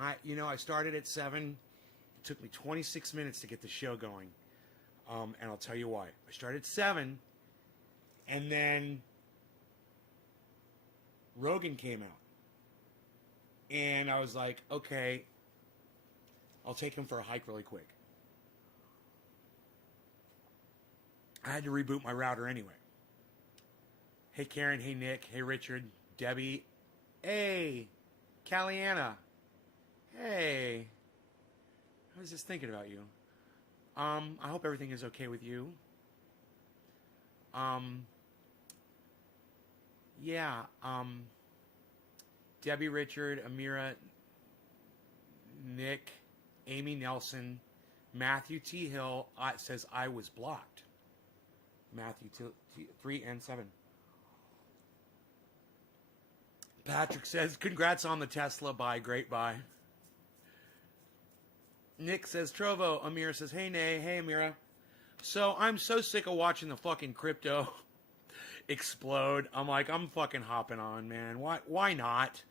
I started at 7. It took me 26 minutes to get the show going. And I'll tell you why. I started at 7, and then Rogan came out. And I was like, okay, I'll take him for a hike really quick. I had to reboot my router anyway. Hey, Karen. Hey, Nick. Hey, Richard. Debbie. Hey, Caliana. Hey. I was just thinking about you. I hope everything is okay with you. Yeah. Debbie, Richard, Amira, Nick, Amy Nelson, Matthew T. Hill says I was blocked. Matthew 3 and 7. Patrick says, congrats on the Tesla. Bye. Great buy. Nick says, Trovo. Amira says, hey, Nay. Hey, Amira. So I'm so sick of watching the fucking crypto explode. I'm fucking hopping on, man. Why not?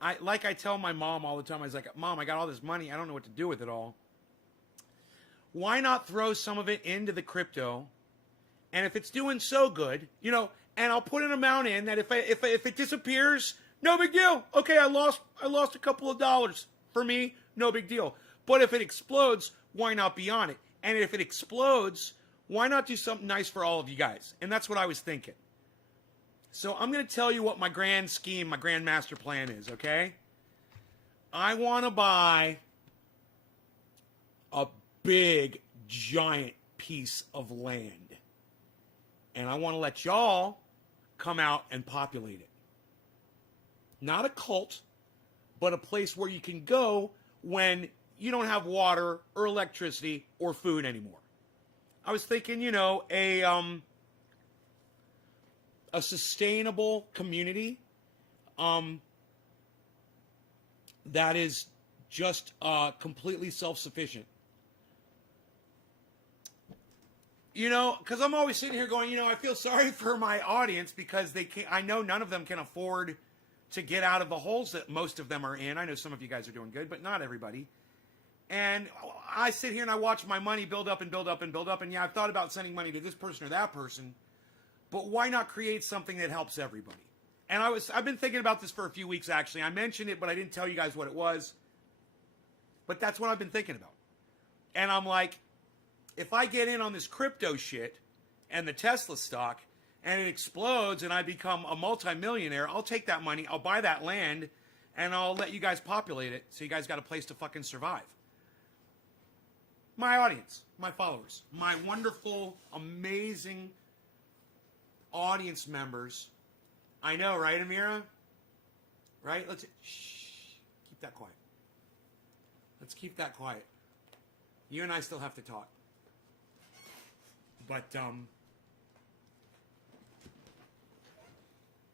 I tell my mom all the time, I was like, Mom, I got all this money. I don't know what to do with it all. Why not throw some of it into the crypto? And if it's doing so good, and I'll put an amount in that if it disappears, no big deal. Okay, I lost a couple of dollars. For me, no big deal. But if it explodes, why not be on it? And if it explodes, why not do something nice for all of you guys? And that's what I was thinking. So I'm going to tell you what my grand scheme, my grand master plan is, okay? I want to buy a big, giant piece of land. And I want to let y'all come out and populate it. Not a cult, but a place where you can go when you don't have water or electricity or food anymore. I was thinking, a sustainable community that is just completely self-sufficient. Because I'm always sitting here going, I feel sorry for my audience because I know none of them can afford to get out of the holes that most of them are in. I know some of you guys are doing good, but not everybody. And I sit here and I watch my money build up and build up and build up. And yeah, I've thought about sending money to this person or that person, but why not create something that helps everybody? And I've been thinking about this for a few weeks, actually. I mentioned it, but I didn't tell you guys what it was. But that's what I've been thinking about. And I'm like, if I get in on this crypto shit and the Tesla stock and it explodes and I become a multimillionaire, I'll take that money, I'll buy that land, and I'll let you guys populate it so you guys got a place to fucking survive. My audience, my followers, my wonderful, amazing audience members. I know, right, Amira? Right? Keep that quiet. Let's keep that quiet. You and I still have to talk. But,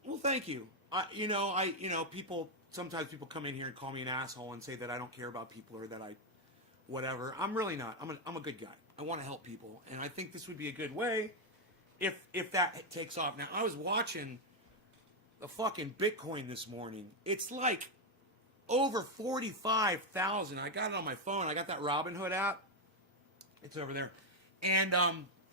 well, thank you. Sometimes people come in here and call me an asshole and say that I don't care about people or that whatever. I'm really not. I'm a good guy. I want to help people. And I think this would be a good way if that takes off. Now, I was watching the fucking Bitcoin this morning. It's like over 45,000. I got it on my phone. I got that Robinhood app. It's over there. And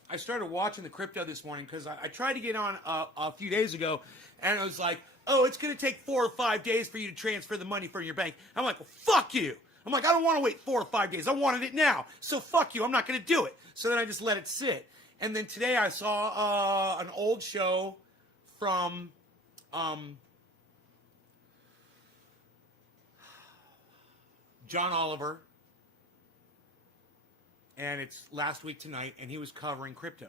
I started watching the crypto this morning because I tried to get on a few days ago, and it was like, oh, it's going to take 4 or 5 days for you to transfer the money from your bank. I'm like, well, fuck you. I'm like, I don't want to wait 4 or 5 days. I wanted it now. So fuck you. I'm not going to do it. So then I just let it sit. And then today I saw an old show from John Oliver. And it's last week tonight, and he was covering crypto.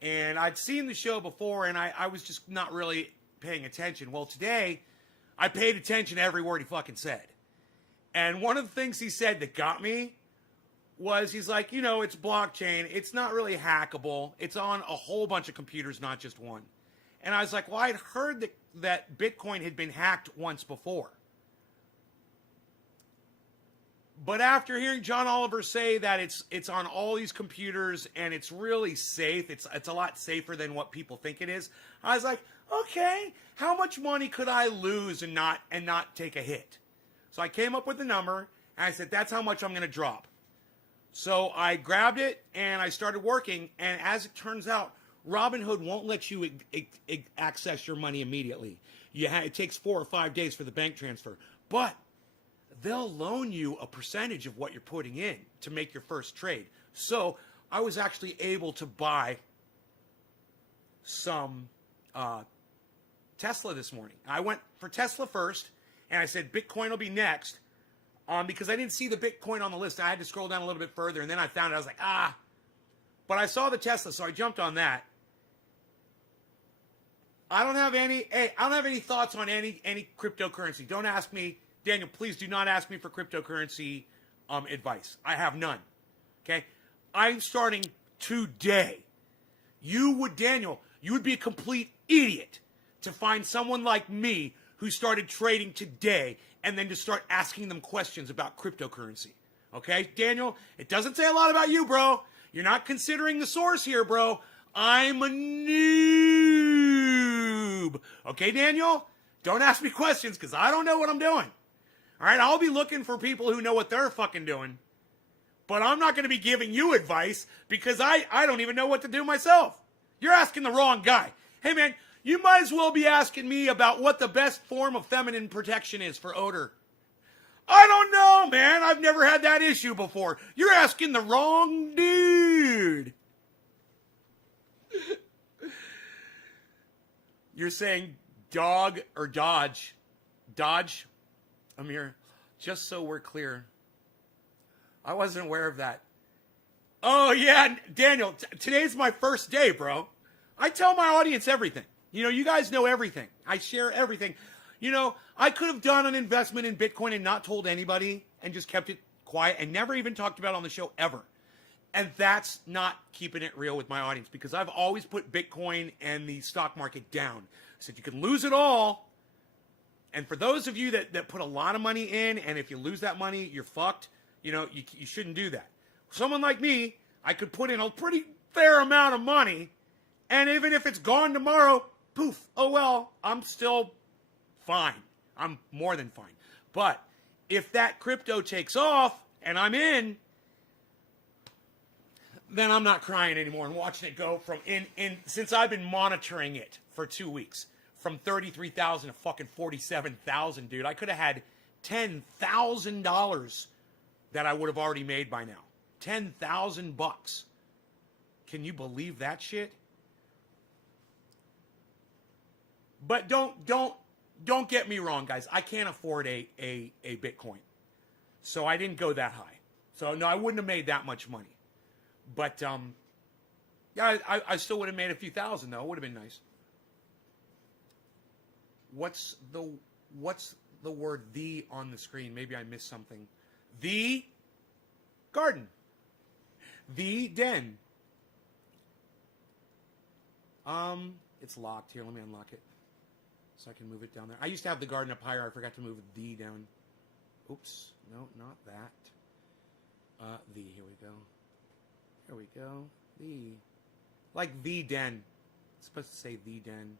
And I'd seen the show before, and I was just not really paying attention. Well, today, I paid attention to every word he fucking said. And one of the things he said that got me was he's like, it's blockchain. It's not really hackable. It's on a whole bunch of computers, not just one. And I was like, well, I'd heard that Bitcoin had been hacked once before. But after hearing John Oliver say that it's on all these computers and it's really safe, it's a lot safer than what people think it is, I was like, okay, how much money could I lose and not take a hit? So I came up with the number, and I said, that's how much I'm going to drop. So I grabbed it, and I started working, and as it turns out, Robinhood won't let you access your money immediately. It takes 4 or 5 days for the bank transfer. But they'll loan you a percentage of what you're putting in to make your first trade. So I was actually able to buy some Tesla this morning. I went for Tesla first, and I said Bitcoin will be next because I didn't see the Bitcoin on the list. I had to scroll down a little bit further, and then I found it. I was like, But I saw the Tesla, so I jumped on that. I don't have any thoughts on any cryptocurrency. Don't ask me, Daniel, please do not ask me for cryptocurrency advice. I have none. Okay? I'm starting today. Daniel, you would be a complete idiot to find someone like me who started trading today and then to start asking them questions about cryptocurrency. Okay, Daniel, it doesn't say a lot about you, bro. You're not considering the source here, bro. I'm a noob. Okay, Daniel? Don't ask me questions because I don't know what I'm doing. All right, I'll be looking for people who know what they're fucking doing. But I'm not going to be giving you advice because I don't even know what to do myself. You're asking the wrong guy. Hey, man, you might as well be asking me about what the best form of feminine protection is for odor. I don't know, man. I've never had that issue before. You're asking the wrong dude. You're saying dog or dodge. Dodge, Amir, just so we're clear. I wasn't aware of that. Oh, yeah, Daniel, today's my first day, bro. I tell my audience everything. You guys know everything. I share everything. I could have done an investment in Bitcoin and not told anybody and just kept it quiet and never even talked about it on the show ever. And that's not keeping it real with my audience because I've always put Bitcoin and the stock market down. I said you can lose it all. And for those of you that put a lot of money in, and if you lose that money, you're fucked, you shouldn't do that. Someone like me, I could put in a pretty fair amount of money, and even if it's gone tomorrow, poof, oh well, I'm still fine. I'm more than fine. But if that crypto takes off and I'm in, then I'm not crying anymore and watching it go from since I've been monitoring it for 2 weeks, from 33,000 to fucking 47,000, dude. I could have had $10,000 that I would have already made by now. $10,000. Can you believe that shit? But don't get me wrong, guys. I can't afford a Bitcoin. So I didn't go that high. So no, I wouldn't have made that much money. But yeah, I still would have made a few thousand though. It would have been nice. What's the word "the" on the screen? Maybe I missed something. The garden. The den. It's locked here. Let me unlock it so I can move it down there. I used to have the garden up higher. I forgot to move the down. Oops. No, not that. The. Here we go. Here we go. The. Like the den. It's supposed to say the den.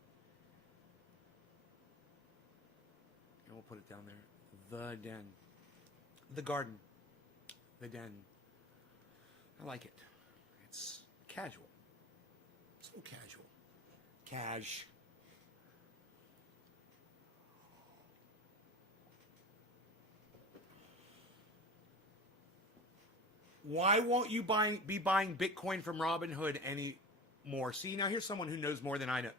And we'll put it down there. The den. The garden. The den. I like it. It's casual. So casual. Cash. Why won't you be buying Bitcoin from Robinhood anymore? See, now here's someone who knows more than I know.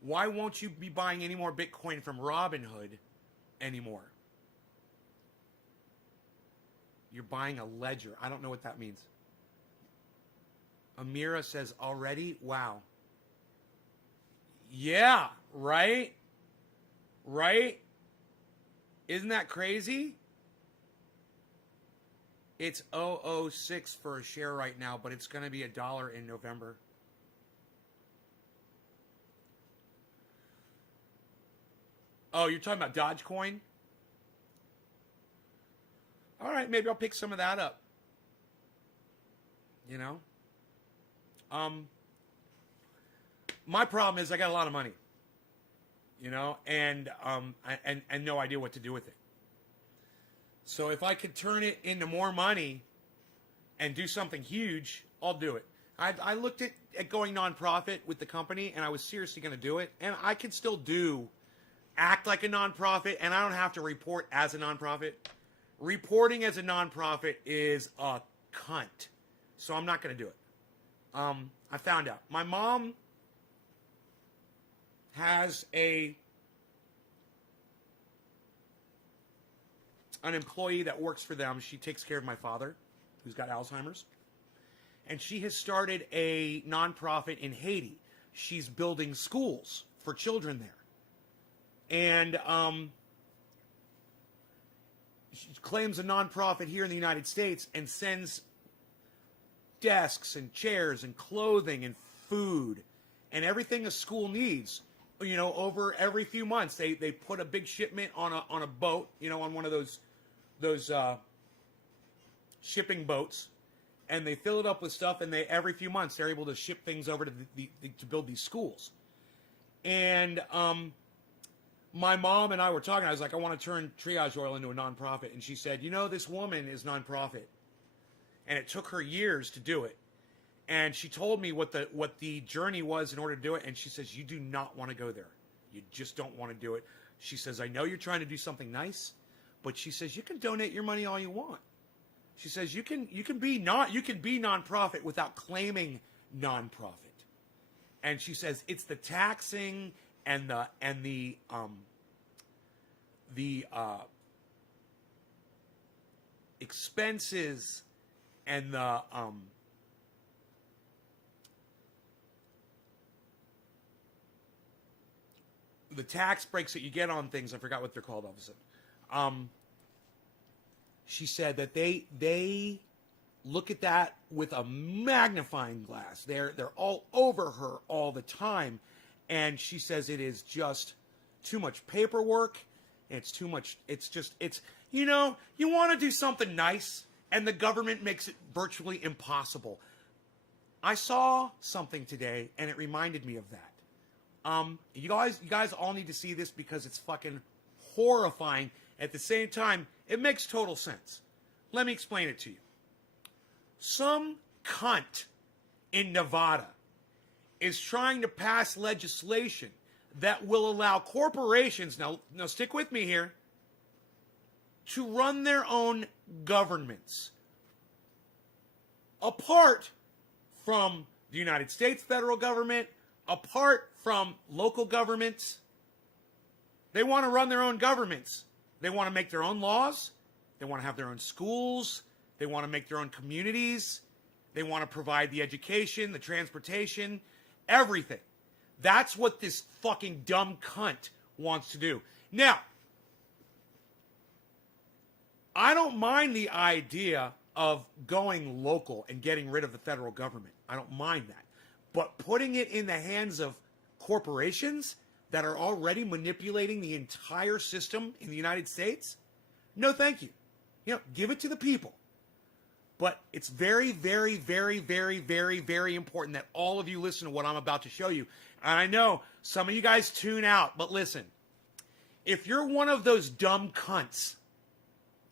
Why won't you be buying any more Bitcoin from Robinhood anymore? You're buying a ledger. I don't know what that means. Amira says, already? Wow. Yeah, right? Right? Isn't that crazy? It's 0.006 for a share right now, but it's going to be $1 in November. Oh, you're talking about Dogecoin? All right, maybe I'll pick some of that up. You know? My problem is I got a lot of money. You know, and no idea what to do with it. So if I could turn it into more money and do something huge, I'll do it. I looked at going nonprofit with the company, and I was seriously going to do it. And I can still act like a nonprofit, and I don't have to report as a nonprofit. Reporting as a nonprofit is a cunt. So I'm not going to do it. I found out. My mom has an employee that works for them. She takes care of my father, who's got Alzheimer's. And she has started a nonprofit in Haiti. She's building schools for children there. And she claims a nonprofit here in the United States and sends desks and chairs and clothing and food and everything a school needs, you know, over every few months. They put a big shipment on a boat, you know, on one of those shipping boats, and they fill it up with stuff, and every few months they're able to ship things over to to build these schools. And my mom and I were talking. I was like, I want to turn Triage Oil into a nonprofit, and she said, you know, this woman is nonprofit, and it took her years to do it. And she told me what the journey was in order to do it, and she says, you do not want to go there. You just don't want to do it. She says, I know you're trying to do something nice, but she says you can donate your money all you want. She says you can be nonprofit without claiming nonprofit. And she says it's the taxing and the expenses and the tax breaks that you get on things. I forgot what they're called all of a sudden. She said that they look at that with a magnifying glass. They're all over her all the time, and she says it is just too much paperwork. It's too much. It's you know, you want to do something nice, and the government makes it virtually impossible. I saw something today, and it reminded me of that. You guys all need to see this because it's fucking horrifying. At the same time, it makes total sense. Let me explain it to you. Some cunt in Nevada is trying to pass legislation that will allow corporations, now stick with me here, to run their own governments. Apart from the United States federal government, apart from local governments, they want to run their own governments. They want to make their own laws. They want to have their own schools. They want to make their own communities. They want to provide the education, the transportation, everything. That's what this fucking dumb cunt wants to do. Now, I don't mind the idea of going local and getting rid of the federal government. I don't mind that. But putting it in the hands of corporations that are already manipulating the entire system in the United States? No, thank you. You know, give it to the people. But it's very, very, very, very, very, very important that all of you listen to what I'm about to show you. And I know some of you guys tune out, but listen. If you're one of those dumb cunts,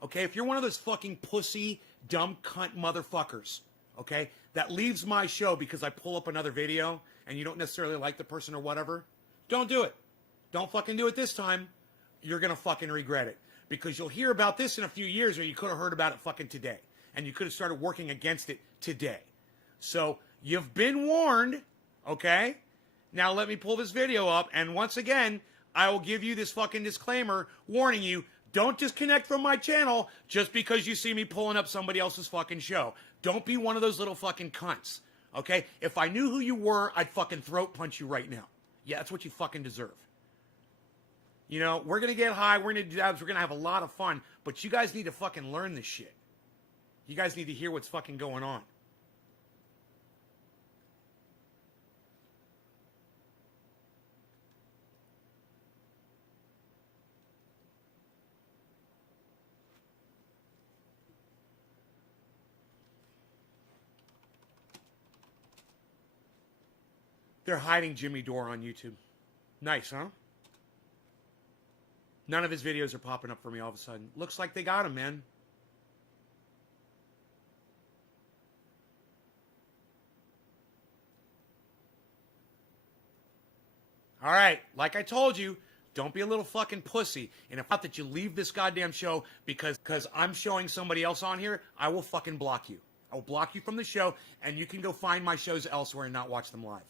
okay, if you're one of those fucking pussy, dumb cunt motherfuckers, okay, that leaves my show because I pull up another video and you don't necessarily like the person or whatever, don't do it. Don't fucking do it this time. You're going to fucking regret it. Because you'll hear about this in a few years, or you could have heard about it fucking today. And you could have started working against it today. So, you've been warned, okay? Now let me pull this video up, and once again, I will give you this fucking disclaimer warning you, don't disconnect from my channel just because you see me pulling up somebody else's fucking show. Don't be one of those little fucking cunts, okay? If I knew who you were, I'd fucking throat punch you right now. Yeah, that's what you fucking deserve. You know, we're going to get high, we're going to do dabs, we're going to have a lot of fun, but you guys need to fucking learn this shit. You guys need to hear what's fucking going on. They're hiding Jimmy Dore on YouTube. Nice, huh? None of his videos are popping up for me all of a sudden. Looks like they got him, man. All right, like I told you, don't be a little fucking pussy. And if not that you leave this goddamn show because I'm showing somebody else on here, I will fucking block you. I will block you from the show, and you can go find my shows elsewhere and not watch them live.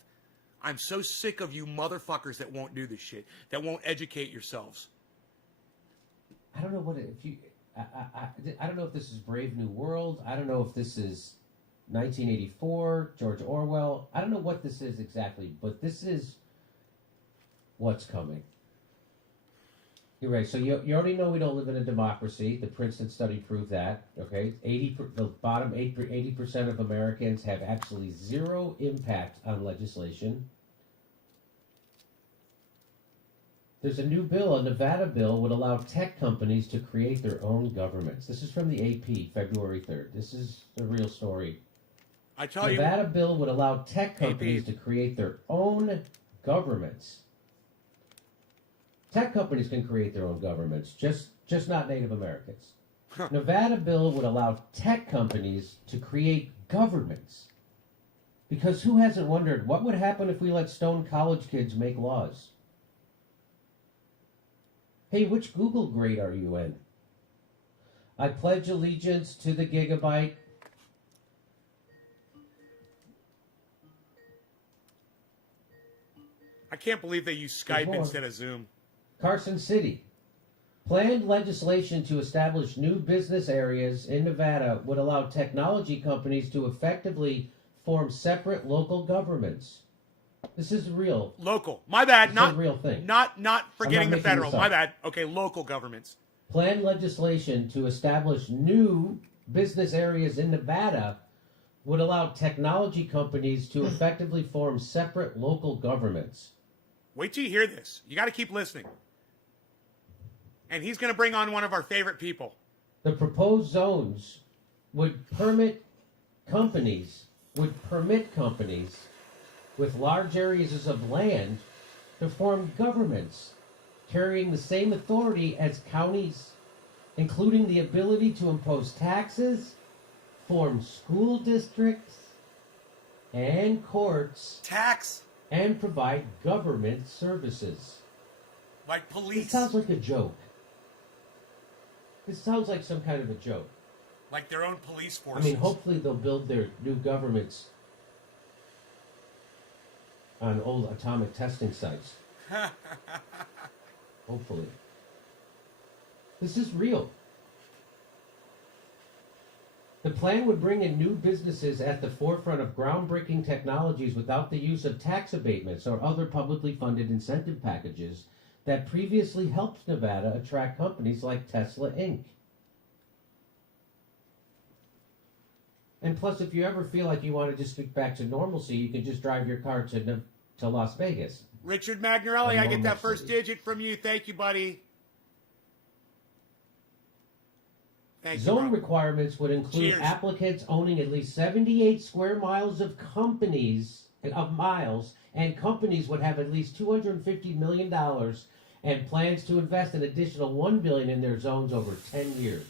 I'm so sick of you motherfuckers that won't do this shit, that won't educate yourselves. I don't know what if you. I don't know if this is Brave New World. I don't know if this is 1984, George Orwell. I don't know what this is exactly, but this is what's coming. You're right. So you already know we don't live in a democracy. The Princeton study proved that. Okay, the bottom 80% of Americans have absolutely zero impact on legislation. There's a new bill, a Nevada bill, would allow tech companies to create their own governments. This is from the AP, February 3rd. This is the real story. I tell you, Nevada bill would allow tech companies to create their own governments. Tech companies can create their own governments, just not Native Americans. Nevada bill would allow tech companies to create governments. Because who hasn't wondered what would happen if we let Stone College kids make laws? Hey, which Google grade are you in? I pledge allegiance to the gigabyte. I can't believe they use Skype instead of Zoom. Carson City. Planned legislation to establish new business areas in Nevada would allow technology companies to effectively form separate local governments. This is real. Local. My bad. Not a real thing. Not forgetting the federal. My bad. Okay, local governments. Planned legislation to establish new business areas in Nevada would allow technology companies to effectively form separate local governments. Wait till you hear this. You got to keep listening. And he's going to bring on one of our favorite people. The proposed zones would permit companies with large areas of land to form governments carrying the same authority as counties, including the ability to impose taxes, form school districts and courts, and provide government services. Like police. It sounds like a joke. This sounds like some kind of a joke. Like their own police forces. I mean, hopefully they'll build their new governments on old atomic testing sites. Hopefully. This is real. The plan would bring in new businesses at the forefront of groundbreaking technologies without the use of tax abatements or other publicly funded incentive packages that previously helped Nevada attract companies like Tesla Inc. And plus, if you ever feel like you want to just get back to normalcy, you can just drive your car to Las Vegas. Richard Magnarelli, I get that first digit from you. Thank you, buddy. Thank you, Zone requirements would include applicants owning at least 78 square miles of miles, and companies would have at least $250 million and plans to invest an additional $1 billion in their zones over 10 years.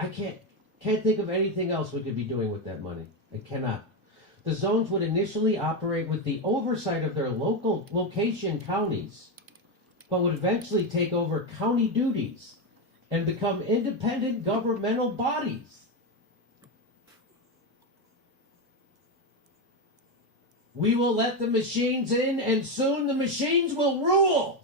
I can't think of anything else we could be doing with that money. I cannot. The zones would initially operate with the oversight of their local location counties, but would eventually take over county duties and become independent governmental bodies. We will let the machines in, and soon the machines will rule.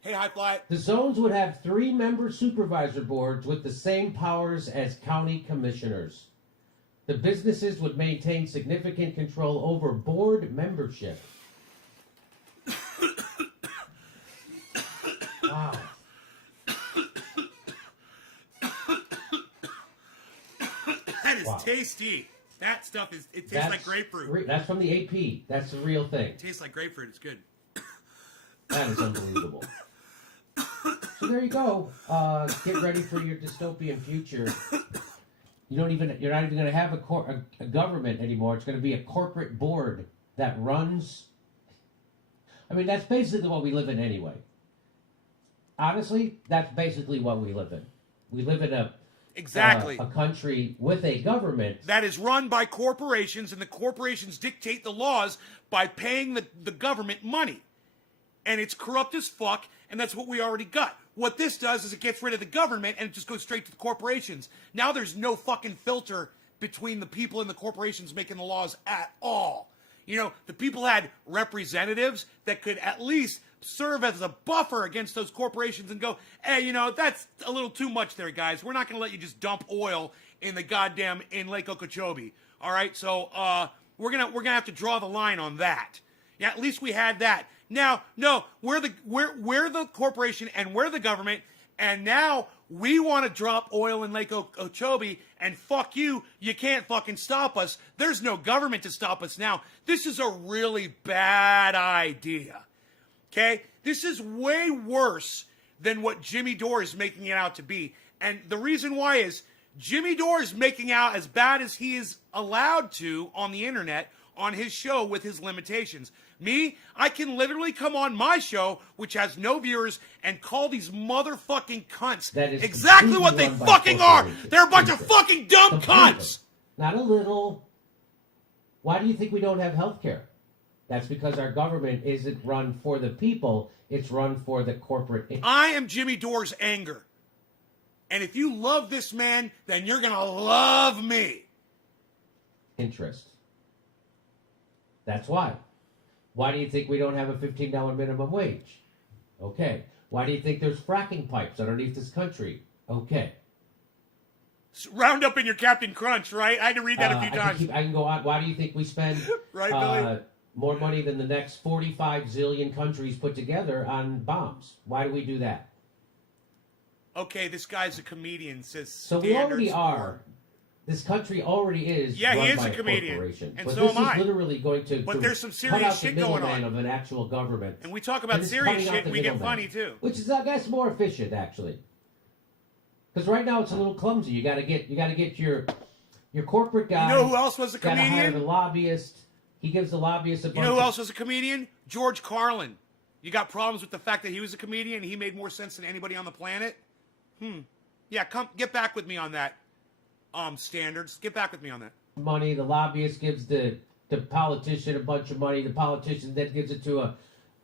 Hey, High Fly. The zones would have 3-member supervisor boards with the same powers as county commissioners. The businesses would maintain significant control over board membership. Wow. That is tasty. That stuff tastes like grapefruit. That's from the AP. That's the real thing. It tastes like grapefruit. It's good. That is unbelievable. So there you go. Get ready for your dystopian future. You're not even going to have a government anymore. It's going to be a corporate board that runs. I mean, that's basically what we live in anyway. Honestly, that's basically what we live in. We live in a country with a government that is run by corporations, and the corporations dictate the laws by paying the government money. And it's corrupt as fuck, and that's what we already got. What this does is it gets rid of the government and it just goes straight to the corporations. Now there's no fucking filter between the people and the corporations making the laws at all. You know, the people had representatives that could at least serve as a buffer against those corporations and go, hey, you know, that's a little too much there, guys. We're not going to let you just dump oil in Lake Okeechobee. All right, so we're gonna have to draw the line on that. Yeah, at least we had that. Now, no, we're the corporation and we're the government, and now we want to drop oil in Lake Okeechobee, and fuck you, you can't fucking stop us. There's no government to stop us now. This is a really bad idea. Okay? This is way worse than what Jimmy Dore is making it out to be. And the reason why is Jimmy Dore is making out as bad as he is allowed to on the internet on his show with his limitations. Me, I can literally come on my show, which has no viewers, and call these motherfucking cunts that is exactly what they fucking are. They're a bunch of fucking dumb cunts. Not a little. Why do you think we don't have health care? That's because our government isn't run for the people. It's run for the corporate. I am Jimmy Dore's anger. And if you love this man, then you're going to love me. Interest. That's why. Why do you think we don't have a $15 minimum wage? Okay. Why do you think there's fracking pipes underneath this country? Okay. Round up in your Captain Crunch, right? I had to read that a few times. I can go on. Why do you think we spend right, Billy? More money than the next 45 zillion countries put together on bombs? Why do we do that? Okay, this guy's a comedian, says so we already are. This country already is run he is by a corporation. And but so this am I. Is literally going to but there's some cut serious out shit the going on of an actual government. And we talk about serious shit and we get funny too. Which is, I guess, more efficient actually. Because right now it's a little clumsy. You got to get your corporate guy. You know who else was a comedian? Got to hire the lobbyist. He gives the lobbyist a bunch. You know who else was a comedian? George Carlin. You got problems with the fact that he was a comedian? He made more sense than anybody on the planet? Yeah, come get back with me on that. Standards. Get back with me on that. Money. The lobbyist gives the politician a bunch of money. The politician then gives it to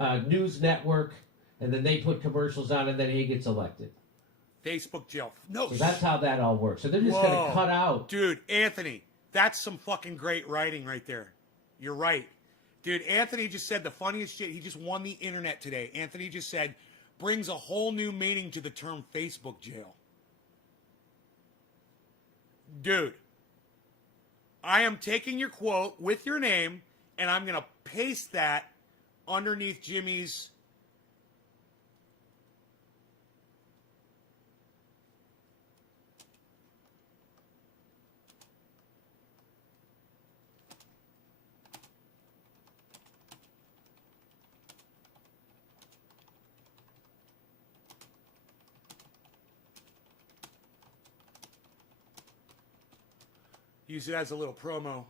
a news network, and then they put commercials on, and then he gets elected. Facebook jail. No. So that's how that all works. So they're just going to cut out. Dude, Anthony, that's some fucking great writing right there. You're right. Dude, Anthony just said the funniest shit. He just won the internet today. Anthony just said, brings a whole new meaning to the term Facebook jail. Dude, I am taking your quote with your name, and I'm going to paste that underneath Jimmy's. Use it as a little promo.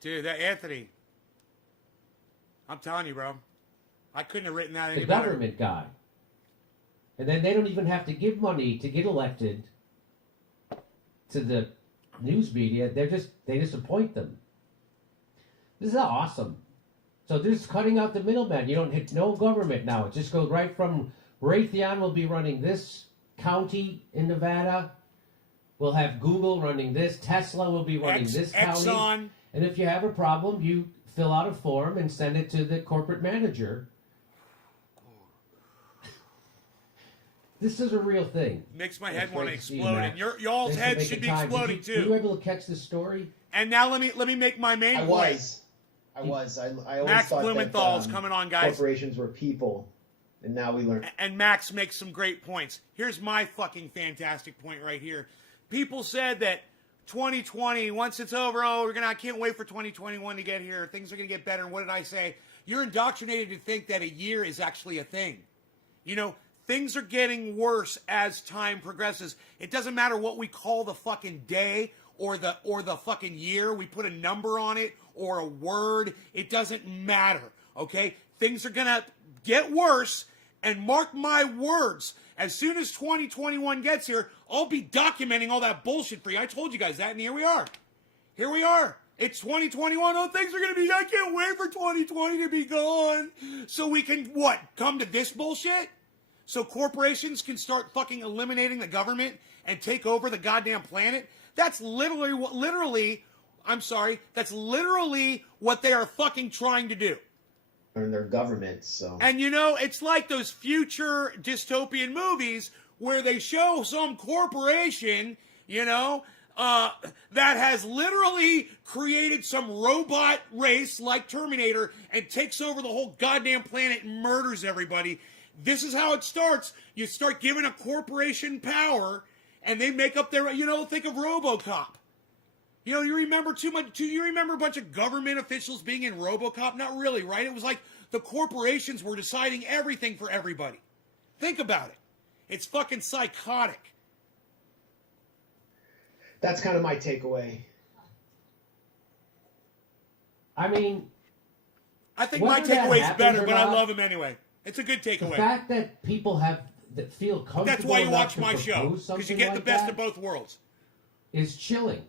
Dude, that Anthony. I'm telling you, bro. I couldn't have written that any better. The government guy. And then they don't even have to give money to get elected to the news media. They just appoint them. This is awesome. So they're just cutting out the middleman. You don't hit no government now. It just goes right from Raytheon will be running this county in Nevada. We'll have Google running this. Tesla will be running this county. Exxon. And if you have a problem, you fill out a form and send it to the corporate manager. This is a real thing. Makes my head want to explode, and y'all's heads should be exploding too. Were you able to catch this story? And now let me make my main point. I always Max thought Blumenthal's that, coming on, guys. Corporations were people, and now we learn. And Max makes some great points. Here's my fucking fantastic point right here. People said that 2020, once it's over, I can't wait for 2021 to get here. Things are going to get better. And what did I say? You're indoctrinated to think that a year is actually a thing. You know, things are getting worse as time progresses. It doesn't matter what we call the fucking day or the fucking year. We put a number on it or a word. It doesn't matter, okay? Things are gonna get worse, and mark my words, as soon as 2021 gets here, I'll be documenting all that bullshit for you. I told you guys that, and here we are. Here we are. It's 2021. Oh, things are going to be, I can't wait for 2020 to be gone. So we can, what, come to this bullshit? So corporations can start fucking eliminating the government and take over the goddamn planet? That's literally that's literally what they are fucking trying to do. And their governments, so. And you know, it's like those future dystopian movies where they show some corporation, you know, that has literally created some robot race like Terminator and takes over the whole goddamn planet and murders everybody. This is how it starts. You start giving a corporation power and they make up their, you know, think of RoboCop. You know, you remember you remember a bunch of government officials being in RoboCop? Not really, right? It was like the corporations were deciding everything for everybody. Think about it. It's fucking psychotic. That's kind of my takeaway. I mean, I think my takeaway's better, but I love him anyway. It's a good takeaway. The fact that people that feel comfortable. That's why you enough watch my show, because you get the best of both worlds. Is chilling,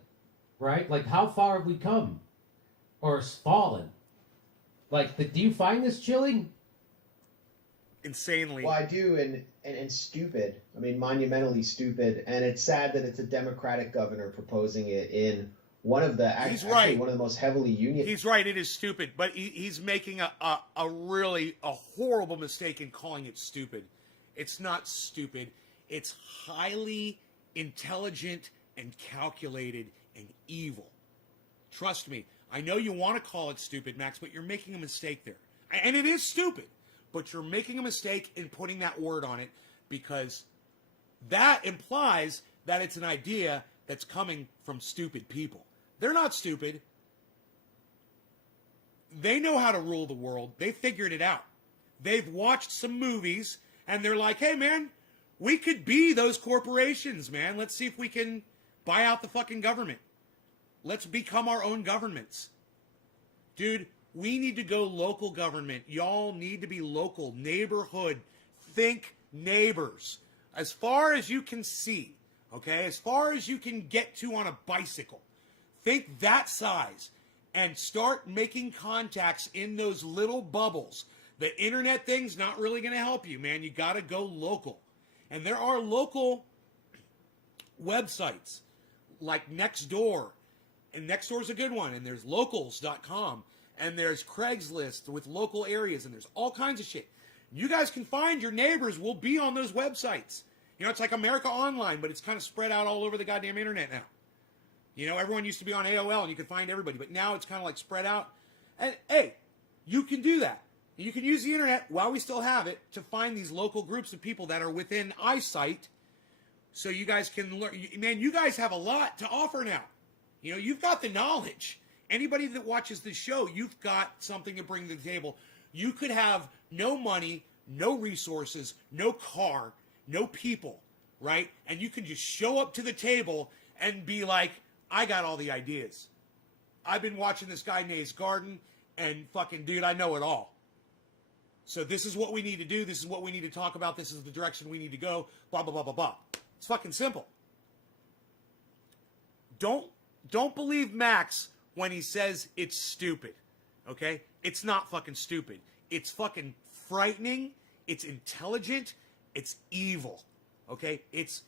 right? Like, how far have we come, or fallen? Like, do you find this chilling? Insanely. Well, I do, and stupid. I mean, monumentally stupid. And it's sad that it's a Democratic governor proposing it in one of the actually one of the most heavily union. He's right. It is stupid, but he's making a really horrible mistake in calling it stupid. It's not stupid. It's highly intelligent and calculated and evil. Trust me. I know you want to call it stupid, Max, but you're making a mistake there. And it is stupid, but you're making a mistake in putting that word on it because that implies that it's an idea that's coming from stupid people. They're not stupid. They know how to rule the world. They figured it out. They've watched some movies, and they're like, hey, man, we could be those corporations, man. Let's see if we can buy out the fucking government. Let's become our own governments. Dude, we need to go local government. Y'all need to be local. Neighborhood. Think neighbors. As far as you can see, okay? As far as you can get to on a bicycle. Think that size. And start making contacts in those little bubbles. The internet thing's not really going to help you, man. You got to go local. And there are local websites like Nextdoor. And Nextdoor's a good one. And there's locals.com. And there's Craigslist with local areas. And there's all kinds of shit. You guys can find your neighbors will be on those websites. You know, it's like America Online, but it's kind of spread out all over the goddamn internet now. You know, everyone used to be on AOL and you could find everybody. But now it's kind of like spread out. And, hey, you can do that. You can use the internet while we still have it to find these local groups of people that are within eyesight so you guys can learn. Man, you guys have a lot to offer now. You know, you've got the knowledge. Anybody that watches this show, you've got something to bring to the table. You could have no money, no resources, no car, no people, right? And you can just show up to the table and be like, I got all the ideas. I've been watching this guy Nate's Garden, and fucking dude, I know it all. So this is what we need to do. This is what we need to talk about. This is the direction we need to go. Blah, blah, blah, blah, blah. It's fucking simple. Don't believe Max when he says it's stupid. Okay? It's not fucking stupid. It's fucking frightening. It's intelligent. It's evil. Okay? It's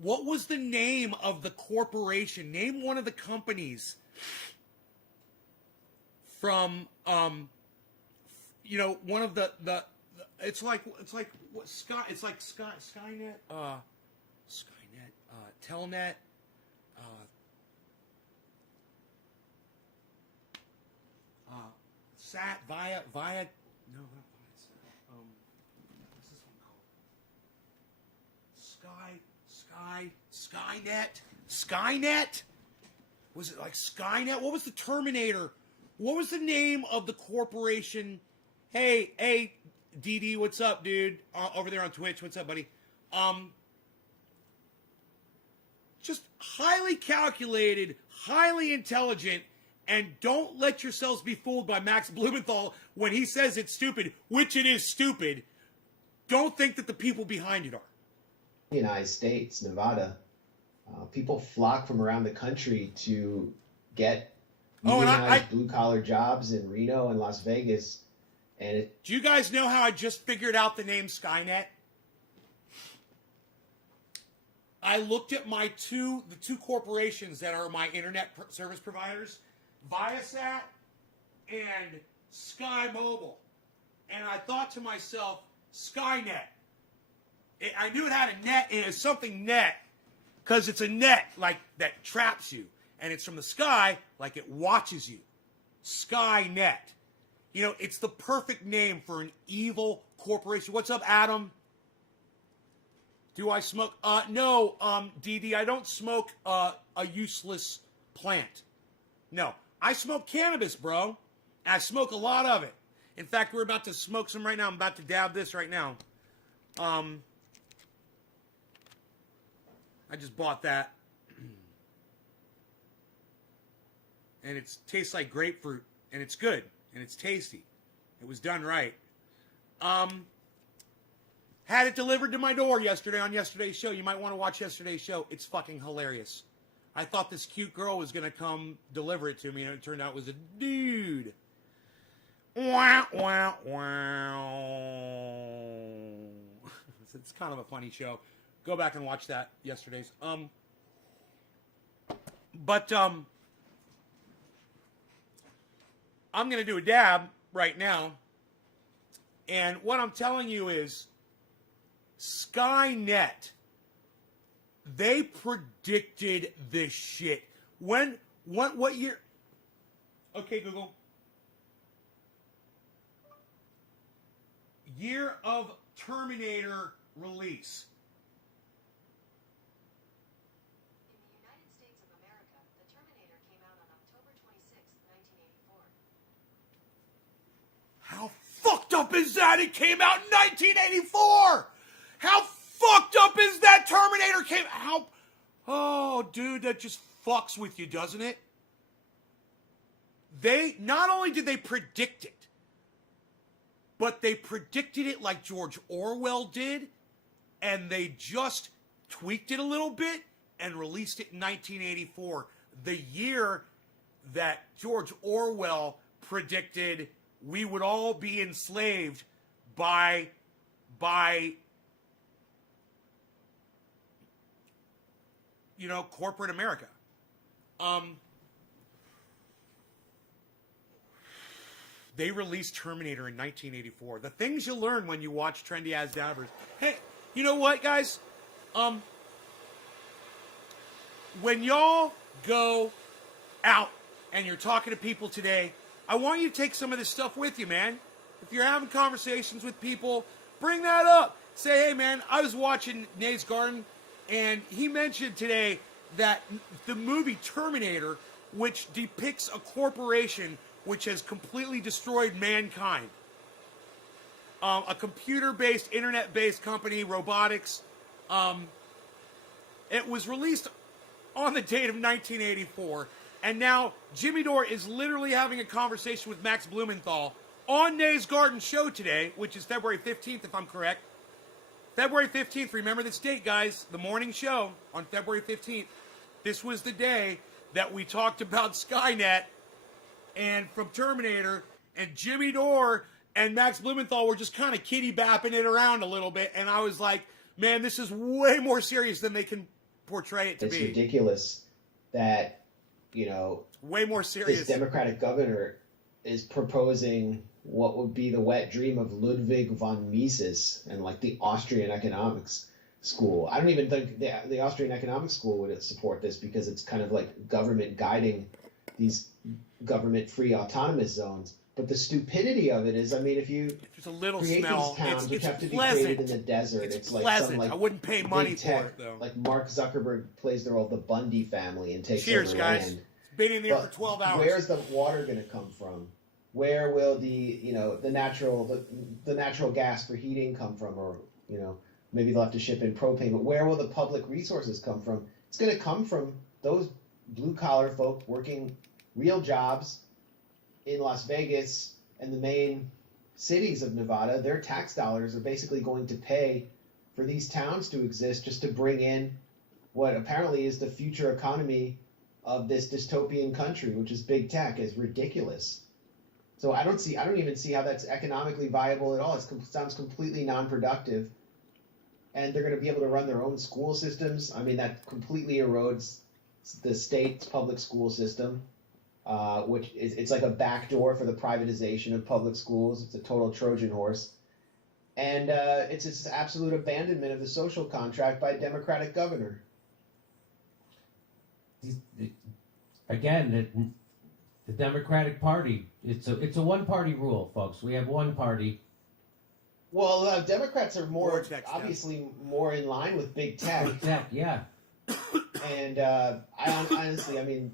what was the name of the corporation? Name one of the companies from you know, one of the it's like what Skynet Telnet Sat via no, not Viasat. What's this one called? Skynet? Was it like Skynet? What was the Terminator? What was the name of the corporation Hey, DD, what's up, dude? Over there on Twitch, what's up, buddy? Just highly calculated, highly intelligent, and don't let yourselves be fooled by Max Blumenthal when he says it's stupid, which it is stupid. Don't think that the people behind it are. United States, Nevada, people flock from around the country to get blue-collar jobs in Reno and Las Vegas. And do you guys know how I just figured out the name Skynet? I looked at the two corporations that are my internet service providers, Viasat and Sky Mobile, and I thought to myself, Skynet. I knew it had a net, and it's something net, because it's a net like that traps you, and it's from the sky like it watches you. Skynet. You know, it's the perfect name for an evil corporation. What's up, Adam? Do I smoke? No, DD, I don't smoke a useless plant. No, I smoke cannabis, bro. And I smoke a lot of it. In fact, we're about to smoke some right now. I'm about to dab this right now. I just bought that. And it tastes like grapefruit. And it's good. And it's tasty. It was done right. Had it delivered to my door yesterday on yesterday's show. You might want to watch yesterday's show. It's fucking hilarious. I thought this cute girl was going to come deliver it to me, and it turned out it was a dude. Wow, wow, wow. It's kind of a funny show. Go back and watch that yesterday's. I'm going to do a dab right now. And what I'm telling you is Skynet, they predicted this shit. What year? Okay, Google. Year of Terminator release. In the United States of America, the Terminator came out on October 26, 1984. How fucked up is that? It came out in 1984! How fucked up is that? Terminator came out? Oh, dude, that just fucks with you, doesn't it? They, not only did they predict it, but they predicted it like George Orwell did, and they just tweaked it a little bit and released it in 1984, the year that George Orwell predicted we would all be enslaved by corporate America. They released Terminator in 1984. The things you learn when you watch Trendy As Dabbers. Hey, you know what, guys? When y'all go out and you're talking to people today, I want you to take some of this stuff with you, man. If you're having conversations with people, bring that up. Say, hey, man, I was watching Nate's Garden, and he mentioned today that the movie Terminator, which depicts a corporation which has completely destroyed mankind, a computer-based, internet-based company, robotics, it was released on the date of 1984, and now Jimmy Dore is literally having a conversation with Max Blumenthal on Nate's Garden show today, which is February 15th, if I'm correct. February 15th, remember this date, guys, the morning show on February 15th. This was the day that we talked about Skynet and from Terminator, and Jimmy Dore and Max Blumenthal were just kind of kitty-bapping it around a little bit, and I was like, man, this is way more serious than they can portray it to be. It's ridiculous that, way more serious. This Democratic governor is proposing what would be the wet dream of Ludwig von Mises and like the Austrian economics school. I don't even think the Austrian economics school would support this, because it's kind of like government guiding these government-free autonomous zones. But the stupidity of it is, I mean, if you there's a little create smell, these towns which have to be pleasant. created in the desert, it's like pleasant. some like I wouldn't pay money big tech, for it though. Like Mark Zuckerberg plays the role of the Bundy family and takes Cheers, over guys. land. Been in there But for 12 hours. Where's the water going to come from? where will the natural gas for heating come from, or maybe they'll have to ship in propane, but where will the public resources come from? It's going to come from those blue collar folk working real jobs in Las Vegas and the main cities of Nevada. Their tax dollars are basically going to pay for these towns to exist, just to bring in what apparently is the future economy of this dystopian country, which is big tech. Is ridiculous. So I don't even see how that's economically viable at all. It sounds completely non-productive. And they're going to be able to run their own school systems. I mean, that completely erodes the state's public school system, which it's like a backdoor for the privatization of public schools. It's a total Trojan horse. And it's this absolute abandonment of the social contract by a Democratic governor. Again, the Democratic Party, it's a one-party rule, folks. We have one party. Well, Democrats are obviously more in line with big tech. Big tech, yeah. And honestly, I mean,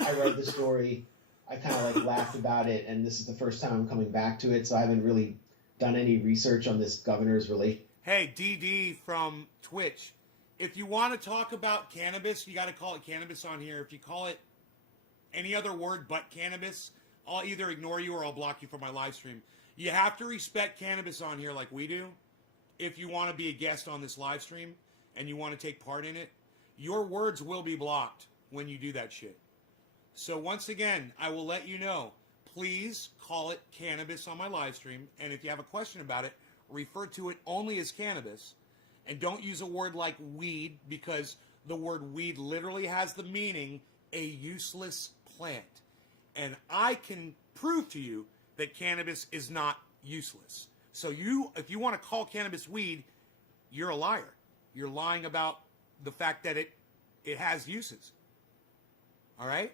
I read the story. I kind of like laughed about it, and this is the first time I'm coming back to it, so I haven't really done any research on this governor's relation. Hey, DD from Twitch, if you want to talk about cannabis, you got to call it cannabis on here. If you call it any other word but cannabis, I'll either ignore you or I'll block you from my live stream. You have to respect cannabis on here like we do. If you want to be a guest on this live stream and you want to take part in it, your words will be blocked when you do that shit. So once again, I will let you know, please call it cannabis on my live stream. And if you have a question about it, refer to it only as cannabis. And don't use a word like weed, because the word weed literally has the meaning a useless plant. And I can prove to you that cannabis is not useless. So if you want to call cannabis weed, you're a liar. You're lying about the fact that it has uses. All right?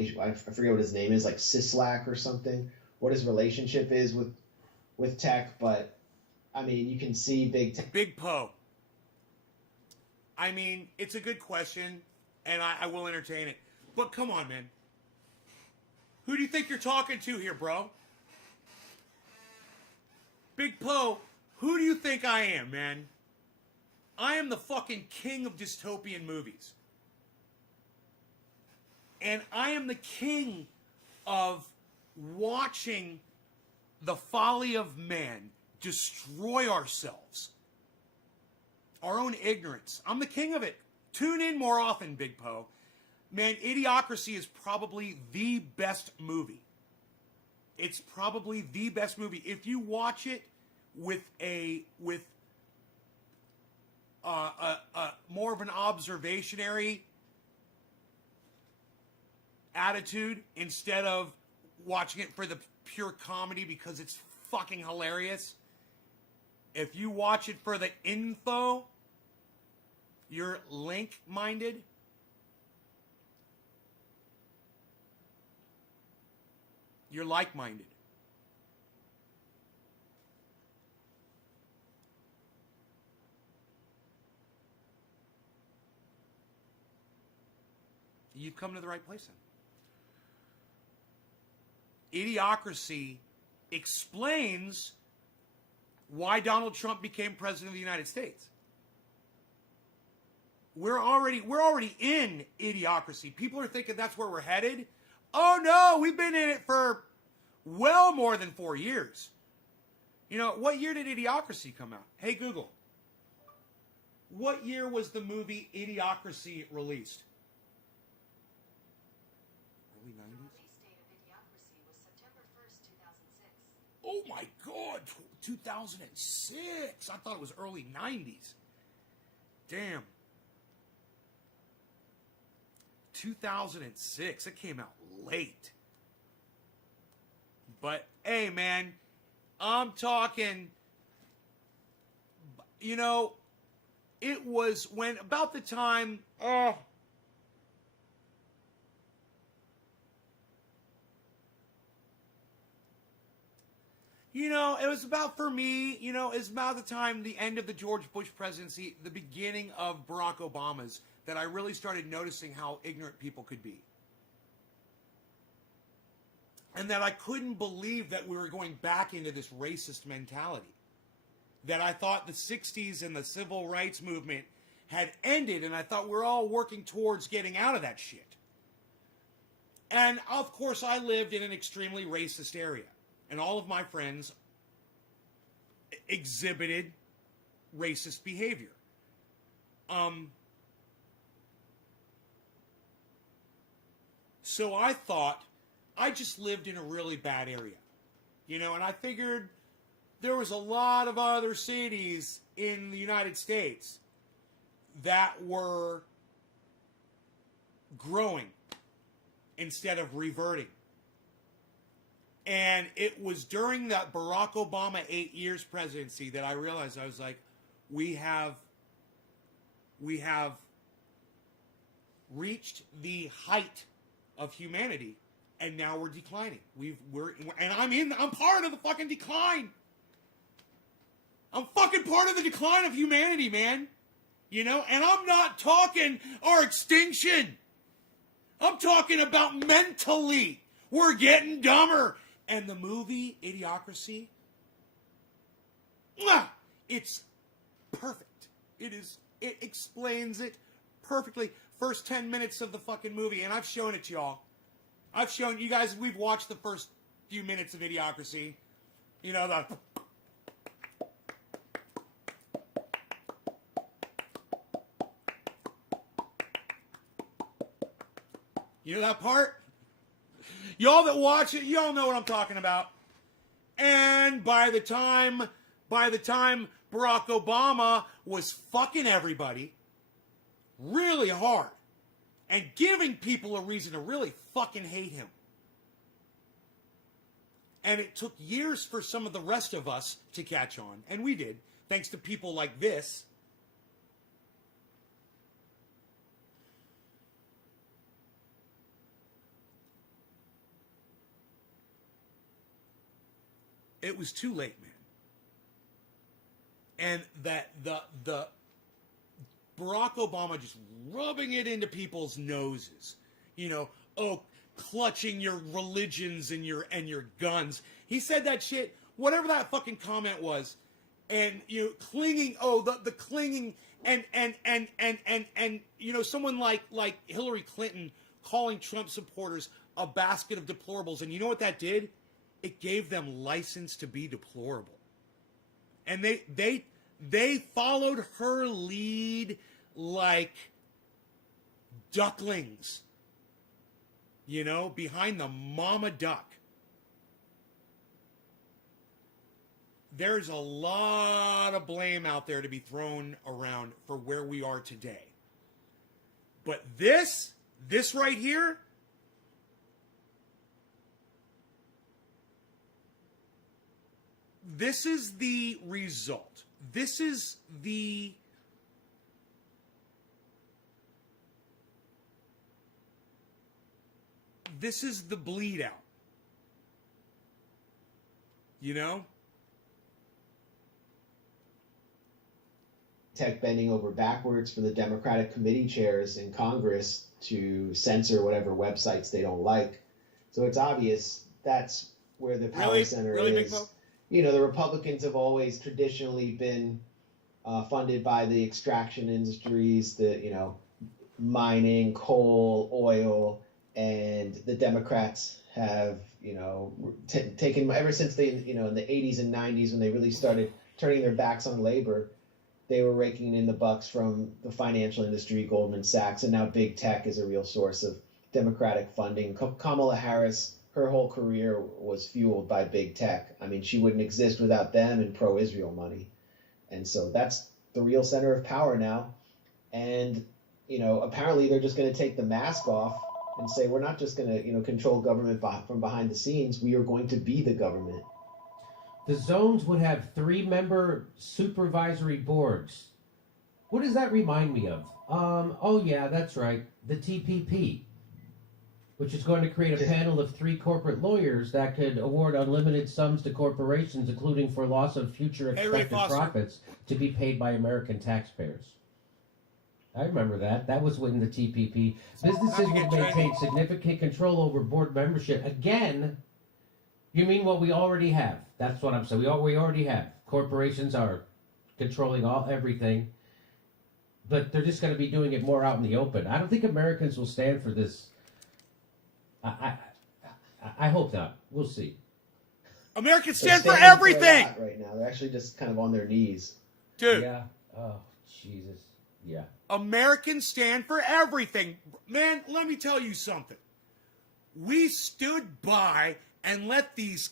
I forget what his name is, like Sislak or something, what his relationship is with tech, but I mean, you can see big tech. Big Poe. I mean, it's a good question, and I will entertain it. But come on, man. Who do you think you're talking to here, bro? Big Poe, who do you think I am, man? I am the fucking king of dystopian movies. And I am the king of watching the folly of man destroy ourselves. Our own ignorance. I'm the king of it. Tune in more often, Big Poe. Man, Idiocracy is probably the best movie. It's probably the best movie. If you watch it with more of an observationary attitude instead of watching it for the pure comedy because it's fucking hilarious. If you watch it for the info, you're link-minded. You're like-minded. You've come to the right place then. Idiocracy explains why Donald Trump became president of the United States. We're already in idiocracy. People are thinking that's where we're headed. Oh no, we've been in it for well more than 4 years. You know, what year did Idiocracy come out? Hey Google, what year was the movie Idiocracy released? Early 90s? Release date of Idiocracy was September 1st, 2006. Oh my God, 2006. I thought it was early 90s. Damn. 2006. It came out late. But, hey, man, I'm talking, you know, it was when about the time, you know, it was about, for me, you know, it's about the time, the end of the George Bush presidency, the beginning of Barack Obama's, that I really started noticing how ignorant people could be. And that I couldn't believe that we were going back into this racist mentality. That I thought the 60s and the civil rights movement had ended, and I thought we're all working towards getting out of that shit. And, of course, I lived in an extremely racist area. And all of my friends exhibited racist behavior. So I thought I just lived in a really bad area. You know, and I figured there was a lot of other cities in the United States that were growing instead of reverting. And it was during that Barack Obama 8 years presidency that I realized, I was like, we have reached the height of humanity, and now we're declining. I'm part of the fucking decline. I'm fucking part of the decline of humanity, man. You know, and I'm not talking our extinction. I'm talking about mentally. We're getting dumber. And the movie, Idiocracy, it's perfect. It explains it perfectly. First 10 minutes of the fucking movie, and I've shown it to y'all. I've shown you guys, we've watched the first few minutes of Idiocracy. You know, you know that part? Y'all that watch it, y'all know what I'm talking about. And by the time Barack Obama was fucking everybody really hard and giving people a reason to really fucking hate him. And it took years for some of the rest of us to catch on, and we did, thanks to people like this. It was too late, man. And that the Barack Obama just rubbing it into people's noses, you know, clutching your religions and your guns. He said that shit, whatever that fucking comment was, and you know, clinging. The clinging and you know, someone like Hillary Clinton calling Trump supporters a basket of deplorables, and you know what that did? It gave them license to be deplorable. And they followed her lead like ducklings, you know, behind the mama duck. There's a lot of blame out there to be thrown around for where we are today. But this right here, this is the result. This is the bleed out. You know? Tech bending over backwards for the Democratic committee chairs in Congress to censor whatever websites they don't like. So it's obvious that's where the power center is. Big you know, the Republicans have always traditionally been funded by the extraction industries, the, you know, mining, coal, oil, and the Democrats have, you know, taken, ever since they, you know, in the 80s and 90s when they really started turning their backs on labor, they were raking in the bucks from the financial industry, Goldman Sachs, and now big tech is a real source of Democratic funding. Kamala Harris, her whole career was fueled by big tech. I mean, she wouldn't exist without them and pro-Israel money. And so that's the real center of power now. And, you know, apparently they're just going to take the mask off and say, we're not just going to, you know, control government from behind the scenes. We are going to be the government. The zones would have 3-member supervisory boards. What does that remind me of? Oh, yeah, that's right. The TPP, which is going to create a panel of 3 corporate lawyers that could award unlimited sums to corporations, including for loss of future expected profits, to be paid by American taxpayers. I remember that. That was when the TPP. Businesses would maintain significant control over board membership. Again, You mean what we already have? That's what I'm saying. We already have. Corporations are controlling everything, but they're just going to be doing it more out in the open. I don't think Americans will stand for this. I hope not. We'll see. Americans They're stand for standing a everything, lot right now. They're actually just kind of on their knees. dude. Yeah. Oh, Jesus. Yeah. Americans stand for everything. Man, let me tell you something. We stood by and let these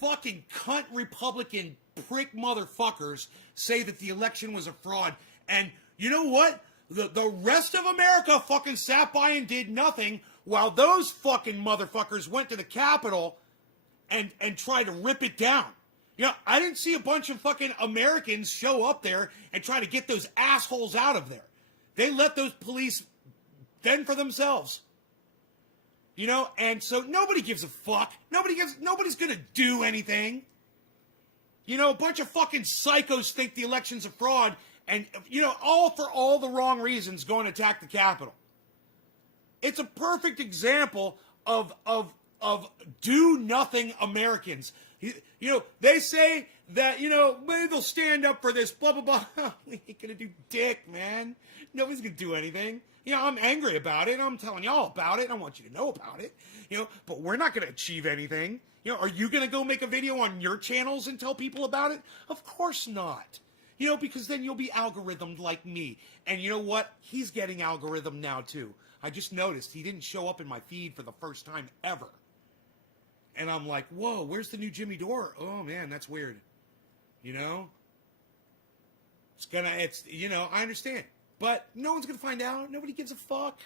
fucking cunt Republican prick motherfuckers say that the election was a fraud. And you know what? The rest of America fucking sat by and did nothing while those fucking motherfuckers went to the Capitol and tried to rip it down. You know, I didn't see a bunch of fucking Americans show up there and try to get those assholes out of there. They let those police fend for themselves. You know, and so nobody gives a fuck. Nobody's gonna do anything. You know, a bunch of fucking psychos think the election's a fraud and, you know, all for all the wrong reasons go and attack the Capitol. It's a perfect example of do nothing Americans. You know, they say that, you know, maybe they'll stand up for this, blah, blah, blah. We ain't gonna do dick, man. Nobody's gonna do anything. You know, I'm angry about it. I'm telling y'all about it. I want you to know about it. You know, but we're not gonna achieve anything. You know, are you gonna go make a video on your channels and tell people about it? Of course not. You know, because then you'll be algorithmed like me. And you know what? He's getting algorithm now too. I just noticed he didn't show up in my feed for the first time ever. And I'm like, whoa, where's the new Jimmy Dore? Oh man, that's weird. You know? You know, I understand. But no one's gonna find out. Nobody gives a fuck.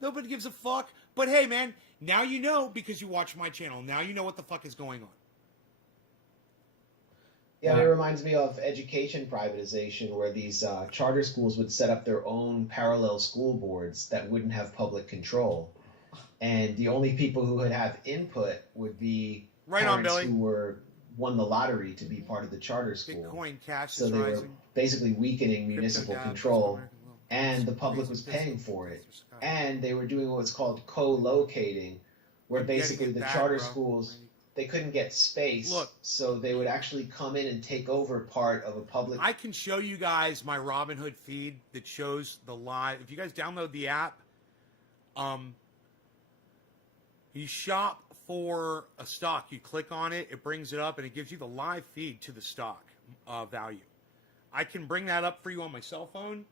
Nobody gives a fuck. But hey man, now you know because you watch my channel. Now you know what the fuck is going on. Yeah, it reminds me of education privatization, where these charter schools would set up their own parallel school boards that wouldn't have public control. And the only people who would have input would be Right on, parents Billy. who won the lottery to be part of the charter school. Bitcoin Cash So is they were rising. basically weakening municipal Crypto DABS, control, American Law. and the public was paying for it. And they were doing what's called co-locating, where I'm getting basically it the back, charter bro. schools, they couldn't get space, Look. so they would actually come in and take over part of a public. I can show you guys my Robinhood feed that shows the live. If you guys download the app, you shop for a stock. You click on it, it brings it up, and it gives you the live feed to the stock value. I can bring that up for you on my cell phone,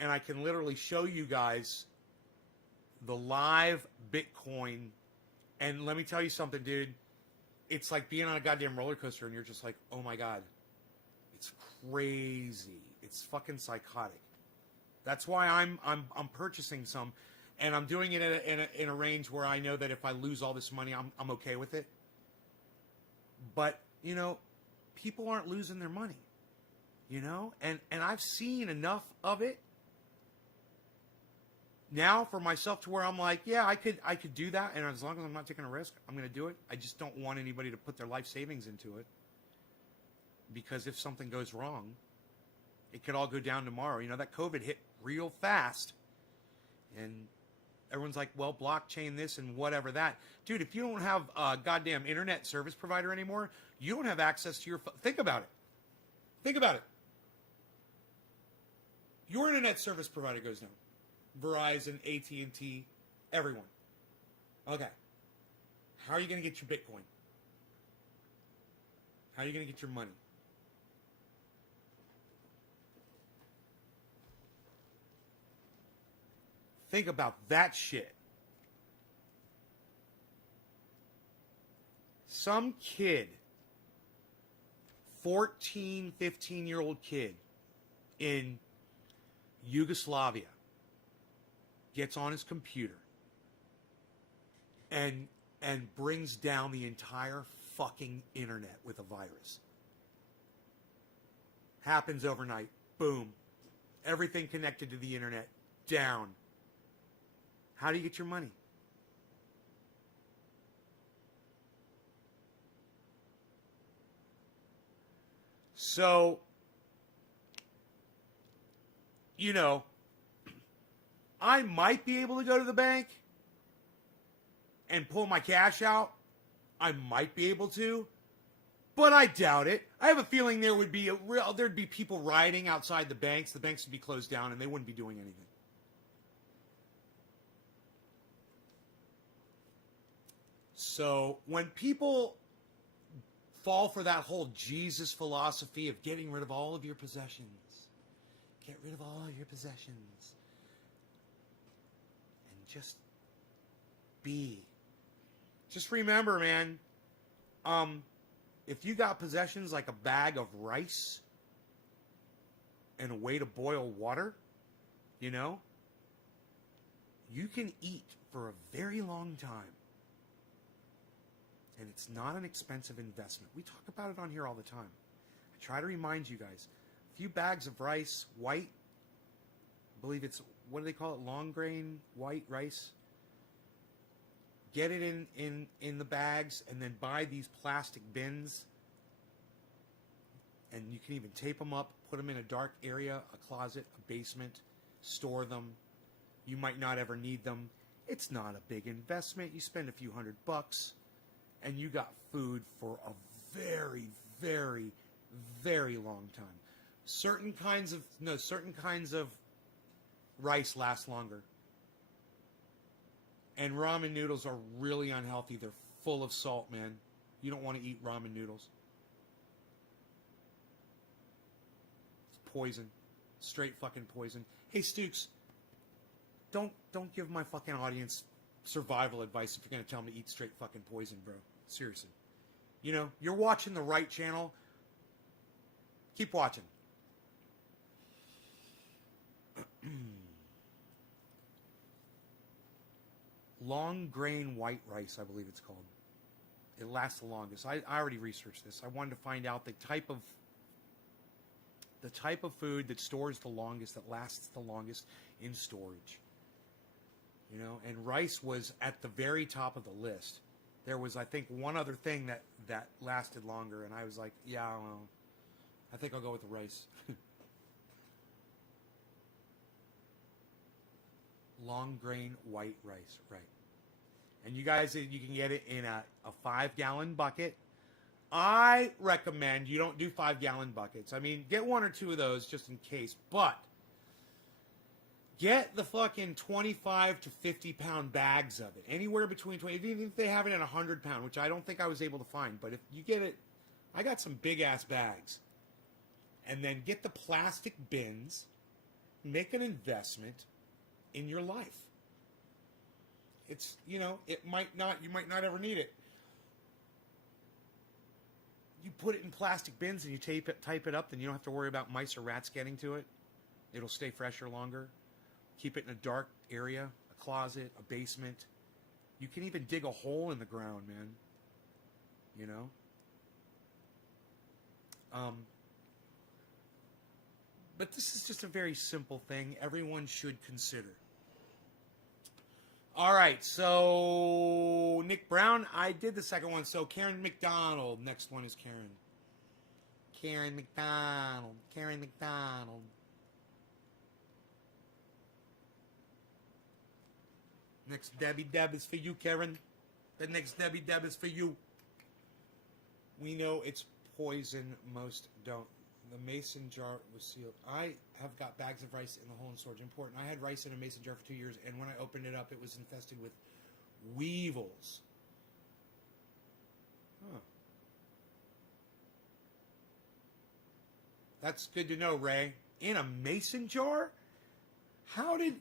and I can literally show you guys the live Bitcoin. And let me tell you something, dude. It's like being on a goddamn roller coaster, and you're just like, oh my god, it's crazy. It's fucking psychotic. That's why I'm purchasing some, and I'm doing it in a range where I know that if I lose all this money, I'm okay with it. But you know, people aren't losing their money, you know, and I've seen enough of it now for myself to where I'm like, yeah, I could do that, and as long as I'm not taking a risk, I'm going to do it. I just don't want anybody to put their life savings into it, because if something goes wrong, it could all go down tomorrow. You know, that COVID hit real fast, and everyone's like, well, blockchain this and whatever that. Dude, if you don't have a goddamn internet service provider anymore, you don't have access to your think about it. Think about it. Your internet service provider goes down. Verizon, AT&T, everyone. Okay. How are you going to get your Bitcoin? How are you going to get your money? Think about that shit. Some kid, 14, 15-year-old kid in Yugoslavia gets on his computer and brings down the entire fucking internet with a virus. Happens overnight. Boom. Everything connected to the internet down. How do you get your money? So, you know, I might be able to go to the bank and pull my cash out I might be able to, but I doubt it. I have a feeling there'd be people rioting outside the banks. The banks would be closed down and they wouldn't be doing anything. So when people fall for that whole Jesus philosophy of getting rid of all of your possessions, get rid of all your possessions, and just be. Just remember, man, if you got possessions like a bag of rice and a way to boil water, you know, you can eat for a very long time. And it's not an expensive investment. We talk about it on here all the time. I try to remind you guys. A few bags of rice, white, I believe it's, what do they call it? Long grain white rice. Get it in the bags and then buy these plastic bins. And you can even tape them up, put them in a dark area, a closet, a basement, store them. You might not ever need them. It's not a big investment. You spend a few $100 and you got food for a very, very, very long time. Certain kinds of rice last longer. And ramen noodles are really unhealthy. They're full of salt, man. You don't want to eat ramen noodles. It's poison. Straight fucking poison. Hey, Stooks, don't give my fucking audience survival advice if you're going to tell them to eat straight fucking poison, bro. Seriously. You know, you're watching the right channel. Keep watching. Long grain white rice, I believe it's called. It lasts the longest. I already researched this. I wanted to find out the type of food that stores the longest, that lasts the longest in storage. You know, and rice was at the very top of the list. There was, I think, one other thing that lasted longer, and I was like, yeah, well, I think I'll go with the rice. Long grain white rice, right. And you guys, you can get it in a 5-gallon bucket. I recommend you don't do 5-gallon buckets. I mean, get 1 or 2 of those just in case, but get the fucking 25 to 50 pound bags of it. Anywhere between 20, even if they have it in 100 pound, which I don't think I was able to find. But if you get it, I got some big ass bags. And then get the plastic bins, make an investment in your life. It's, you know, you might not ever need it. You put it in plastic bins and you type it up, then you don't have to worry about mice or rats getting to it. It'll stay fresher longer. Keep it in a dark area, a closet, a basement. You can even dig a hole in the ground, man. You know? But this is just a very simple thing everyone should consider. All right, so Nick Brown, I did the second one. So Karen McDonald, next one is Karen. Karen McDonald. Next Debbie Deb is for you, Karen. The next Debbie Deb is for you. We know it's poison, most don't. The mason jar was sealed. I have got bags of rice in the hole in storage. Important. I had rice in a mason jar for 2 years, and when I opened it up, it was infested with weevils. Huh. That's good to know, Ray. In a mason jar? How did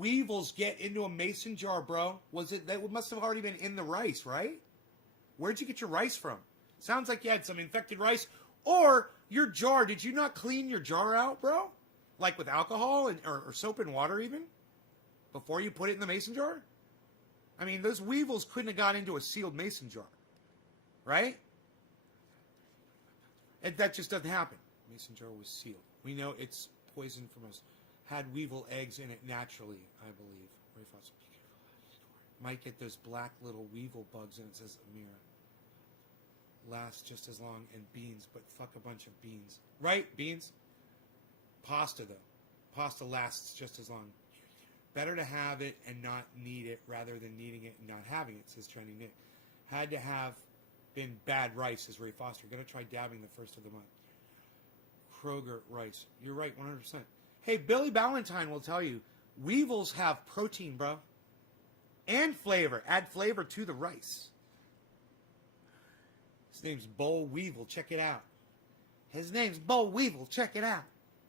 weevils get into a mason jar, bro? That must have already been in the rice, right? Where'd you get your rice from? Sounds like you had some infected rice. Or your jar, did you not clean your jar out, bro? Like with alcohol or soap and water even? Before you put it in the mason jar? I mean, those weevils couldn't have got into a sealed mason jar. Right? And that just doesn't happen. Mason jar was sealed. We know it's poison for most. Had weevil eggs in it naturally, I believe. Ray Foster. Might get those black little weevil bugs in it, says Amira. Lasts just as long, and beans, but fuck a bunch of beans. Right? Beans? Pasta, though. Pasta lasts just as long. Better to have it and not need it rather than needing it and not having it, says Trendy Nick. Had to have been bad rice, says Ray Foster. Gotta try dabbing the first of the month. Kroger rice. You're right, 100%. Hey, Billy Ballantyne will tell you, weevils have protein, bro. And flavor. Add flavor to the rice. His name's Bo Weevil. Check it out. His name's Bo Weevil. Check it out.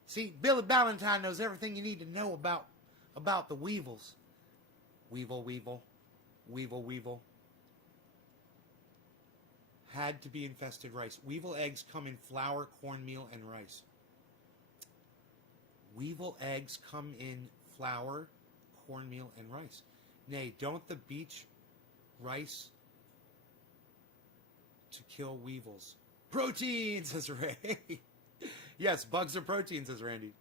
See, Billy Ballantyne knows everything you need to know about the weevils. Weevil, weevil. Weevil, weevil. Had to be infested rice. Weevil eggs come in flour, cornmeal, and rice. Weevil eggs come in flour, cornmeal, and rice. Nay, don't the beach rice to kill weevils. Protein, says Ray. Yes, bugs are protein, says Randy.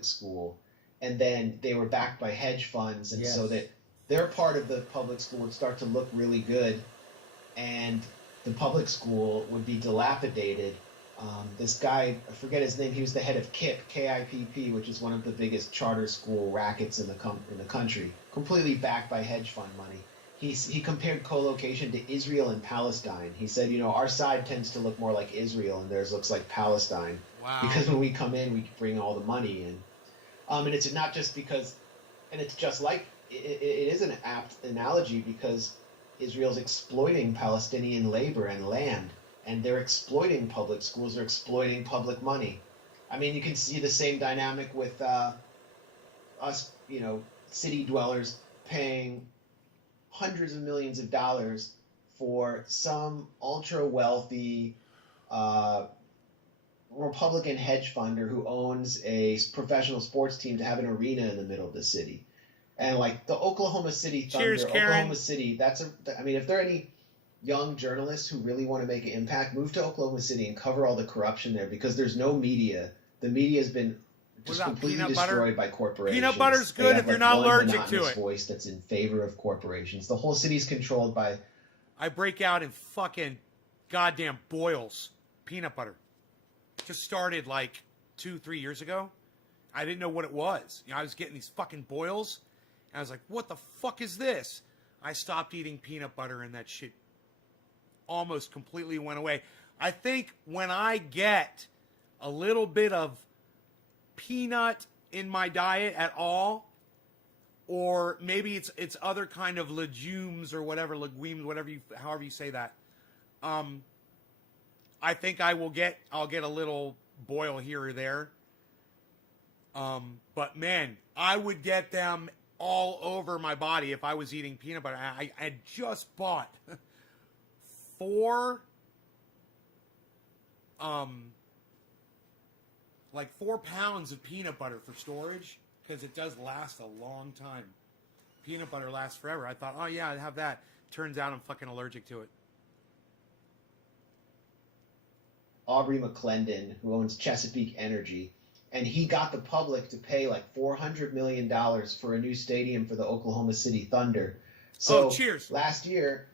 School, and then they were backed by hedge funds, and Yes. so that their part of the public school would start to look really good, and the public school would be dilapidated. This guy, I forget his name, he was the head of KIPP, K-I-P-P, which is one of the biggest charter school rackets in the country, completely backed by hedge fund money. He compared co-location to Israel and Palestine. He said, our side tends to look more like Israel, and theirs looks like Palestine. Wow. Because when we come in, we bring all the money in. And it's not just because, and it's just like, it is an apt analogy because Israel's exploiting Palestinian labor and land, and they're exploiting public schools, they're exploiting public money. I mean, you can see the same dynamic with us, city dwellers paying hundreds of millions of dollars for some ultra-wealthy Republican hedge funder who owns a professional sports team to have an arena in the middle of the city. And like the Oklahoma City Thunder, Cheers, Karen. Oklahoma City, if there are any young journalists who really want to make an impact, move to Oklahoma City and cover all the corruption there because there's no media. The media has been just about completely peanut butter? destroyed by corporations. Peanut butter's They good have, if you're not one allergic to monotonous it. voice that's in favor of corporations. The whole city's controlled by I break out in fucking goddamn boils. Peanut butter. Just started like 2-3 years ago. I didn't know what it was. I was getting these fucking boils. And I was like, what the fuck is this? I stopped eating peanut butter and that shit almost completely went away. I think when I get a little bit of peanut in my diet at all, or maybe it's other kind of legumes or whatever, legumes, however you say that. I think I'll get a little boil here or there. But man, I would get them all over my body if I was eating peanut butter. I had just bought 4 pounds of peanut butter for storage because it does last a long time. Peanut butter lasts forever. I thought, oh yeah, I'd have that. Turns out I'm fucking allergic to it. Aubrey McClendon, who owns Chesapeake Energy, and he got the public to pay like $400 million for a new stadium for the Oklahoma City Thunder. So cheers. Last year,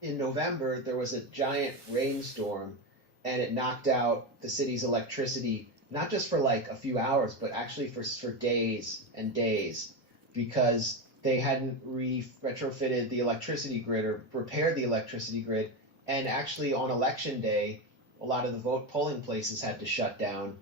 in November, there was a giant rainstorm, and it knocked out the city's electricity, not just for like a few hours, but actually for days and days, because they hadn't retrofitted the electricity grid or repaired the electricity grid. And actually on election day, a lot of the polling places had to shut down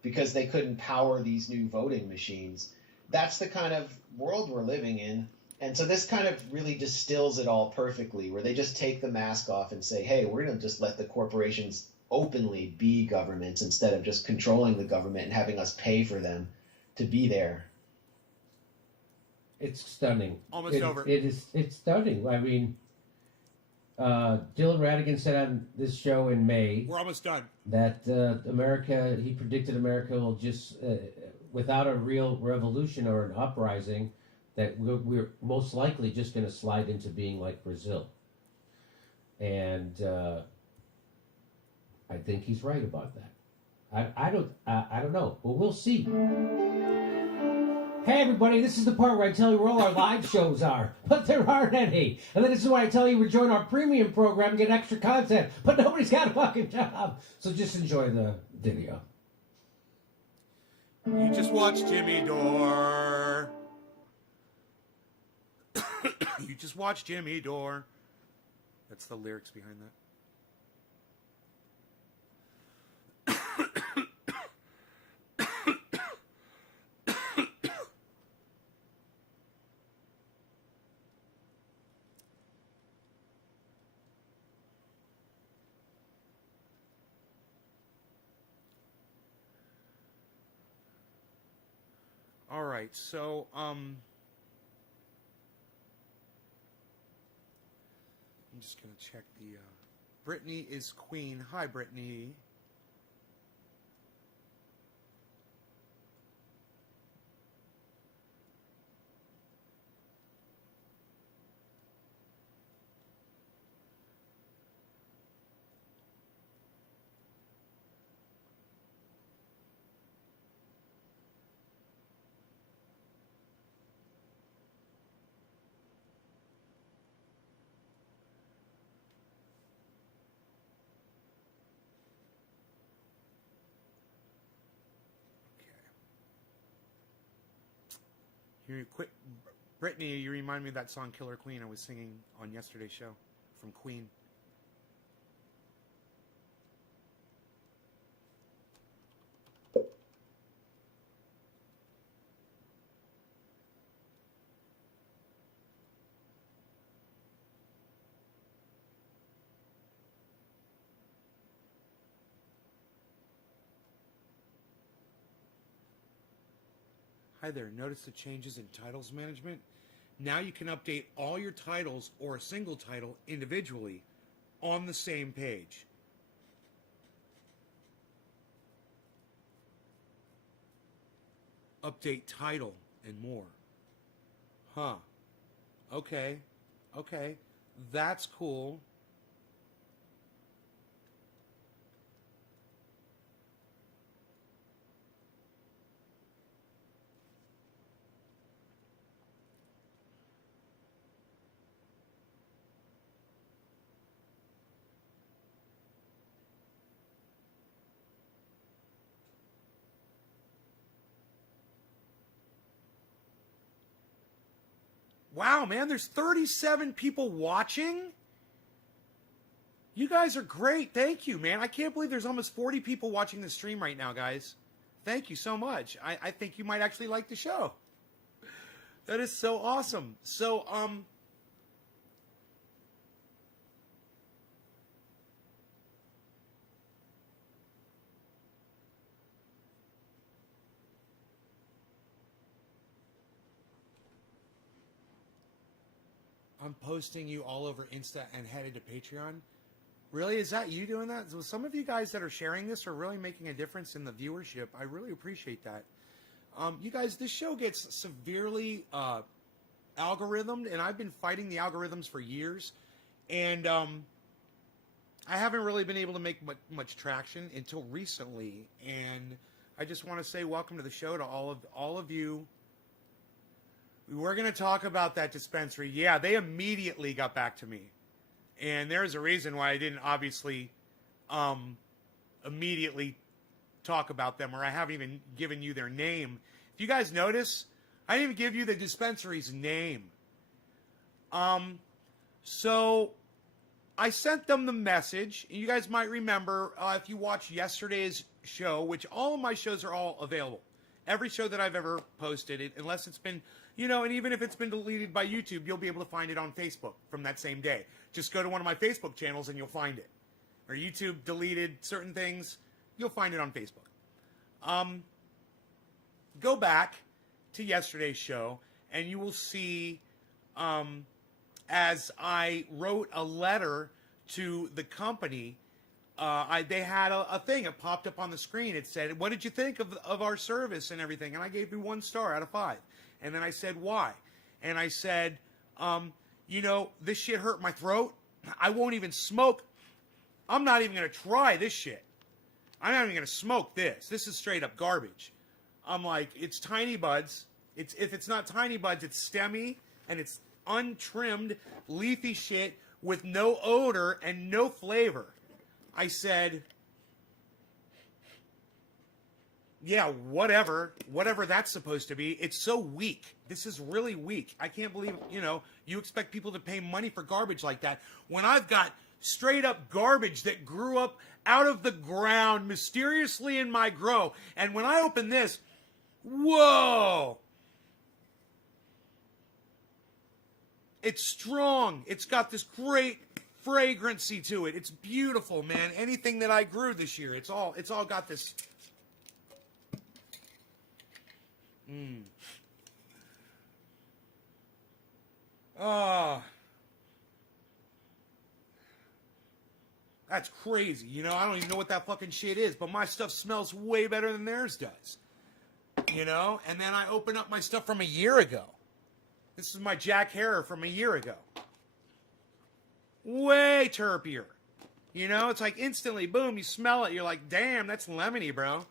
because they couldn't power these new voting machines. That's the kind of world we're living in. And so this kind of really distills it all perfectly, where they just take the mask off and say, hey, we're going to just let the corporations openly be governments instead of just controlling the government and having us pay for them to be there. It's stunning. Almost over. It's stunning. I mean, Dylan Radigan said on this show in May We're almost done. that he predicted America will just, without a real revolution or an uprising, that we're most likely just going to slide into being like Brazil. And I think he's right about that. I don't know, but we'll see. Hey everybody, this is the part where I tell you where all our live shows are, but there aren't any. And then this is where I tell you we join our premium program and get extra content, but nobody's got a fucking job. So just enjoy the video. You just watched Jimmy Dore. You you just watch Jimmy Dore. That's the lyrics behind that. All right, so I'm just gonna check the. Brittany is queen. Hi, Brittany. You quit, Brittany. You remind me of that song "Killer Queen" I was singing on yesterday's show from Queen. Hi there, notice the changes in titles management? Now you can update all your titles or a single title individually on the same page. Update title and more. Huh. Okay. Okay. That's cool. Wow, man, there's 37 people watching? You guys are great. Thank you, man. I can't believe there's almost 40 people watching the stream right now, guys. Thank you so much. I think you might actually like the show. That is so awesome. So, I'm posting you all over Insta and headed to Patreon. Really? Is that you doing that? So some of you guys that are sharing this are really making a difference in the viewership. I really appreciate that. You guys, this show gets severely algorithmed, and I've been fighting the algorithms for years. And I haven't really been able to make much traction until recently. And I just want to say welcome to the show to all of you. We're going to talk about that dispensary. Yeah, they immediately got back to me. And there's a reason why I didn't obviously immediately talk about them, or I haven't even given you their name. If you guys notice, I didn't even give you the dispensary's name. So I sent them the message. You guys might remember if you watched yesterday's show, which all of my shows are all available. Every show that I've ever posted, unless it's been, and even if it's been deleted by YouTube, you'll be able to find it on Facebook from that same day. Just go to one of my Facebook channels and you'll find it. Or YouTube deleted certain things, you'll find it on Facebook. Go back to yesterday's show and you will see as I wrote a letter to the company, they had a thing. It popped up on the screen. It said, "What did you think of our service and everything?" And I gave you 1 star out of 5. And then I said, "Why?" And I said, this shit hurt my throat. I won't even smoke. I'm not even going to try this shit. I'm not even going to smoke this. This is straight up garbage. I'm like, it's tiny buds. If it's not tiny buds, it's stemmy and it's untrimmed, leafy shit with no odor and no flavor. I said, yeah, whatever that's supposed to be. It's so weak. This is really weak. I can't believe, you expect people to pay money for garbage like that when I've got straight up garbage that grew up out of the ground mysteriously in my grow. And when I open this, whoa! It's strong. It's got this great fragrancy to it. It's beautiful, man. Anything that I grew this year, it's all got this. Oh, that's crazy. I don't even know what that fucking shit is, but my stuff smells way better than theirs does. And then I open up my stuff from a year ago. This is my Jack Herer from a year ago. Way terpier. It's like instantly, boom, you smell it. You're like, damn, that's lemony, bro.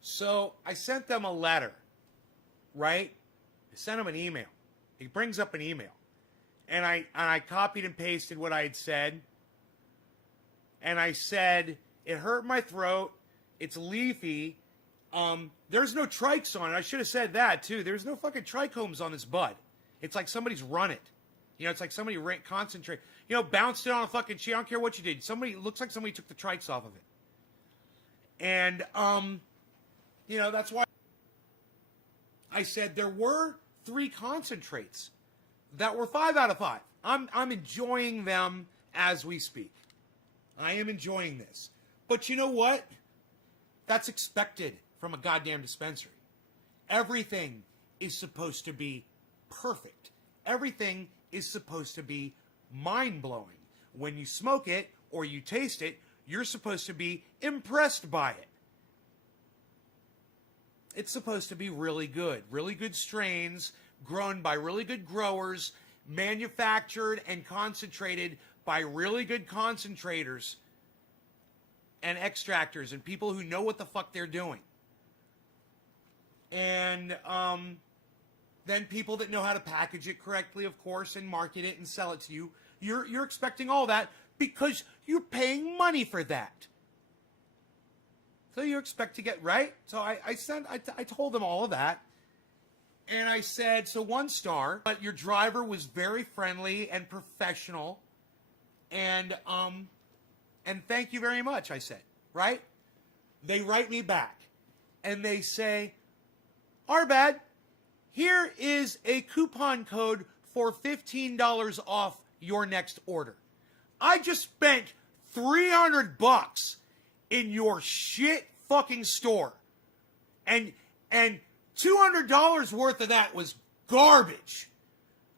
So I sent them a letter, right? I sent them an email. It brings up an email. And I copied and pasted what I had said. And I said, it hurt my throat. It's leafy. There's no trikes on it. I should have said that, too. There's no fucking trichomes on this bud. It's like somebody's run it. It's like somebody concentrate. Bounced it on a fucking sheet. I don't care what you did. It looks like somebody took the trikes off of it. And, that's why I said there were 3 concentrates that were 5 out of 5. I'm enjoying them as we speak. I am enjoying this. But you know what? That's expected from a goddamn dispensary. Everything is supposed to be perfect. Everything is supposed to be mind-blowing. When you smoke it or you taste it, you're supposed to be impressed by it. It's supposed to be really good strains grown by really good growers, manufactured and concentrated by really good concentrators and extractors and people who know what the fuck they're doing. And then people that know how to package it correctly, of course, and market it and sell it to you. You're expecting all that because you're paying money for that. So you expect to get right. So I told them all of that. And I said, so 1 star, but your driver was very friendly and professional. And thank you very much, I said, right? They write me back and they say, Arbad, here is a coupon code for $15 off your next order. I just spent $300 in your shit fucking store. And $200 worth of that was garbage.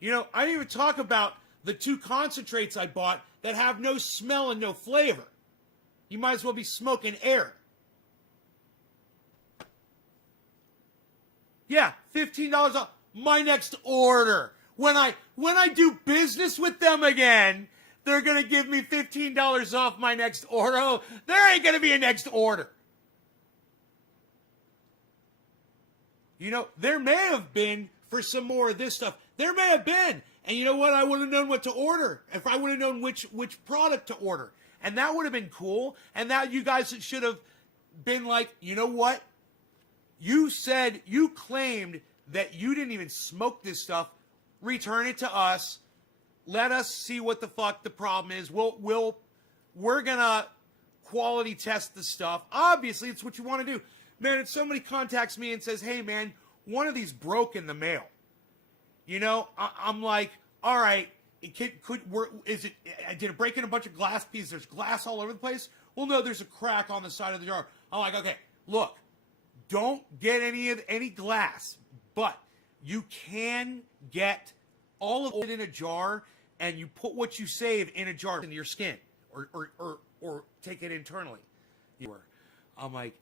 I didn't even talk about the 2 concentrates I bought that have no smell and no flavor. You might as well be smoking air. Yeah, $15 off my next order. When I do business with them again, they're going to give me $15 off my next order. Oh, there ain't going to be a next order. There may have been for some more of this stuff. There may have been. And you know what? I would have known what to order if I would have known which product to order. And that would have been cool. And that you guys should have been like, you know what? You claimed that you didn't even smoke this stuff. Return it to us. Let us see what the fuck the problem is. We're gonna quality test the stuff. Obviously, it's what you want to do. Man, if somebody contacts me and says, hey man, one of these broke in the mail. I'm like, all right, did it break in a bunch of glass pieces? There's glass all over the place? Well, no, there's a crack on the side of the jar. I'm like, okay, look, don't get any glass, but you can get all of it in a jar, and you put what you save in a jar into your skin, or take it internally. I'm like,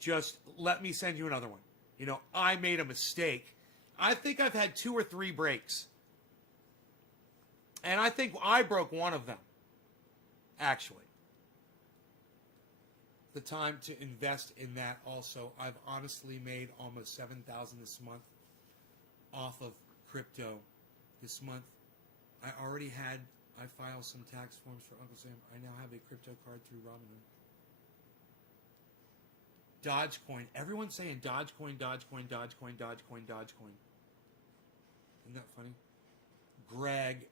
just let me send you another one. I made a mistake. I think I've had 2 or 3 breaks. And I think I broke one of them, actually. The time to invest in that also. I've honestly made almost $7,000 this month off of crypto this month. I filed some tax forms for Uncle Sam. I now have a crypto card through Robinhood. Dogecoin. Everyone's saying Dogecoin, Dogecoin, Dogecoin, Dogecoin, Dogecoin. Isn't that funny? Greg,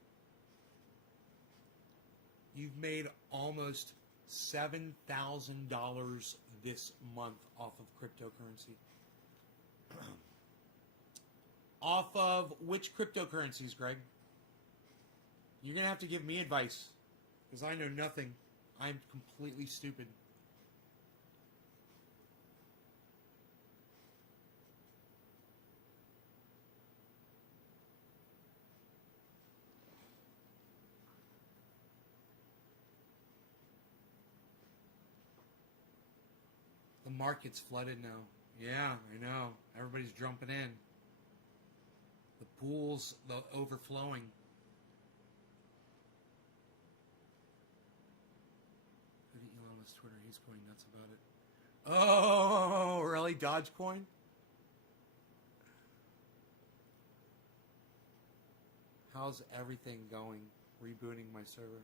you've made almost $7,000 this month off of cryptocurrency. Off of which cryptocurrencies, Greg? You're going to have to give me advice because I know nothing. I'm completely stupid. The market's flooded now. Yeah, I know. Everybody's jumping in. The pool's overflowing. Go to Elon's Twitter. He's going nuts about it. Oh, really? Dogecoin? How's everything going? Rebooting my server.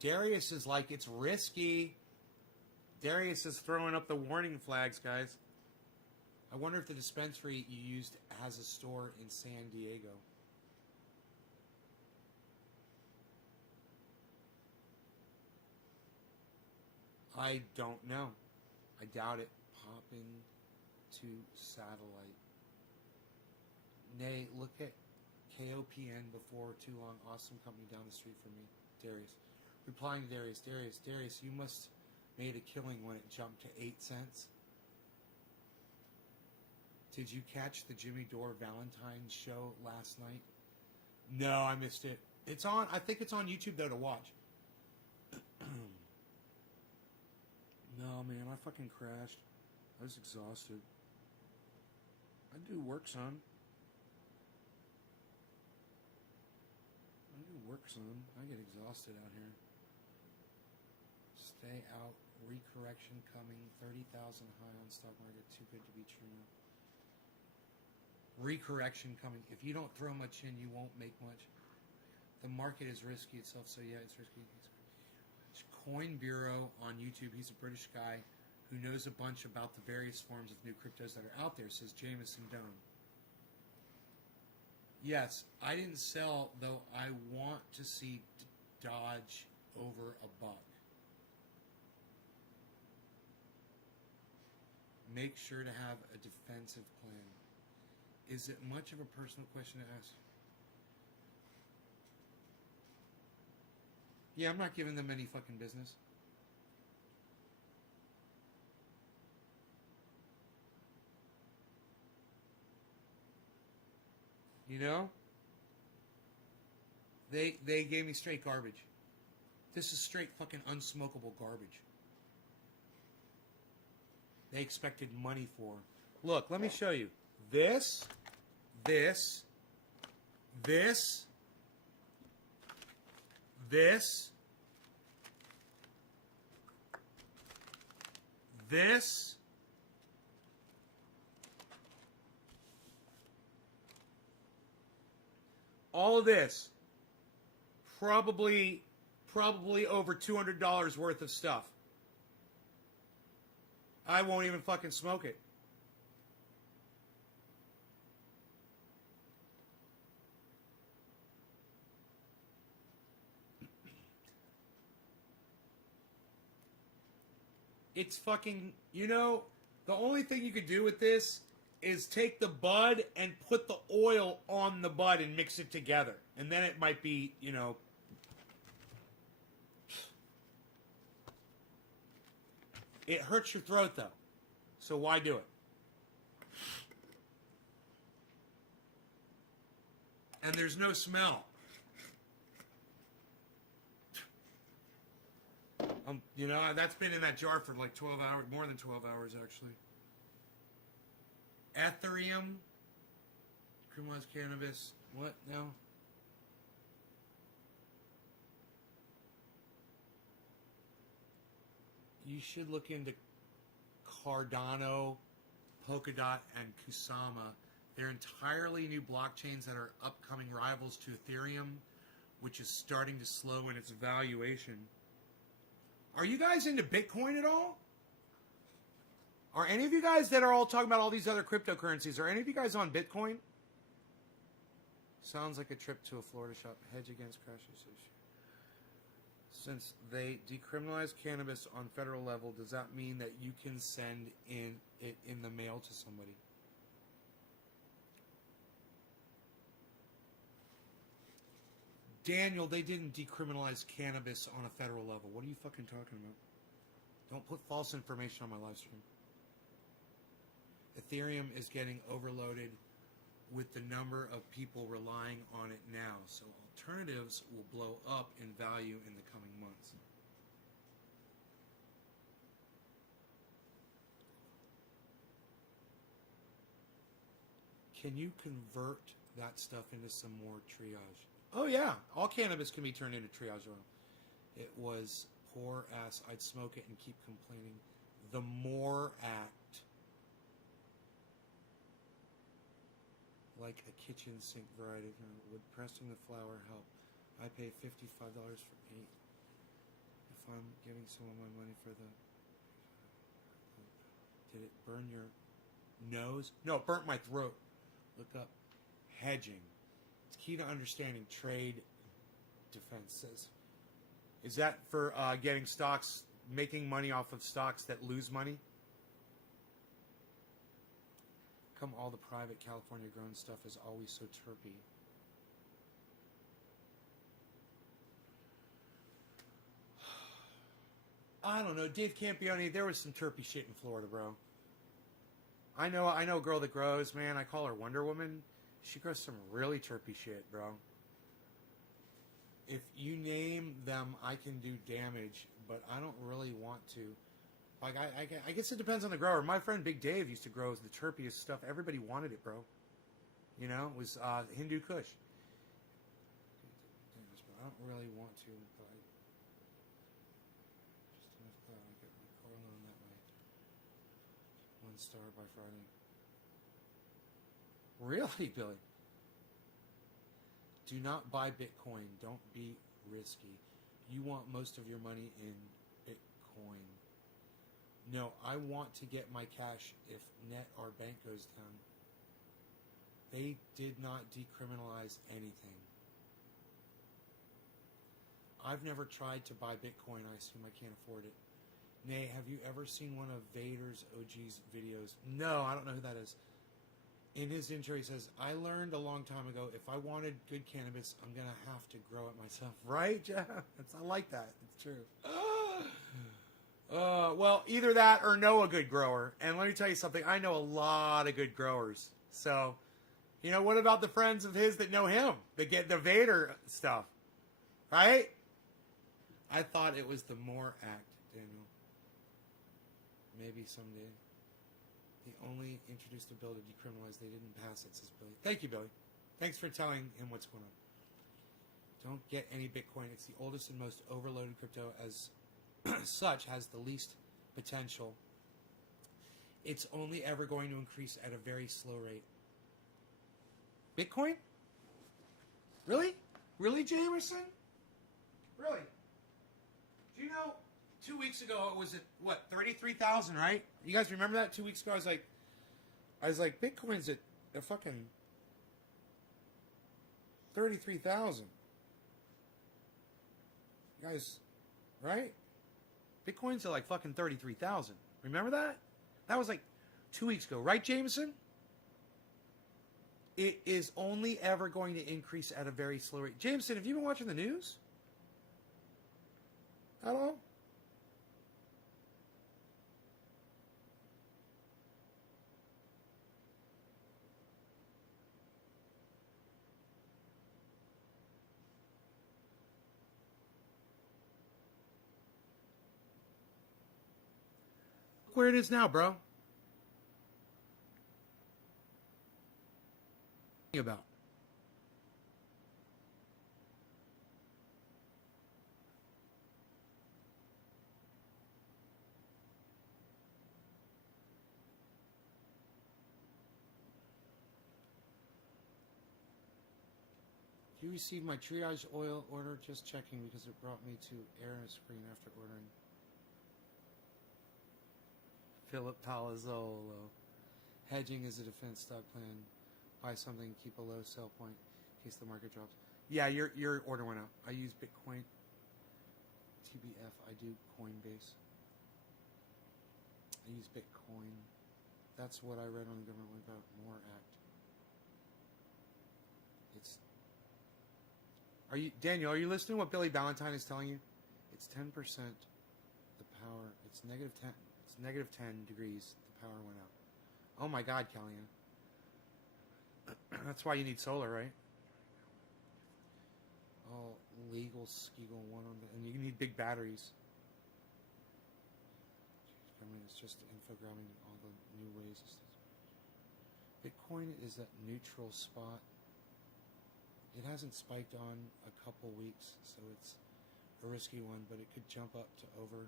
Darius is like, it's risky. Darius is throwing up the warning flags, guys. I wonder if the dispensary you used has a store in San Diego. I don't know. I doubt it. Pop in to satellite. Nay, look at KOPN before too long. Awesome company down the street from me. Darius. Replying to Darius. Darius, you must made a killing when it jumped to 8 cents. Did you catch the Jimmy Dore Valentine's show last night? No, I missed it. It's on. I think it's on YouTube though to watch. No, man, I fucking crashed. I was exhausted. I do work, son. I get exhausted out here. Stay out. Recorrection coming. 30,000 high on stock market. Too good to be true. Recorrection coming. If you don't throw much in, you won't make much. The market is risky itself, so yeah, it's risky. It's Coin Bureau on YouTube. He's a British guy who knows a bunch about the various forms of new cryptos that are out there, says Jameson Doan. Yes, I didn't sell, though I want to see Dodge over $1. Make sure to have a defensive plan. Is it much of a personal question to ask? Yeah, I'm not giving them any fucking business. You know? They gave me straight garbage. This is straight fucking unsmokable garbage. They expected money for. Look, let me show you. This, this, this, this, this, all of this, probably over $200 worth of stuff. I won't even fucking smoke it. It's fucking, you know, the only thing you could do with this is take the bud and put the oil on the bud and mix it together. And then it might be, you know. It hurts your throat, though. So why do it? And there's no smell. You know, that's been in that jar for like 12 hours, more than 12 hours, actually. Ethereum. Criminalized cannabis. What now? You should look into Cardano, Polkadot, and Kusama. They're entirely new blockchains that are upcoming rivals to Ethereum. which is starting to slow in its valuation. Are you guys into Bitcoin at all? Are any of you guys that are all talking about all these other cryptocurrencies, are any of you guys on Bitcoin? Sounds like a trip to a Florida shop. Hedge against crashes. Since they decriminalized cannabis on federal level, does that mean that you can send it in the mail to somebody? Daniel, they didn't decriminalize cannabis on a federal level. What are you fucking talking about? Don't put false information on my live stream. Ethereum is getting overloaded with the number of people relying on it now, so alternatives will blow up in value in the coming months. Can you convert that stuff into some more triage? Oh yeah, all cannabis can be turned into triage oil. It was poor ass. I'd smoke it and keep complaining. The MORE Act. Like a kitchen sink variety. Would pressing the flour help? I pay $55 for 8. If I'm giving someone my money for the... Did it burn your nose? No, it burnt my throat. Look up hedging. It's key to understanding trade defenses. Is that for getting stocks, making money off of stocks that lose money? Come all the private California grown stuff is always so terpy. I don't know, Dave Campione, there was some terpy shit in Florida, bro. I know a girl that grows, man. I call her Wonder Woman. She grows some really terpy shit, bro. If you name them, I can do damage, but I don't really want to. Like, I guess it depends on the grower. My friend Big Dave used to grow the terpiest stuff. Everybody wanted it, bro. You know, it was Hindu Kush. I don't really want to, but just enough cloud. I get my car loan that way. 1 star by Friday. Really, Billy? Do not buy Bitcoin. Don't be risky. You want most of your money in Bitcoin. No, I want to get my cash if net or bank goes down. They did not decriminalize anything. I've never tried to buy Bitcoin. I assume I can't afford it. Nay, have you ever seen one of Vader's OG's videos? No, I don't know who that is. In his intro, he says, I learned a long time ago, if I wanted good cannabis, I'm going to have to grow it myself. Right, Jeff? I like that. It's true. Well, either that or know a good grower. And let me tell you something. I know a lot of good growers. So, you know, what about the friends of his that know him? That get the Vader stuff. Right? I thought it was the MORE Act, Daniel. Maybe someday. They only introduced a bill to decriminalize. They didn't pass it, says Billy. Thank you, Billy. Thanks for telling him what's going on. Don't get any Bitcoin. It's the oldest and most overloaded crypto, as such has the least potential. It's only ever going to increase at a very slow rate. Bitcoin? Really? Really, Jamerson? Really? Do you know, 2 weeks ago it was at, what, 33,000, right? You guys remember that? 2 weeks ago I was like, Bitcoin's at a fucking 33,000. You guys, right? Bitcoin's at like fucking 33,000. Remember that? That was like 2 weeks ago, right, Jameson? It is only ever going to increase at a very slow rate. Jameson, have you been watching the news? At all? Look where it is now, bro. About. You received my triage oil order, just checking because it brought me to error screen after ordering. Philip Palazzolo. Hedging is a defense stock plan. Buy something, keep a low sell point in case the market drops. Yeah, your order went out. I use Bitcoin. TBF, I do Coinbase. I use Bitcoin. That's what I read on the Government Without More Act. Daniel, are you listening to what Billy Ballantyne is telling you? It's 10% the power. It's negative 10. It's negative 10 degrees. The power went out. Oh my God, Kellyanne. That's why you need solar, right? Oh, legal Skeagle one on the, and you need big batteries. I mean, it's just infogramming all the new ways. Bitcoin is at neutral spot. It hasn't spiked on a couple weeks, so it's a risky one, but it could jump up to over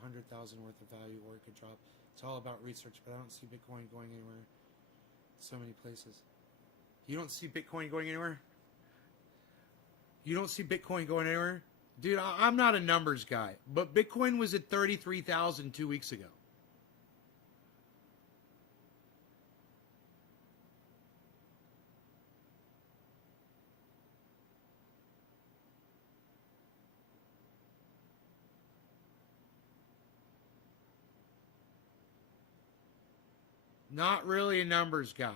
100,000 worth of value, or it could drop. It's all about research, but I don't see Bitcoin going anywhere. So many places. You don't see Bitcoin going anywhere? You don't see Bitcoin going anywhere? Dude, I'm not a numbers guy, but Bitcoin was at 33,000 2 weeks ago. Not really a numbers guy.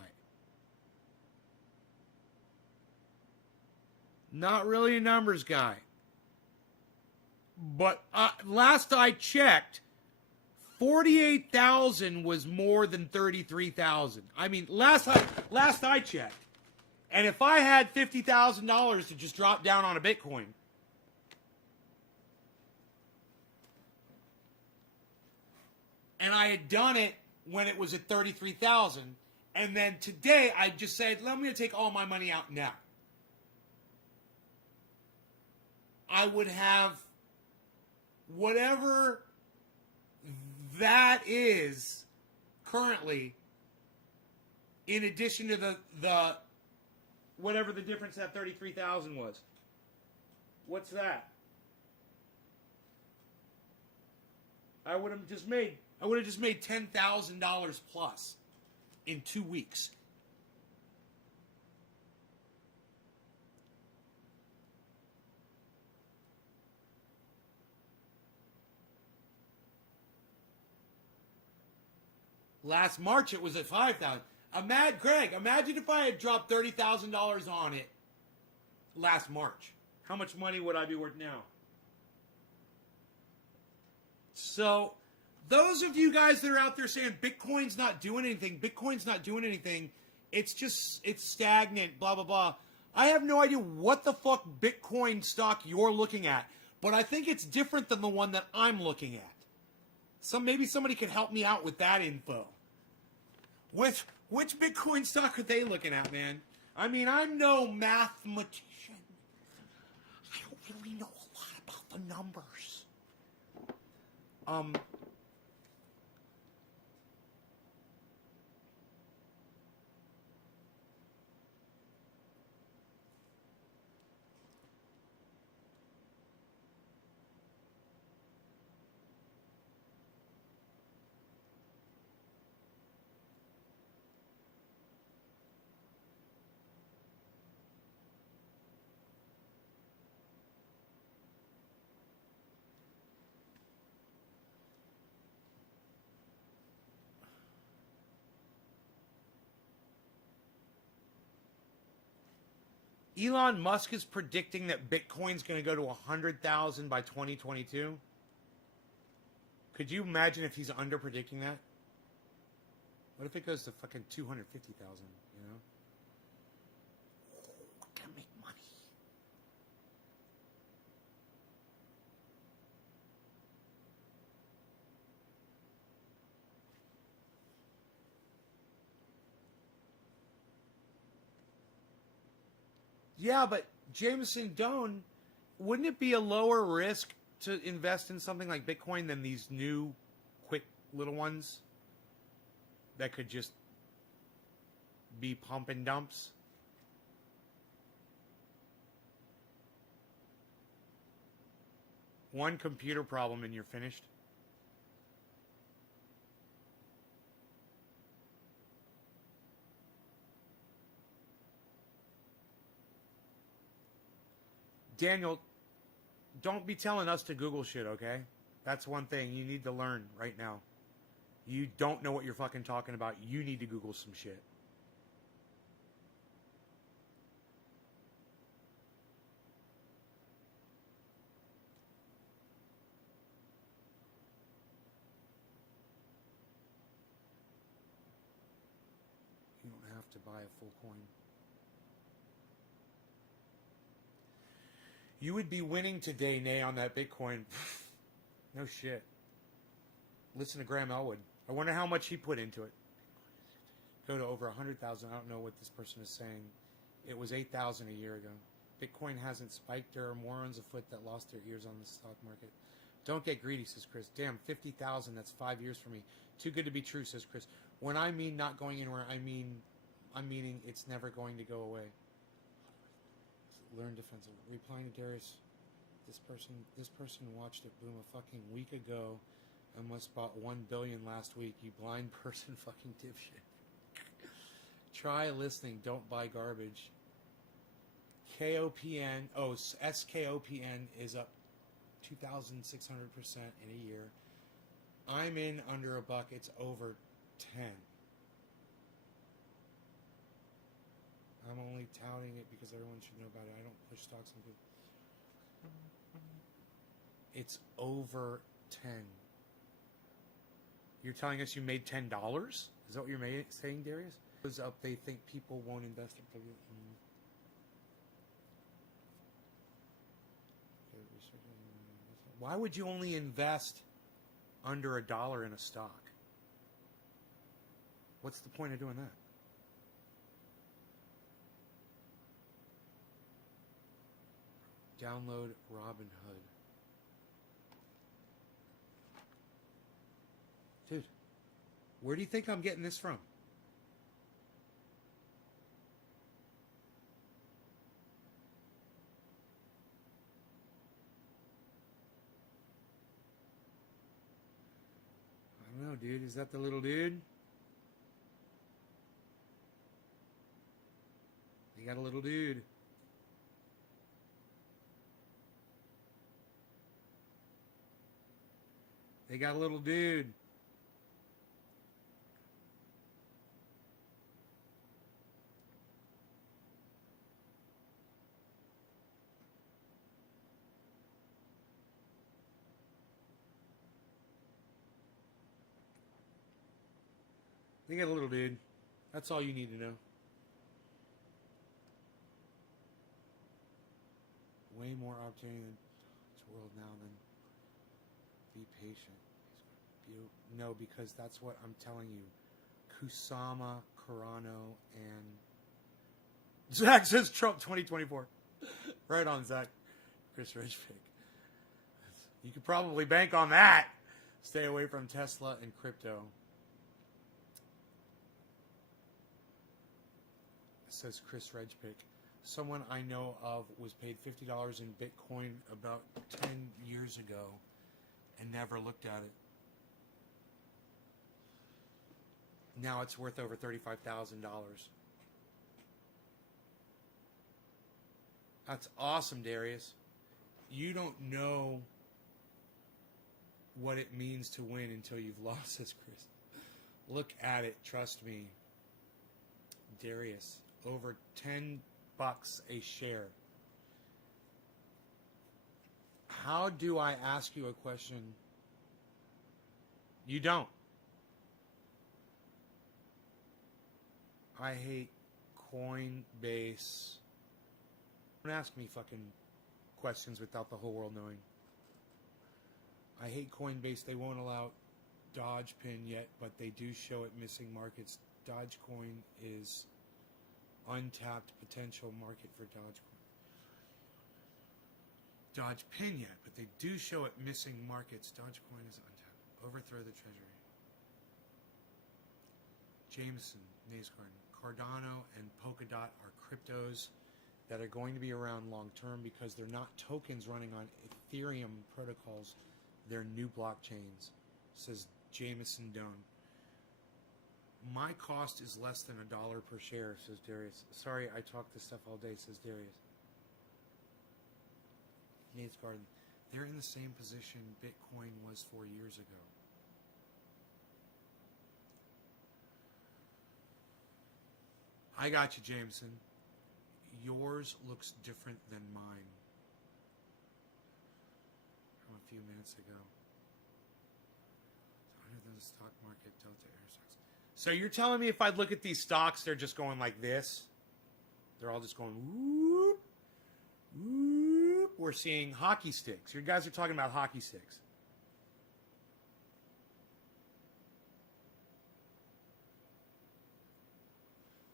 Not really a numbers guy. But last I checked, 48,000 was more than 33,000. I mean, last I checked. And if I had $50,000 to just drop down on a Bitcoin, and I had done it when it was at 33,000, and then today I just said, I'm going to take all my money out now. I would have whatever that is currently, in addition to the whatever the difference that 33,000 was. What's that? I would have just made $10,000 plus in 2 weeks. Last March it was at 5,000. Greg, imagine if I had dropped $30,000 on it last March. How much money would I be worth now? So, those of you guys that are out there saying Bitcoin's not doing anything, it's stagnant, blah, blah, blah. I have no idea what the fuck Bitcoin stock you're looking at, but I think it's different than the one that I'm looking at. Maybe somebody could help me out with that info. Which Bitcoin stock are they looking at, man? I mean, I'm no mathematician. I don't really know a lot about the numbers. Elon Musk is predicting that Bitcoin's going to go to 100,000 by 2022. Could you imagine if he's under predicting that? What if it goes to fucking 250,000, you know? We're going to make money. Yeah, but Jameson Doan, wouldn't it be a lower risk to invest in something like Bitcoin than these new, quick little ones that could just be pump and dumps? One computer problem and you're finished. Daniel, don't be telling us to Google shit, okay? That's one thing you need to learn right now. You don't know what you're fucking talking about. You need to Google some shit. You don't have to buy a full coin. You would be winning today, Nay, on that Bitcoin. No shit. Listen to Graham Elwood. I wonder how much he put into it. Go to over 100,000. I don't know what this person is saying. It was 8,000 a year ago. Bitcoin hasn't spiked. There are morons afoot that lost their ears on the stock market. Don't get greedy, says Chris. Damn, 50,000. That's 5 years for me. Too good to be true, says Chris. When I mean not going anywhere, I'm meaning it's never going to go away. Learn defensive. Replying to Darius, this person watched it boom a fucking week ago and must bought 1 billion last week. You blind person, fucking dipshit. Try listening. Don't buy garbage. KOPN. Oh, SKOPN is up 2,600% in a year. I'm in under $1. It's over 10. I'm only touting it because everyone should know about it. I don't push stocks into. It's over 10. You're telling us you made $10? Is that what you're saying, Darius? It was up. They think people won't invest in. Why would you only invest under $1 in a stock? What's the point of doing that? Download Robinhood. Dude, where do you think I'm getting this from? I don't know, dude. Is that the little dude? You got a little dude. They got a little dude. They got a little dude. That's all you need to know. Way more opportunity in this world now than be patient. No, because that's what I'm telling you. Kusama, Carano, and Zach says Trump 2024. Right on, Zach. Chris Ridgepick. You could probably bank on that. Stay away from Tesla and crypto. Says Chris Ridgepick. Someone I know of was paid $50 in Bitcoin about 10 years ago and never looked at it. Now it's worth over $35,000. That's awesome, Darius. You don't know what it means to win until you've lost, says Chris. Look at it, trust me. Darius, over $10 a share. How do I ask you a question? You don't. I hate Coinbase. Don't ask me fucking questions without the whole world knowing. I hate Coinbase. They won't allow Dogecoin yet, but they do show it missing markets. Dogecoin is untapped potential market for Dogecoin. Dogecoin yet, but they do show it missing markets. Dogecoin is untapped. Overthrow the treasury. Jameson, Naysgarden, Cardano, and Polkadot are cryptos that are going to be around long term because they're not tokens running on Ethereum protocols, their new blockchains, says Jameson Doan. My cost is less than $1 per share, says Darius. Sorry, I talk this stuff all day, says Darius. Nate's Garden. They're in the same position Bitcoin was 4 years ago. I got you, Jameson. Yours looks different than mine. From a few minutes ago. Under the stock market, Delta Air stocks. So you're telling me if I look at these stocks, they're just going like this? They're all just going whoop, whoop. We're seeing hockey sticks. You guys are talking about hockey sticks.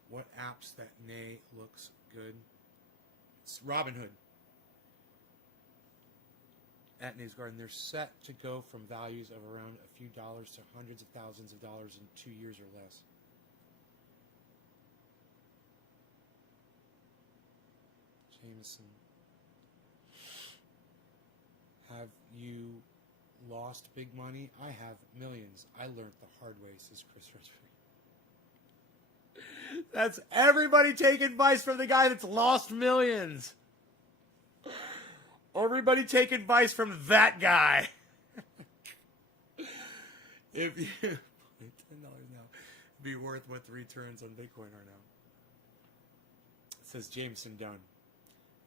What apps that nay looks good? It's Robinhood. At Nay's Garden, they're set to go from values of around a few dollars to hundreds of thousands of dollars in 2 years or less. Jameson. Have you lost big money? I have millions. I learned the hard way, says Chris Rosberg. That's everybody take advice from the guy that's lost millions. Everybody take advice from that guy. If you $10 now, be worth what the returns on Bitcoin are now. Says Jameson Dunn.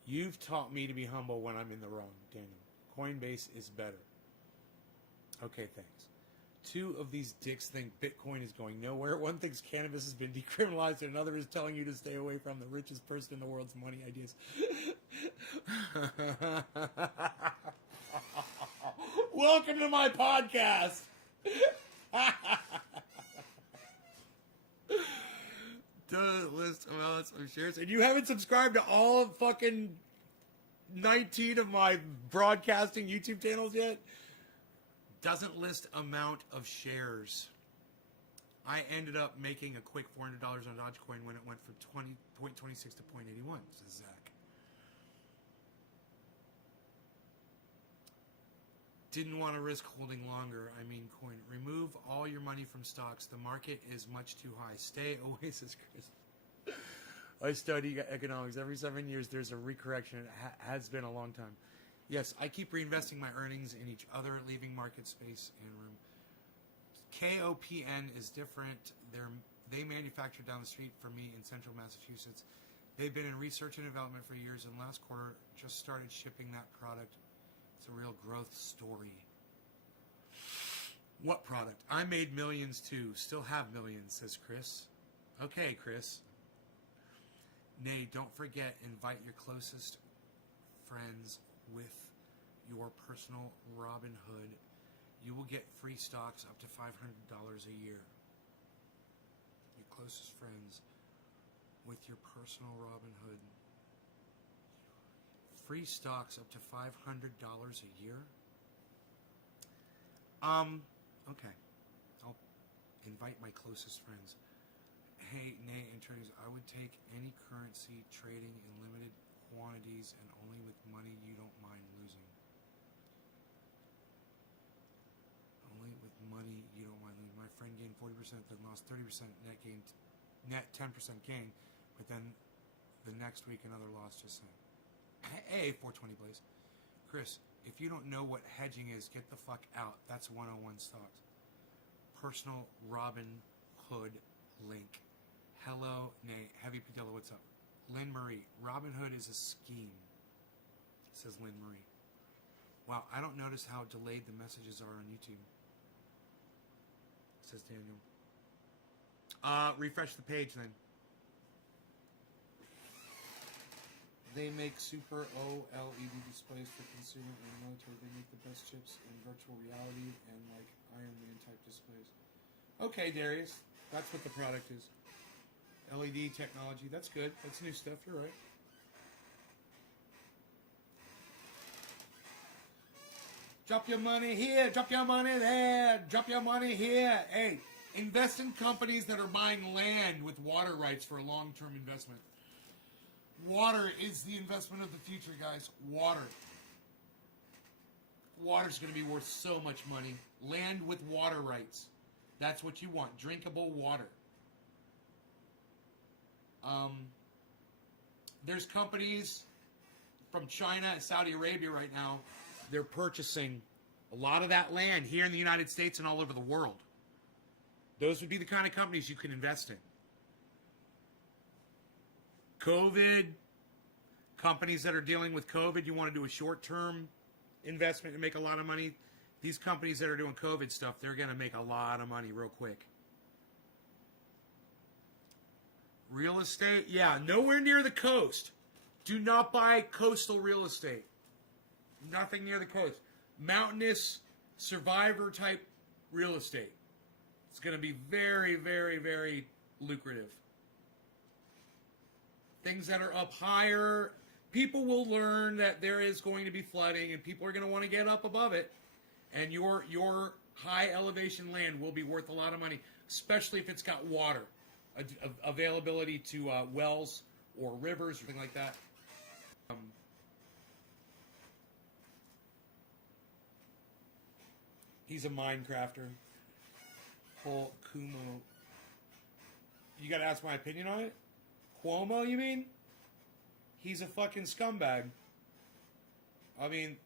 You've taught me to be humble when I'm in the wrong, Daniel. Coinbase is better. Okay, thanks. Two of these dicks think Bitcoin is going nowhere. One thinks cannabis has been decriminalized, and another is telling you to stay away from the richest person in the world's money ideas. Welcome to my podcast. Does list amounts of shares, and you haven't subscribed to all of fucking 19 of my broadcasting YouTube channels yet? Doesn't list amount of shares. I ended up making a quick $400 on Dogecoin when it went from 0.26 to 0.81, says Zach. Didn't want to risk holding longer. I mean, coin. Remove all your money from stocks. The market is much too high. Stay away, says Chris. I study economics. Every 7 years, there's a recorrection. It has been a long time. Yes, I keep reinvesting my earnings in each other, leaving market space and room. KOPN is different. They manufacture down the street from me in central Massachusetts. They've been in research and development for years, and last quarter just started shipping that product. It's a real growth story. What product? I made millions too. Still have millions, says Chris. Okay, Chris. Nay, don't forget, invite your closest friends with your personal Robinhood. You will get free stocks up to $500 a year. Your closest friends with your personal Robinhood. Free stocks up to $500 a year? Okay. I'll invite my closest friends. Hey, nay, attorneys, I would take any currency trading in limited quantities and only with money you don't mind losing. Only with money you don't mind losing. My friend gained 40%, then lost 30%, net 10% gain, but then the next week another loss, just saying. Hey, 420 Blaze. Chris, if you don't know what hedging is, get the fuck out. That's 101 stocks. Personal Robinhood link. Hello, nay, Heavy Padilla, what's up? Lynn Marie, Robinhood is a scheme, says Lynn Marie. Wow, I don't notice how delayed the messages are on YouTube, says Daniel. Refresh the page then. They make super OLED displays for consumer and military. They make the best chips in virtual reality and like Iron Man type displays. Okay, Darius, that's what the product is. LED technology. That's good. That's new stuff. You're right. Drop your money here. Drop your money there. Drop your money here. Hey, invest in companies that are buying land with water rights for a long-term investment. Water is the investment of the future, guys. Water. Water's going to be worth so much money. Land with water rights. That's what you want. Drinkable water. There's companies from China and Saudi Arabia right now. They're purchasing a lot of that land here in the United States and all over the world. Those would be the kind of companies you can invest in. COVID, companies that are dealing with COVID, you want to do a short-term investment and make a lot of money. These companies that are doing COVID stuff, they're going to make a lot of money real quick. Real estate, yeah, nowhere near the coast. Do not buy coastal real estate. Nothing near the coast. Mountainous, survivor type real estate. It's going to be very, very, very lucrative. Things that are up higher, people will learn that there is going to be flooding and people are going to want to get up above it. And your high elevation land will be worth a lot of money, especially if it's got water, availability to wells or rivers or something like that. He's a Minecrafter. Paul Kumo. You gotta ask my opinion on it? Cuomo, you mean? He's a fucking scumbag. I mean,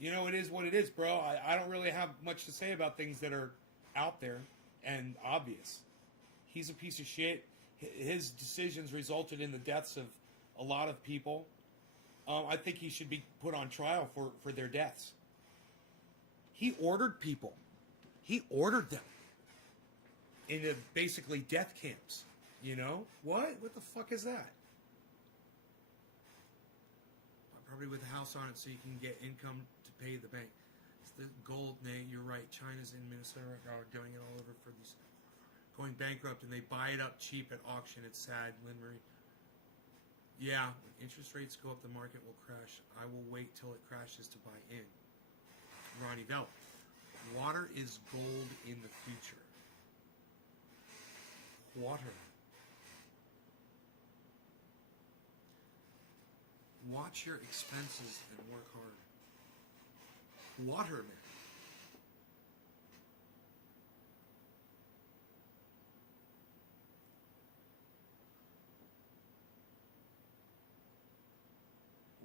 you know, it is what it is, bro. I don't really have much to say about things that are out there and obvious. He's a piece of shit. His decisions resulted in the deaths of a lot of people. I think he should be put on trial for their deaths. He ordered people. He ordered them into basically death camps. You know? What? What the fuck is that? Probably with a house on it so you can get income to pay the bank. It's the gold, Nate. You're right. China's in Minnesota right now doing it all over for these. Going bankrupt and they buy it up cheap at auction. It's sad, Lynn Marie. Yeah, when interest rates go up, the market will crash. I will wait till it crashes to buy in. Ronnie Bell. Water is gold in the future. Water. Watch your expenses and work hard. Water, man.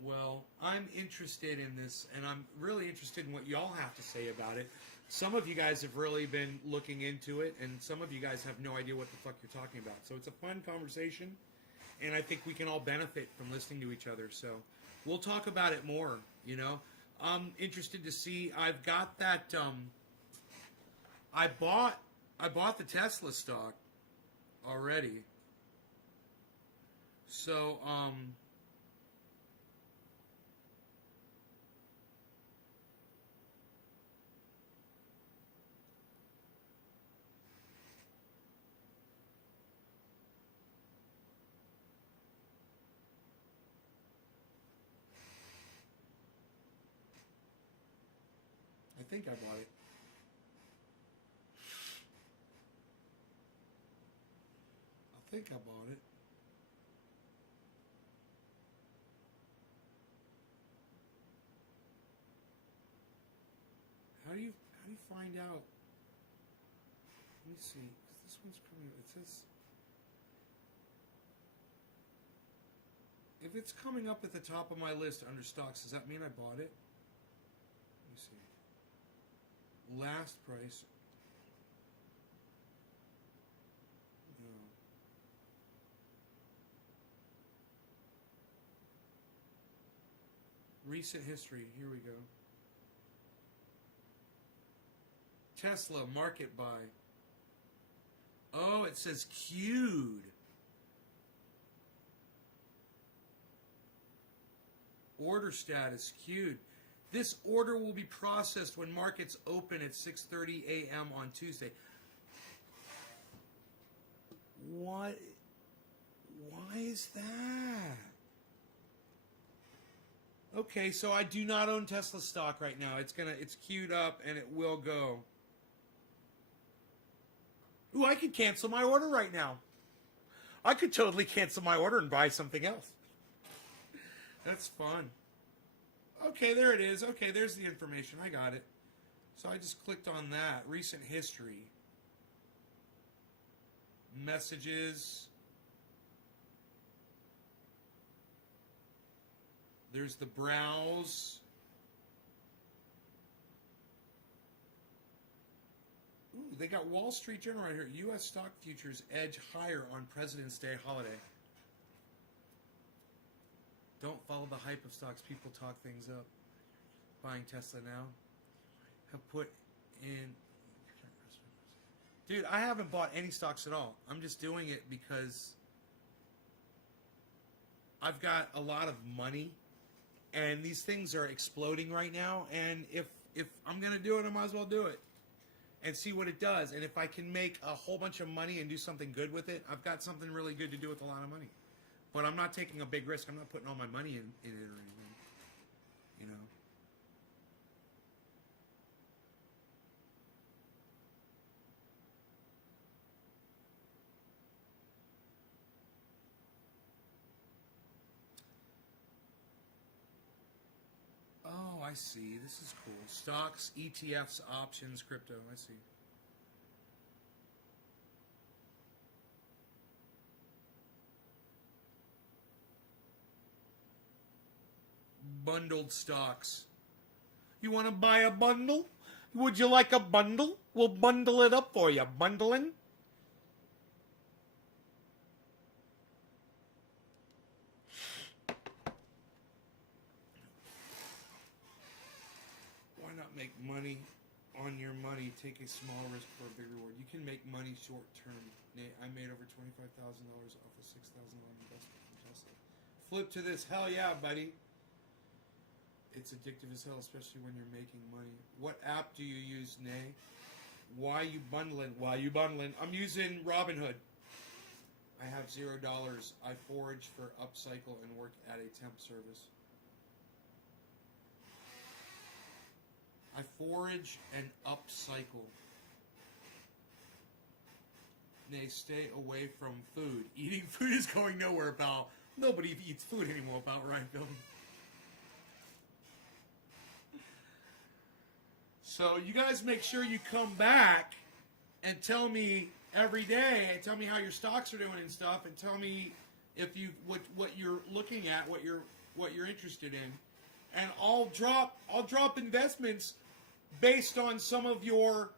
Well, I'm interested in this, and I'm really interested in what y'all have to say about it. Some of you guys have really been looking into it, and some of you guys have no idea what the fuck you're talking about. So it's a fun conversation, and I think we can all benefit from listening to each other. So we'll talk about it more, you know. I'm interested to see. I've got that. I bought the Tesla stock already. So I think I bought it. I think I bought it. How do you find out? Let me see. 'Cause this one's coming. It says if it's coming up at the top of my list under stocks, does that mean I bought it? Let me see. Last price. No. Recent history. Here we go. Tesla market buy. Oh, it says queued. Order status queued. This order will be processed when markets open at 6:30 a.m. on Tuesday. What? Why is that? Okay, so I do not own Tesla stock right now. It's queued up and it will go. Ooh, I could cancel my order right now. I could totally cancel my order and buy something else. That's fun. Okay, there it is. Okay, there's the information. I got it. So I just clicked on that. Recent history. Messages. There's the browse. Ooh, they got Wall Street Journal right here. U.S. stock futures edge higher on President's Day holiday. Don't follow the hype of stocks. People talk things up. Buying Tesla now. Have put in... Dude, I haven't bought any stocks at all. I'm just doing it because I've got a lot of money and these things are exploding right now, and if I'm going to do it, I might as well do it and see what it does. And if I can make a whole bunch of money and do something good with it, I've got something really good to do with a lot of money. But I'm not taking a big risk. I'm not putting all my money in it or anything, you know. Oh, I see. This is cool. Stocks, ETFs, options, crypto. I see. Bundled stocks. You want to buy a bundle? Would you like a bundle? We'll bundle it up for you. Bundling? Why not make money on your money? Take a small risk for a big reward. You can make money short term. I made over $25,000 off a $6,000 investment from Tesla. Flip to this. Hell yeah, buddy. It's addictive as hell, especially when you're making money. What app do you use, Nay? Why you bundling? Why you bundling? I'm using Robinhood. I have $0. I forage for upcycle and work at a temp service. I forage and upcycle. Nay, stay away from food. Eating food is going nowhere, pal. Nobody eats food anymore, pal, right, Billy? So you guys make sure you come back and tell me every day, and tell me how your stocks are doing and stuff, and tell me if you what you're looking at, what you're interested in, and I'll drop investments based on some of your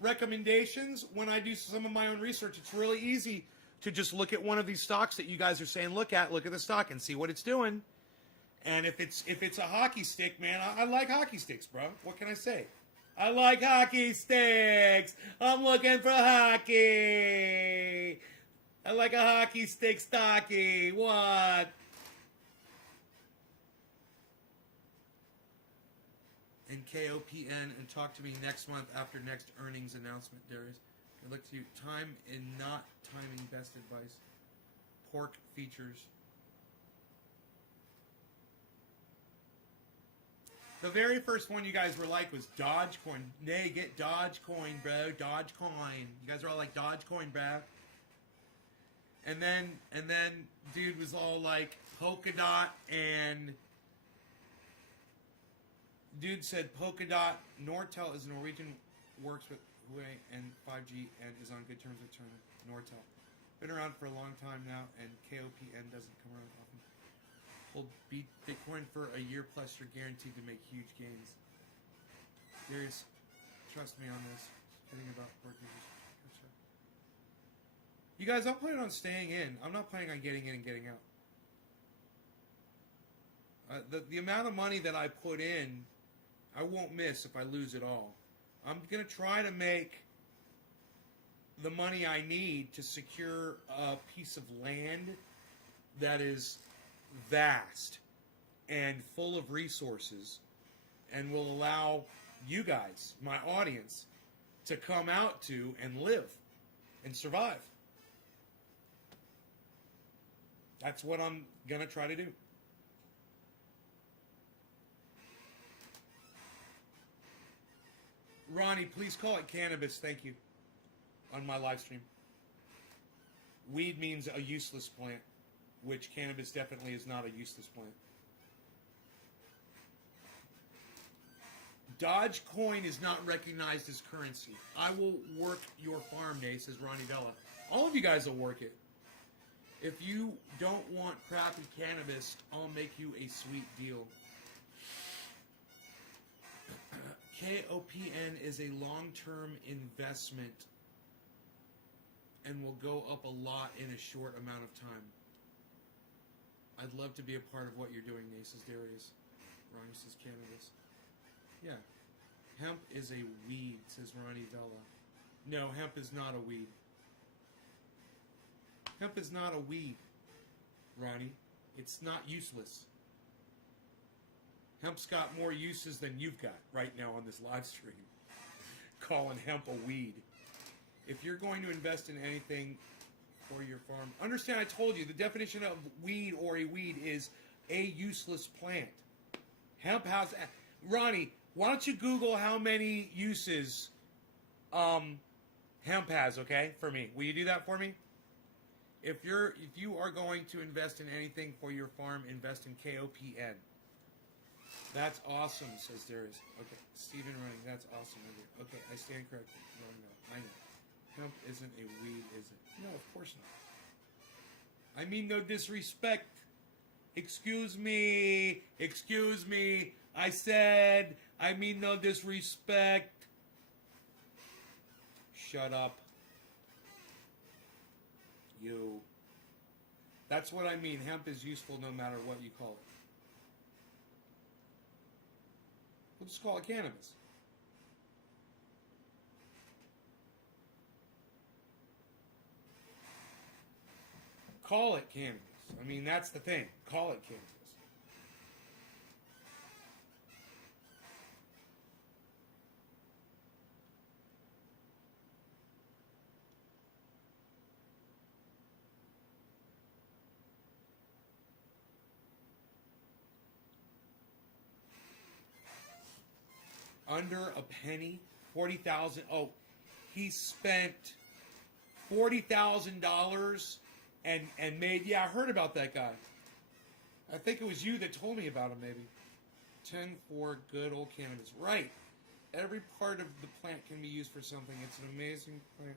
recommendations when I do some of my own research. It's really easy to just look at one of these stocks that you guys are saying look at the stock and see what it's doing. And if it's a hockey stick, man, I like hockey sticks, bro. What can I say? I like hockey sticks. I'm looking for hockey. I like a hockey stick stocky. What? And KOPN, and talk to me next month after next earnings announcement, Darius. Good luck to you. Time and not timing best advice. Pork features. The very first one you guys were like was Dogecoin. Nay, get Dogecoin, bro. Dogecoin. You guys are all like Dogecoin, bro. And then dude was all like Polkadot, and dude said Polkadot. Nortel is Norwegian, works with Huawei and 5G and is on good terms with China. Nortel. Been around for a long time now, and KOPN doesn't come around often. Hold Bitcoin for a year plus, you're guaranteed to make huge gains. Darius, trust me on this. Kidding about pork users. You guys, I'm planning on staying in. I'm not planning on getting in and getting out. The amount of money that I put in, I won't miss if I lose it all. I'm going to try to make the money I need to secure a piece of land that is vast and full of resources and will allow you guys, my audience, to come out to and live and survive. That's what I'm going to try to do. Ronnie, please call it cannabis, thank you, on my live stream. Weed means a useless plant, which cannabis definitely is not a useless plant. Dogecoin is not recognized as currency. I will work your farm, Nay, says Ronnie Vella. All of you guys will work it. If you don't want crappy cannabis, I'll make you a sweet deal. KOPN is a long-term investment and will go up a lot in a short amount of time. I'd love to be a part of what you're doing, Nay, says Darius. Ronnie says cannabis. Yeah. Hemp is a weed, says Ronnie Vella. No, hemp is not a weed. Hemp is not a weed, Ronnie. It's not useless. Hemp's got more uses than you've got right now on this live stream. Calling hemp a weed. If you're going to invest in anything for your farm, understand I told you the definition of weed or a weed is a useless plant. Hemp has... Ronnie, why don't you Google how many uses hemp has, okay, for me? Will you do that for me? If you are going to invest in anything for your farm, invest in KOPN. That's awesome, says Darius. Okay, Stephen running. That's awesome. Okay, I stand corrected. No, I know. Hemp isn't a weed, is it? No, of course not. I mean no disrespect. Excuse me. Excuse me. I said I mean no disrespect. Shut up. You. That's what I mean. Hemp is useful no matter what you call it. We'll just call it cannabis. Call it cannabis. I mean, that's the thing. Call it cannabis. Under a penny, 40,000. Oh, he spent $40,000 and made. Yeah, I heard about that guy. I think it was you that told me about him. Maybe 10 for good old cannabis. Right. Every part of the plant can be used for something. It's an amazing plant,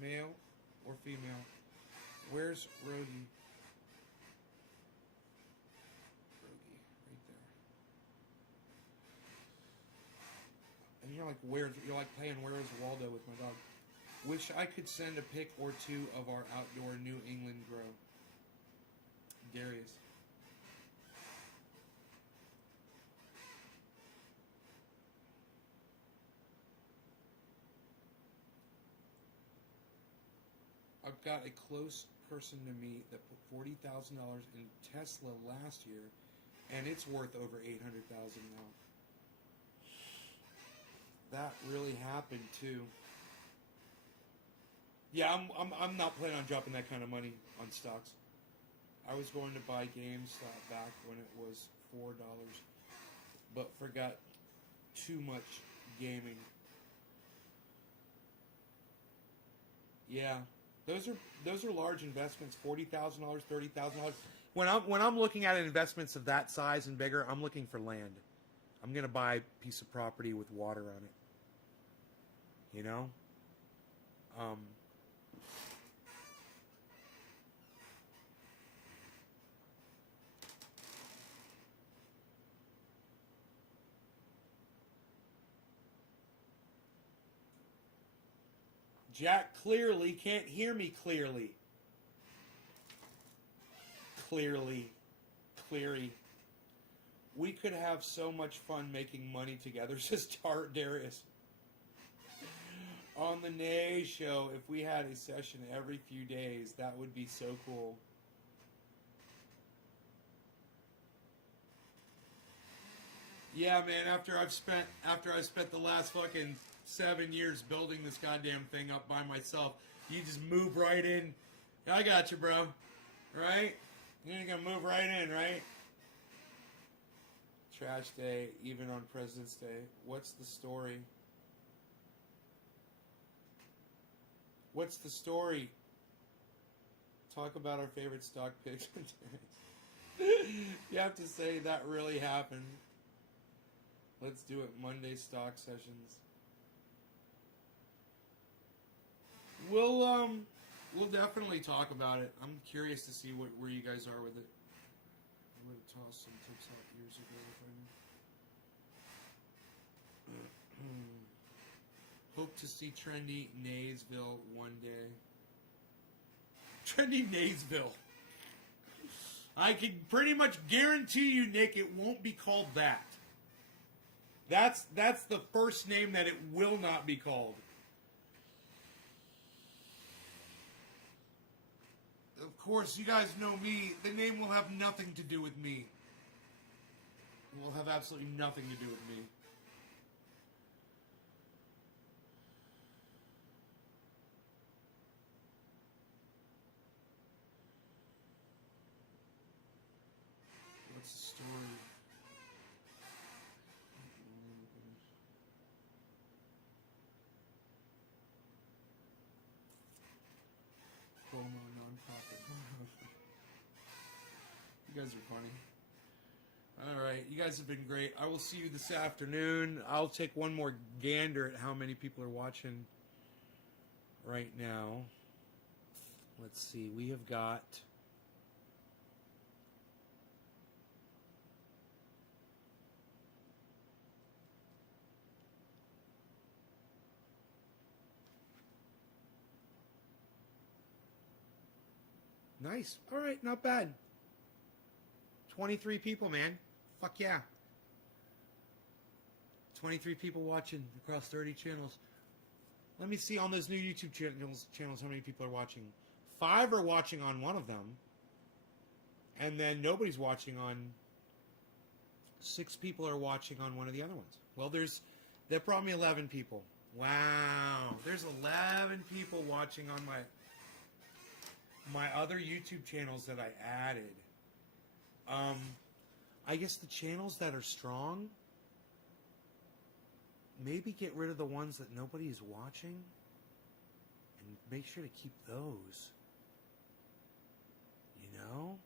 male or female. Where's Rogie? And you're like playing Where's Waldo with my dog. Wish I could send a pic or two of our outdoor New England grow. Darius. I've got a close person to me that put $40,000 in Tesla last year, and it's worth over $800,000 now. That really happened too. Yeah, I'm not planning on dropping that kind of money on stocks. I was going to buy GameStop back when it was $4, but forgot too much gaming. Yeah, those are large investments. $40,000, $30,000. When I'm looking at investments of that size and bigger, I'm looking for land. I'm gonna buy a piece of property with water on it. You know? Jack clearly can't hear me clearly. Cleary. We could have so much fun making money together, says Darius. On the Nay Show, if we had a session every few days, that would be so cool. Yeah, man, after I've spent the last fucking 7 years building this goddamn thing up by myself, you just move right in. I got you, bro. Right? You're gonna move right in, right? Trash day, even on President's Day. What's the story? What's the story? Talk about our favorite stock picks. You have to say that really happened. Let's do it. Monday stock sessions. We'll definitely talk about it. I'm curious to see where you guys are with it. I would have tossed some tips out years ago if I knew. Hope to see trendy Naysville one day. Trendy Naysville. I can pretty much guarantee you, Nick, it won't be called that. That's the first name that it will not be called. Of course, you guys know me. The name will have nothing to do with me. It will have absolutely nothing to do with me. What's the story? Promo nonprofit. You guys are funny. All right, you guys have been great. I will see you this afternoon. I'll take one more gander at how many people are watching right now. Let's see. We have got... Nice. All right, not bad. 23 people, man. Fuck yeah. 23 people watching across 30 channels. Let me see on those new YouTube channels how many people are watching. 5 are watching on one of them. And then nobody's watching on... 6 people are watching on one of the other ones. Well, that brought me 11 people. Wow. There's 11 people watching on my other YouTube channels that I added. I guess the channels that are strong, maybe get rid of the ones that nobody is watching and make sure to keep those. You know?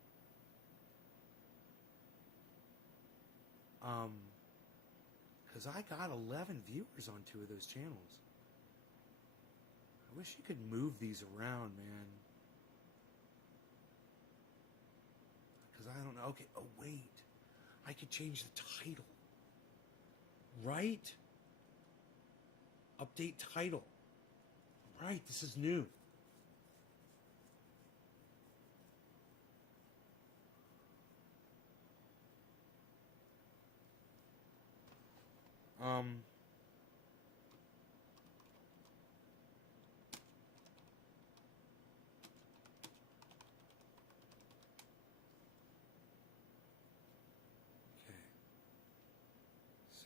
Because I got 11 viewers on 2 of those channels. I wish you could move these around, man. I don't know. Okay. Oh, wait. I could change the title. Right? Update title. Right. This is new.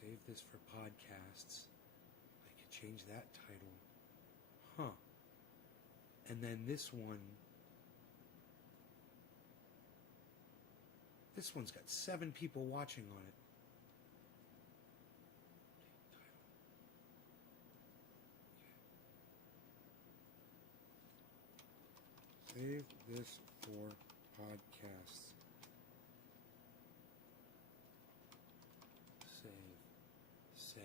Save this for podcasts. I could change that title. Huh. And then this one. This one's got 7 people watching on it. Save this for podcasts. Save.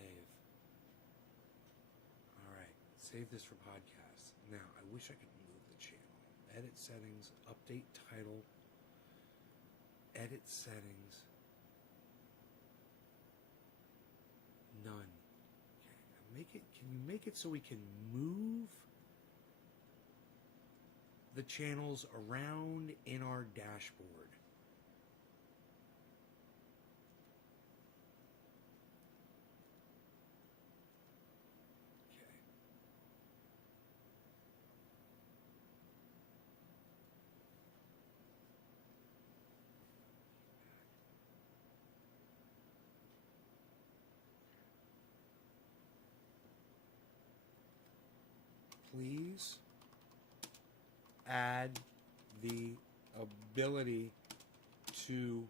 Alright, save this for podcasts. Now, I wish I could move the channel. Edit settings, update title, edit settings. None. Okay, can you make it so we can move the channels around in our dashboard? Please add the ability to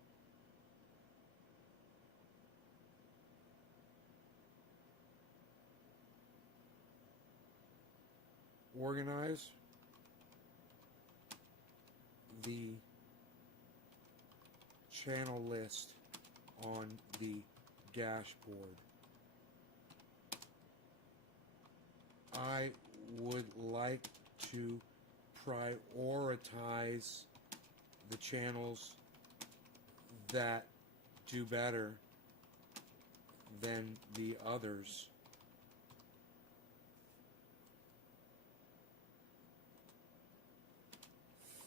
organize the channel list on the dashboard. I would like to prioritize the channels that do better than the others.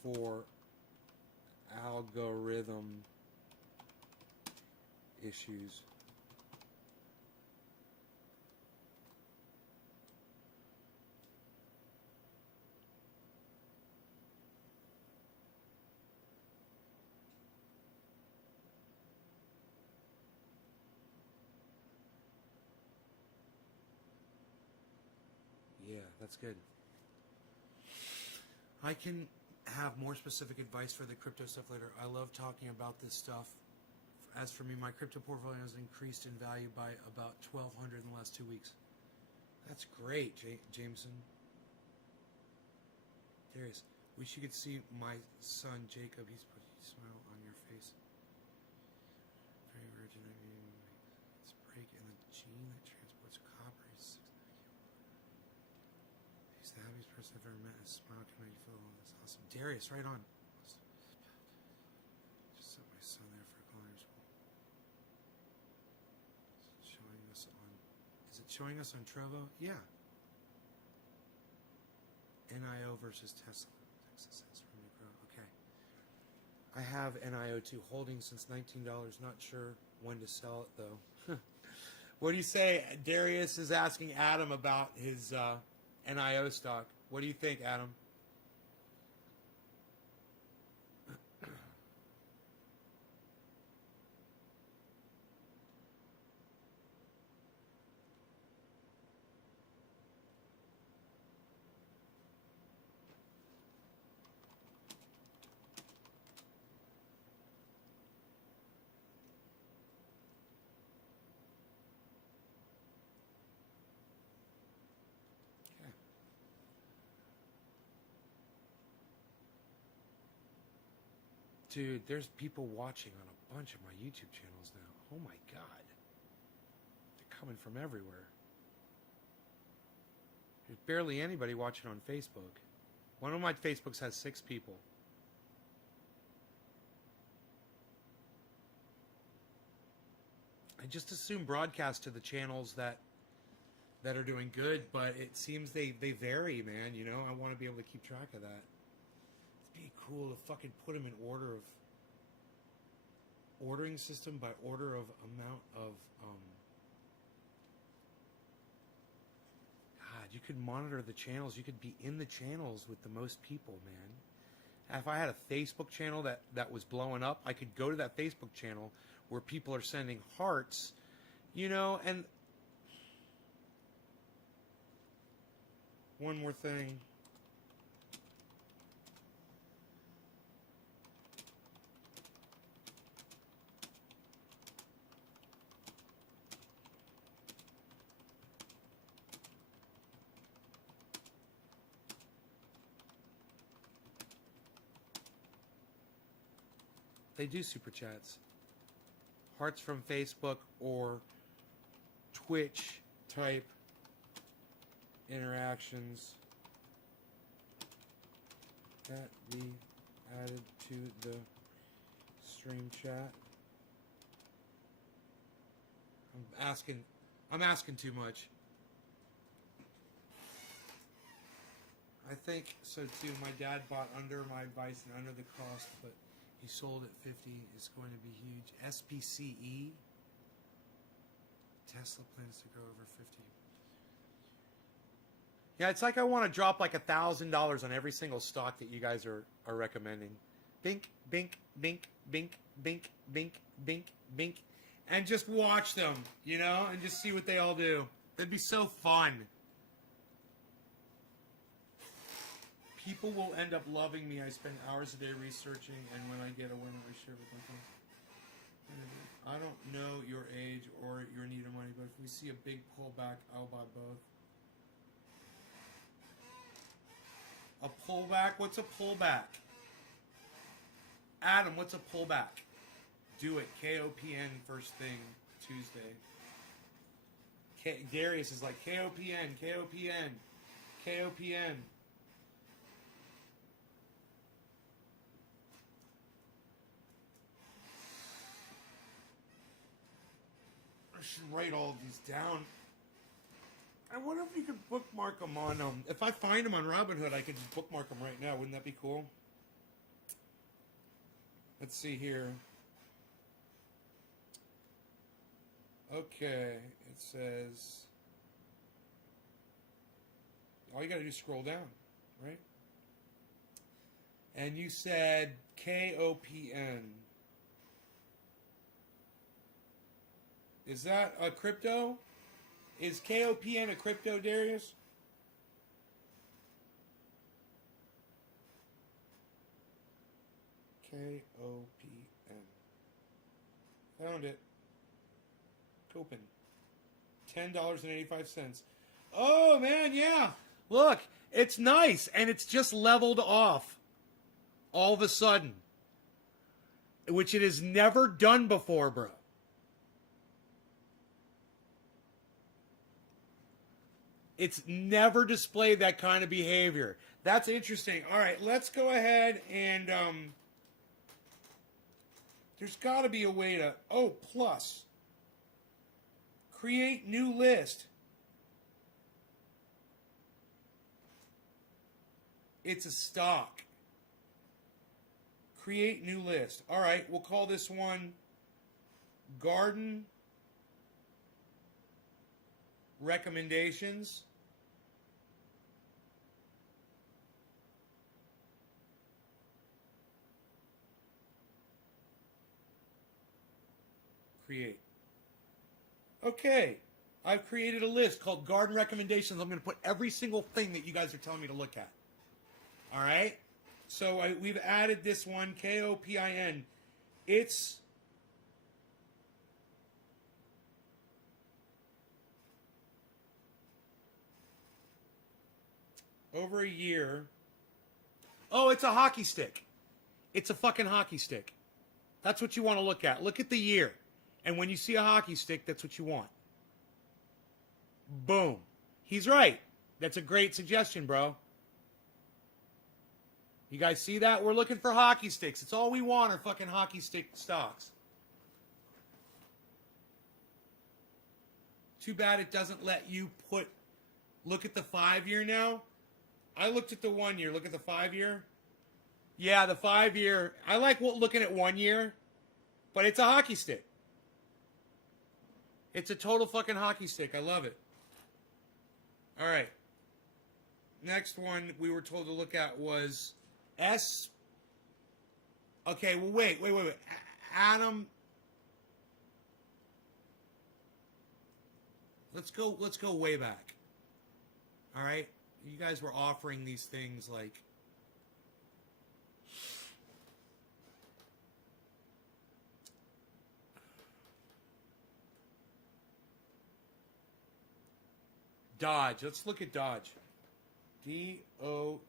For algorithm issues. Yeah, that's good. I can have more specific advice for the crypto stuff later. I love talking about this stuff. As for me, my crypto portfolio has increased in value by about 1,200 in the last 2 weeks. That's great, Jameson. Darius, wish you could see my son Jacob. He's put a smile on your face. Very virgin. I mean, it's break in the gene that transports copper. He's the happiest person I've ever met. His smile can make you feel this awesome. Darius, right on. Just set my son there for culinary school. Is it showing us on Trovo? Yeah. NIO versus Tesla. Texas has room to grow. Okay. I have NIO2 holding since $19. Not sure when to sell it though. What do you say? Darius is asking Adam about his NIO stock. What do you think, Adam? Dude, there's people watching on a bunch of my YouTube channels now. Oh my God. They're coming from everywhere. There's barely anybody watching on Facebook. One of my Facebooks has 6 people. I just assume broadcast to the channels that are doing good, but it seems they vary, man. You know, I want to be able to keep track of that. Be cool to fucking put them in order of ordering system by order of amount of God, you could monitor the channels. You could be in the channels with the most people, man. If I had a Facebook channel that was blowing up, I could go to that Facebook channel where people are sending hearts, you know. And one more thing. They do super chats. Hearts from Facebook or Twitch type interactions that be added to the stream chat. I'm asking too much. I think so too. My dad bought under my advice and under the cost, but he sold at 50. It's going to be huge. SPCE. Tesla plans to grow over 50. Yeah, it's like I want to drop like $1,000 on every single stock that you guys are recommending. Bink, bink, bink, bink, bink, bink, bink, bink. And just watch them, you know, and just see what they all do. That'd be so fun. People will end up loving me. I spend hours a day researching, and when I get a winner, I share with my friends. I don't know your age or your need of money, but if we see a big pullback, I'll buy both. A pullback? What's a pullback? Adam, what's a pullback? Do it. KOPN first thing. Tuesday. Darius is like KOPN, KOPN, KOPN. I should write all of these down. I wonder if you could bookmark them on if I find them on Robinhood, I could just bookmark them right now. Wouldn't that be cool? Let's see here. Okay, it says all you gotta do is scroll down, right? And you said KOPN. Is that a crypto? Is KOPN a crypto, Darius? KOPN. Found it. Copen. $10.85. Oh, man, yeah. Look, it's nice, and it's just leveled off all of a sudden, which it has never done before, bro. It's never displayed that kind of behavior. That's interesting. All right, let's go ahead and there's got to be a way to plus create new list. It's a stock. Create new list. All right, we'll call this one Garden Recommendations. Create. Okay, I've created a list called Garden Recommendations. I'm going to put every single thing that you guys are telling me to look at. All right? So we've added this one, KOPIN. It's over a year. Oh, it's a hockey stick. It's a fucking hockey stick. That's what you want to look at. Look at the year. And when you see a hockey stick, that's what you want. Boom. He's right. That's a great suggestion, bro. You guys see that? We're looking for hockey sticks. It's all we want are fucking hockey stick stocks. Too bad it doesn't let you look at the 5-year now. I looked at the 1 year. Look at the 5-year. Yeah, the 5-year. I like looking at 1 year, but it's a hockey stick. It's a total fucking hockey stick. I love it. All right. Next one we were told to look at was S. Okay, well, wait. Adam. Let's go way back. All right? You guys were offering these things like Dodge. Let's look at Dodge. DOGE.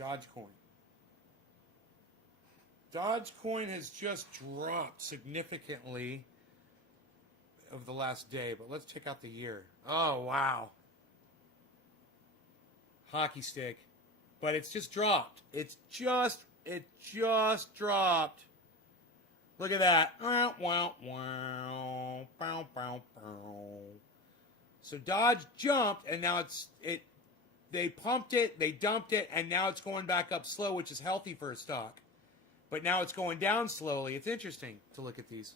Dogecoin. Dogecoin has just dropped significantly over the last day, but let's check out the year. Oh, wow. Hockey stick. But it's just dropped. It just dropped. Look at that. So Dodge jumped, and now they pumped it, they dumped it, and now it's going back up slow, which is healthy for a stock. But now it's going down slowly. It's interesting to look at these.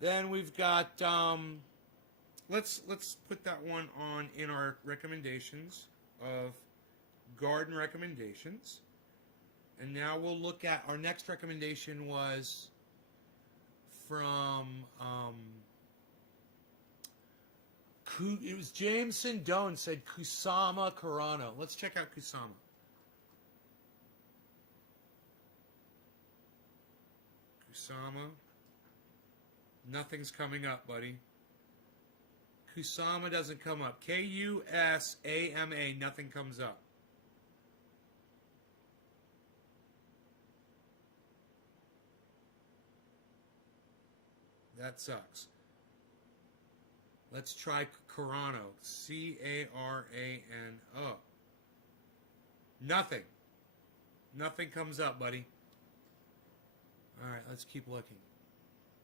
Then we've got let's put that one on in our recommendations of Garden Recommendations. And now we'll look at our next recommendation was from it was Jameson Doan said Kusama Karano. Let's check out Kusama. Kusama. Nothing's coming up, buddy. Kusama doesn't come up. Kusama, nothing comes up. That sucks. Let's try Carano. Carano. Nothing. Nothing comes up, buddy. All right, let's keep looking.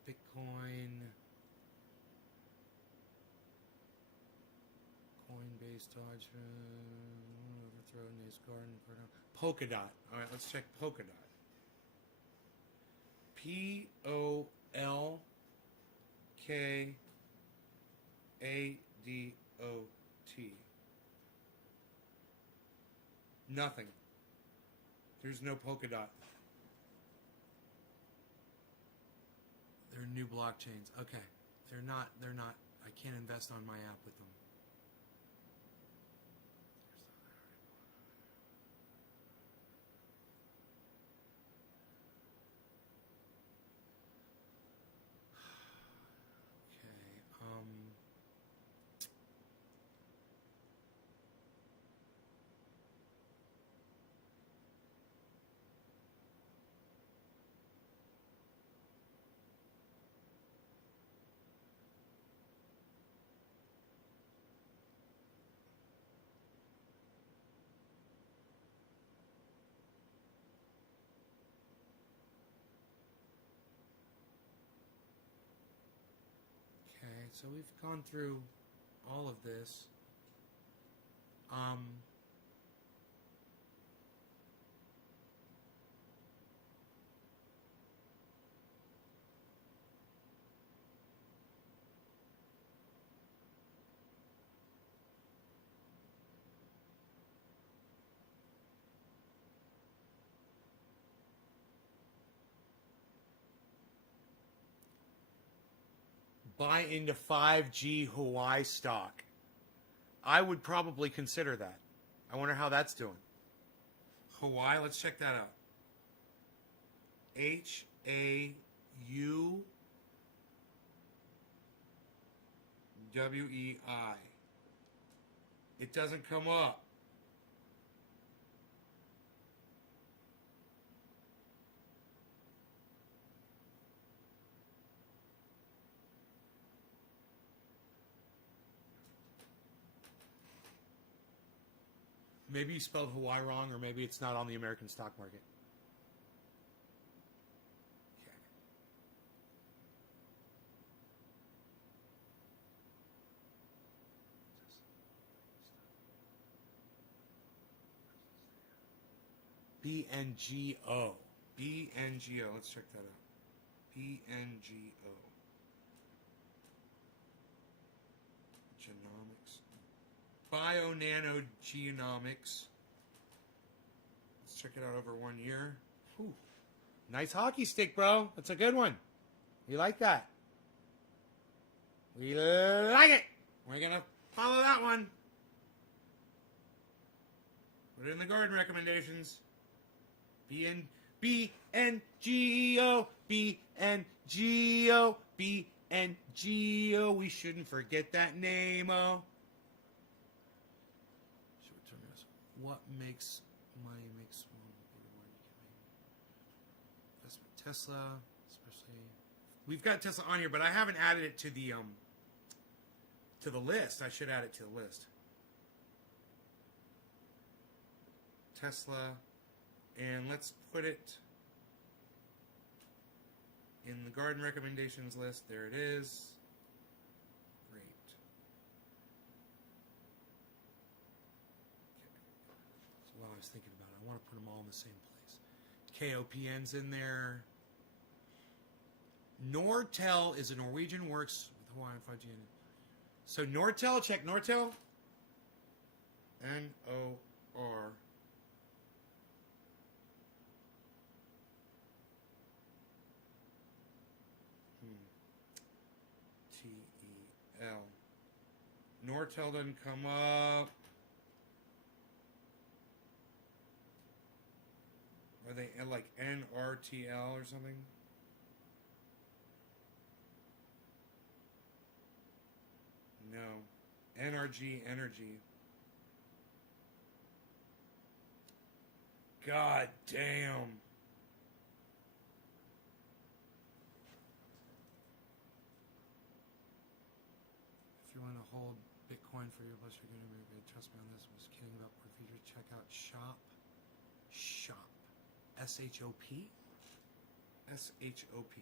Bitcoin. Coinbase, Dodge, overthrow, Nace Garden, Polkadot. All right, let's check Polkadot. Polkadot. Nothing. There's no Polkadot. They're new blockchains. Okay. They're not. I can't invest on my app with them. Okay, so we've gone through all of this. Buy into 5G Hawaii stock. I would probably consider that. I wonder how that's doing. Hawaii, let's check that out. HAUWEI. It doesn't come up. Maybe you spelled Hawaii wrong, or maybe it's not on the American stock market. Okay. BNGO. BNGO. Let's check that out. BNGO. Genomics. Bionanogenomics. Let's check it out over 1 year. Whew. Nice hockey stick, bro. That's a good one. We like that. We like it. We're going to follow that one. Put it in the garden recommendations. BNGO. BNGO. BNGO. We shouldn't forget that name, oh. What makes money makes one bigger one you can make investment Tesla, especially we've got Tesla on here, but I haven't added it to the list. I should add it to the list. Tesla, and let's put it in the garden recommendations list. There it is. Well, I was thinking about it. I want to put them all in the same place. KOPN's in there. Nortel is a Norwegian works with Hawaiian 5G in it. So Nortel, check Nortel. N-O-R. T-E-L. Nortel doesn't come up. Are they like NRTL or something? No. NRG Energy. God damn. willing to hold Bitcoin for your plus you're going to be good. Trust me on this. I was kidding about more features. Check out Shop. Shop. S-H-O-P? S-H-O-P.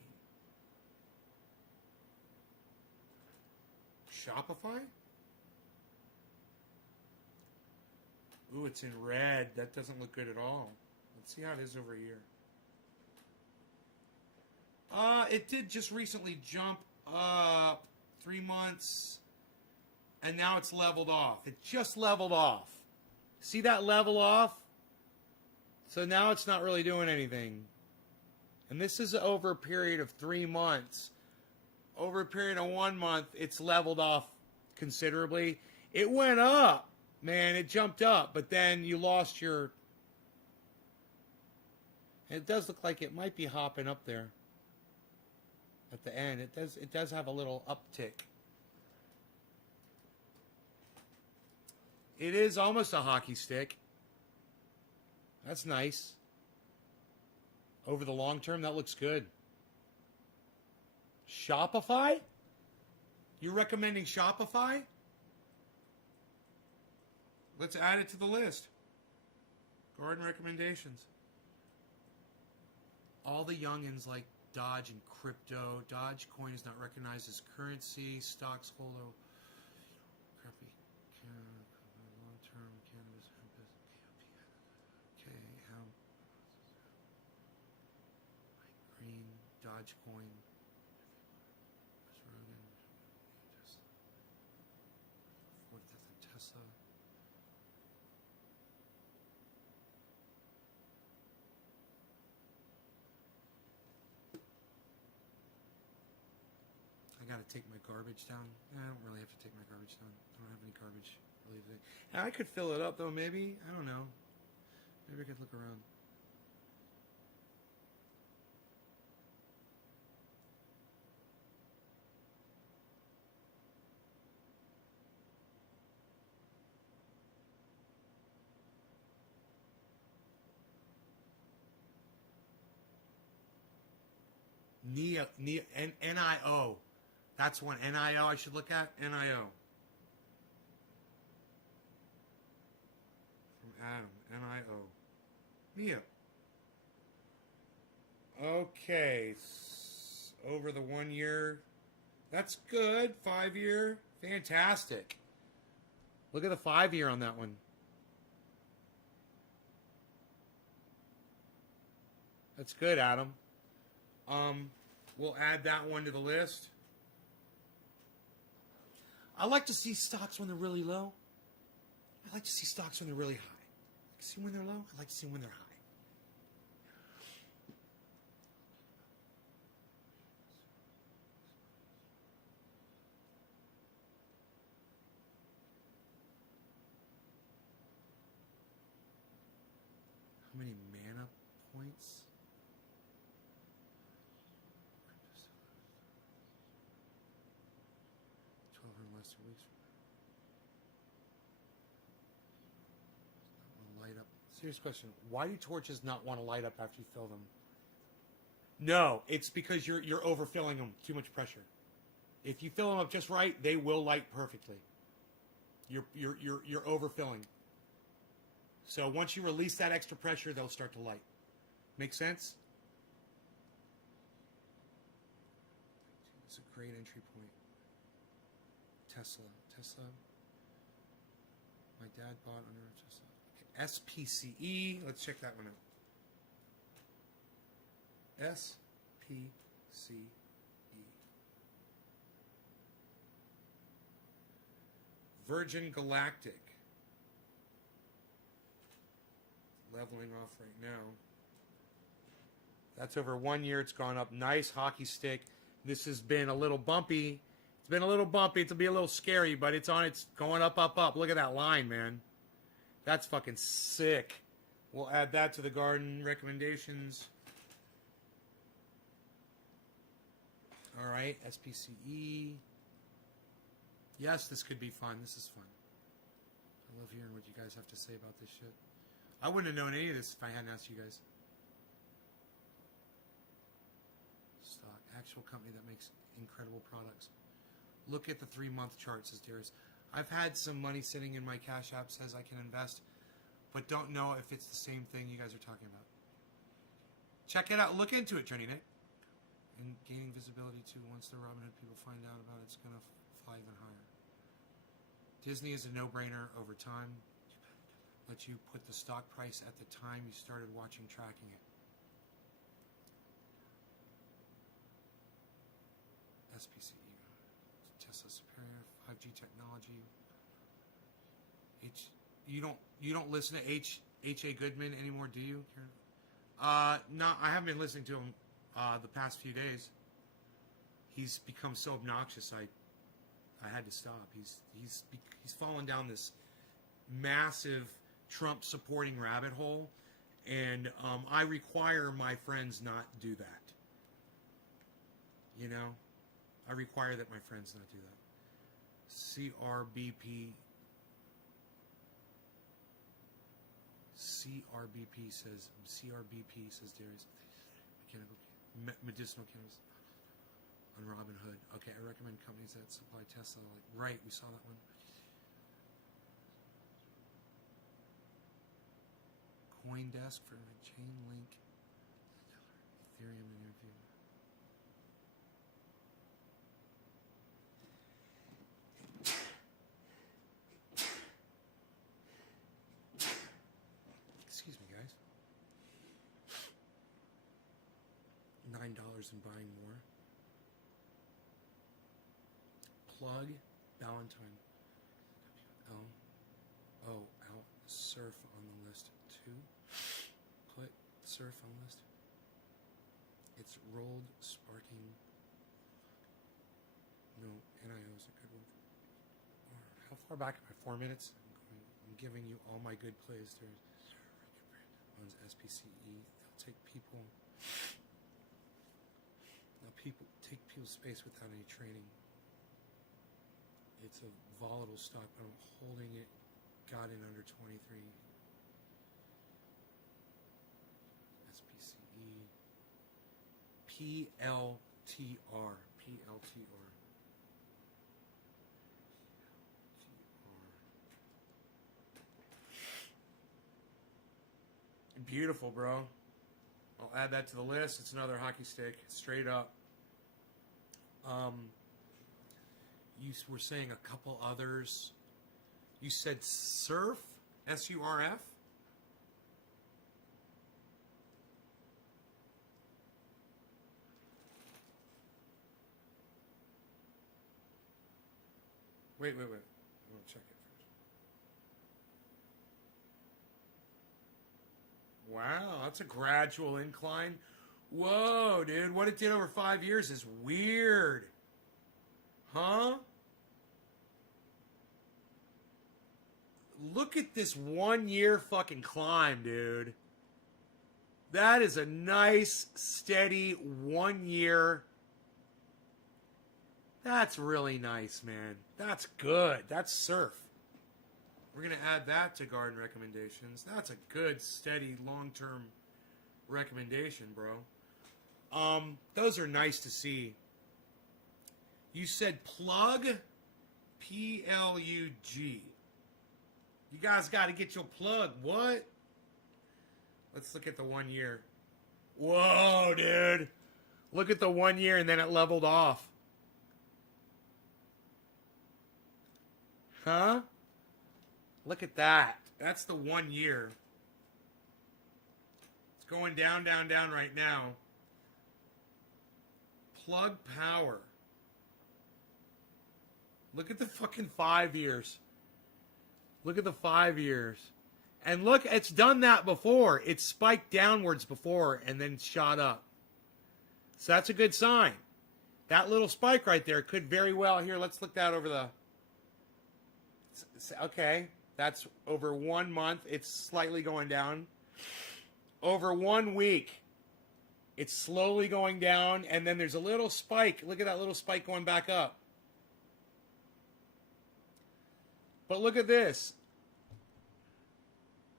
Shopify? Ooh, it's in red. That doesn't look good at all. Let's see how it is over here. It did just recently jump up 3 months, and now it's leveled off. It just leveled off. See that level off? So now it's not really doing anything. And this is over a period of 3 months. Over a period of 1 month, it's leveled off considerably. It went up, man. It jumped up, but then you lost your... It does look like it might be hopping up there. At the end, it does have a little uptick. It is almost a hockey stick. That's nice. Over the long term, that looks good. Shopify? You're recommending Shopify? Let's add it to the list. Garden recommendations. All the youngins like Dodge and crypto. Dogecoin is not recognized as currency. Stocks hold a crappy long-term cannabis hemp. Okay, how green Dogecoin. Tesla. I gotta take my garbage down. I don't really have to take my garbage down. I don't have any garbage really today. I could fill it up though, maybe. I don't know. Maybe I could look around. NIO. That's one. NIO I should look at. NIO. From Adam. NIO. NIO. Okay. Over the 1 year. That's good. 5 year. Fantastic. Look at the 5 year on that one. That's good, Adam. We'll add that one to the list. I like to see stocks when they're really low. I like to see stocks when they're really high. I like to see when they're low. I like to see when they're high. How many mana points? 12 less 2 weeks. Light up. Serious question. Why do torches not want to light up after you fill them? No, it's because you're overfilling them. Too much pressure. If you fill them up just right, they will light perfectly. You're overfilling. So once you release that extra pressure, they'll start to light. Make sense? It's a great entry point. Tesla. My dad bought under a Tesla. Okay. SPCE. Let's check that one out. SPCE. Virgin Galactic. Leveling off right now. That's over 1 year. It's gone up. Nice hockey stick. This has been a little bumpy. It's been a little bumpy. It'll be a little scary, but it's on. It's going up, up, up. Look at that line, man. That's fucking sick. We'll add that to the garden recommendations. All right, SPCE. Yes, this could be fun. This is fun. I love hearing what you guys have to say about this shit. I wouldn't have known any of this if I hadn't asked you guys. Stock. Actual company that makes incredible products. Look at the 3-month chart, says Darius. I've had some money sitting in my Cash App, says I can invest, but don't know if it's the same thing you guys are talking about. Check it out. Look into it, Journey Nick. And gaining visibility too. Once the Robinhood people find out about it, it's going to fly even higher. Disney is a no-brainer over time. Let you put the stock price at the time you started watching, tracking it. SPCE. Tesla superior 5G technology. You don't listen to H.A. Goodman anymore, do you? No, I haven't been listening to him the past few days. He's become so obnoxious. I had to stop. He's fallen down this massive Trump supporting rabbit hole, and I require my friends not do that. You know, I require that my friends not do that. CRBP says Darius. Mechanical medicinal cannabis on Robinhood. Okay, I recommend companies that supply Tesla. Right, we saw that one. CoinDesk for Chainlink, Ethereum interview. Excuse me, guys. $9 and buying more. Plug Valentine. Out surf on the list too. Put surf on list. It's rolled sparking. No, NIO is a good one. How far back am I? 4 minutes? I'm giving you all my good plays. There's one's SPCE. They'll take people. Take people's space without any training. It's a volatile stock, but I'm holding it. Got in under 23. SPCE. PLTR. Beautiful, bro. I'll add that to the list. It's another hockey stick, straight up. You were saying a couple others. You said surf, SURF. Wait. I want to check it first. Wow, that's a gradual incline. Whoa, dude, what it did over 5 years is weird. Huh? Look at this 1 year fucking climb, dude. That is a nice, steady 1 year. That's really nice, man. That's good. That's surf. We're going to add that to garden recommendations. That's a good, steady, long-term recommendation, bro. Those are nice to see. You said plug? P-L-U-G. You guys got to get your plug. What? Let's look at the 1 year. Whoa, dude. Look at the 1 year and then it leveled off. Huh? Look at that. That's the 1 year. It's going down, down, down right now. Plug power. Look at the fucking 5 years. Look at the 5 years. And look, it's done that before. It's spiked downwards before and then shot up. So that's a good sign. That little spike right there could very well... Here, let's look that over the... Okay, that's over 1 month. It's slightly going down. Over 1 week, it's slowly going down, and then there's a little spike. Look at that little spike going back up. But look at this.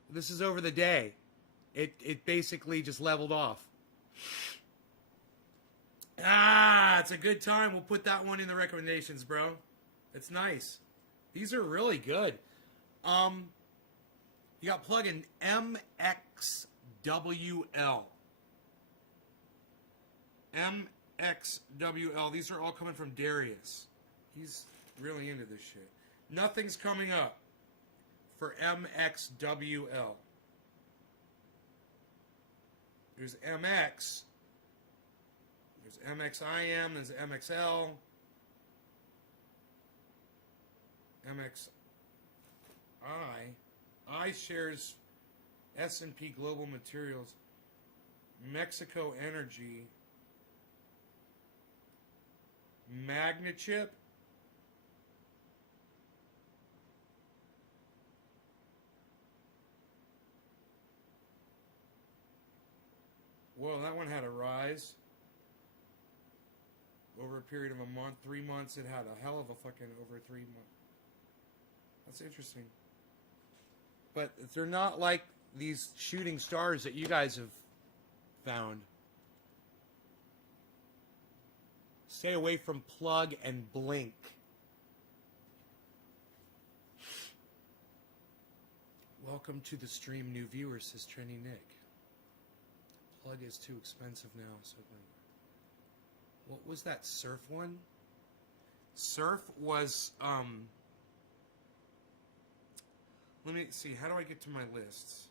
This is over the day. It basically just leveled off. Ah, it's a good time. We'll put that one in the recommendations, bro. It's nice. These are really good. You got plug-in MXWL. MXWL. These are all coming from Darius. He's really into this shit. Nothing's coming up for MXWL. There's MX. There's MXIM. There's MXL. MXI. I shares S&P Global Materials. Mexico Energy. Magnachip. Whoa, that one had a rise. Over a period of a month, 3 months, it had a hell of a fucking over 3 months. That's interesting. But they're not like these shooting stars that you guys have found. Stay away from plug and blink. Welcome to the stream, new viewers, says Trendy Nick. Plug is too expensive now. So what was that surf one? Surf was let me see, how do I get to my lists?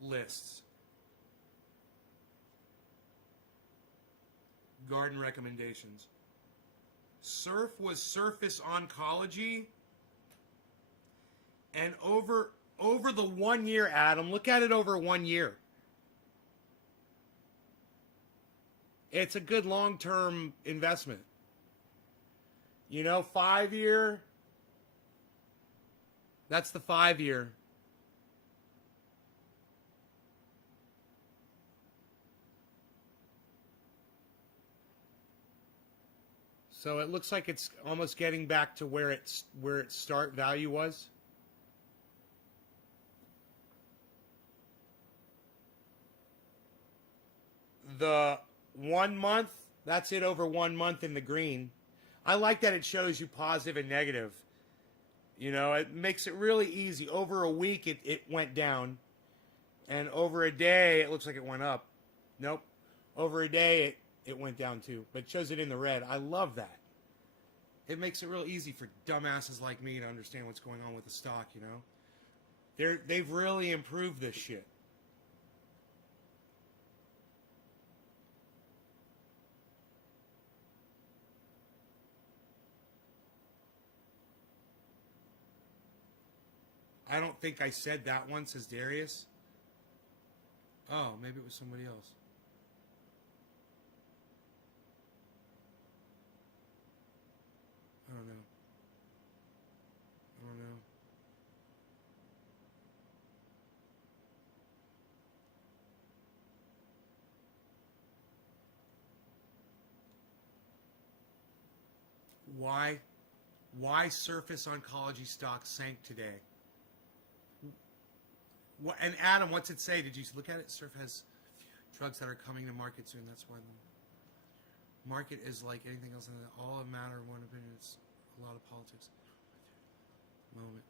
Lists. Garden recommendations. Surf was Surface Oncology. And over the 1 year, Adam, look at it over 1 year. It's a good long-term investment. You know, 5 year, that's the 5 year. So it looks like it's almost getting back to where its start value was. The 1 month, that's it over 1 month in the green. I like that it shows you positive and negative. You know, it makes it really easy. Over a week, it went down. And over a day, it looks like it went up. Nope. Over a day, it went down too. But it shows it in the red. I love that. It makes it real easy for dumbasses like me to understand what's going on with the stock, you know? They've really improved this shit. I don't think I said that one, says Darius. Oh, maybe it was somebody else. I don't know. Why Surface Oncology stock sank today? And Adam, what's it say? Did you look at it? Surf has drugs that are coming to market soon. That's why the market is like anything else. In all a matter of one opinion. It's a lot of politics. Moment.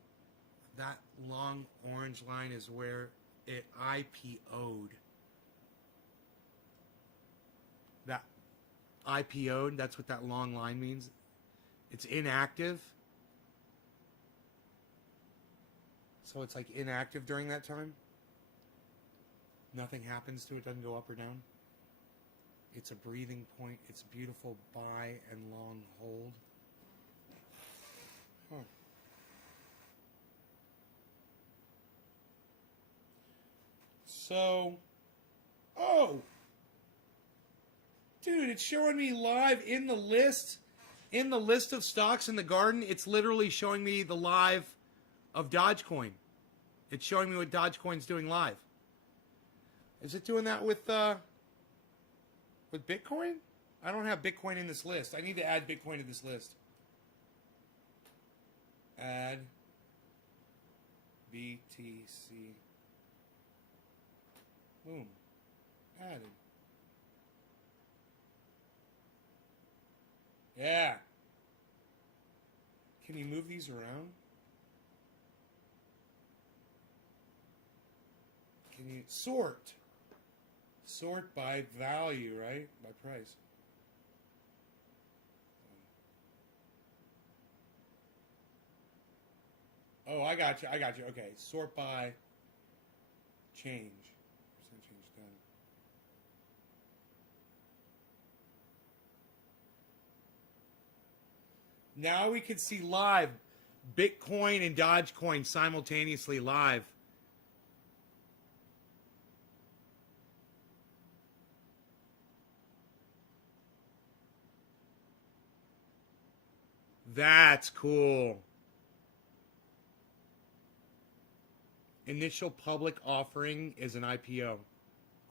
That long orange line is where it IPO'd. That IPO'd, that's what that long line means. It's inactive. So it's like inactive during that time. Nothing happens to it, doesn't go up or down. It's a breathing point. It's a beautiful buy and long hold. Huh. So, oh, dude, it's showing me live in the list of stocks in the garden. It's literally showing me the live of Dogecoin. It's showing me what Dogecoin's doing live. Is it doing that with Bitcoin? I don't have Bitcoin in this list. I need to add Bitcoin to this list. Add BTC. Boom. Added. Yeah. Can you move these around? Can you sort? Sort by value, right? By price. Oh, I got you. I got you. Okay. Sort by change. Percent change done. Now we can see live Bitcoin and Dogecoin simultaneously live. That's cool. Initial public offering is an IPO.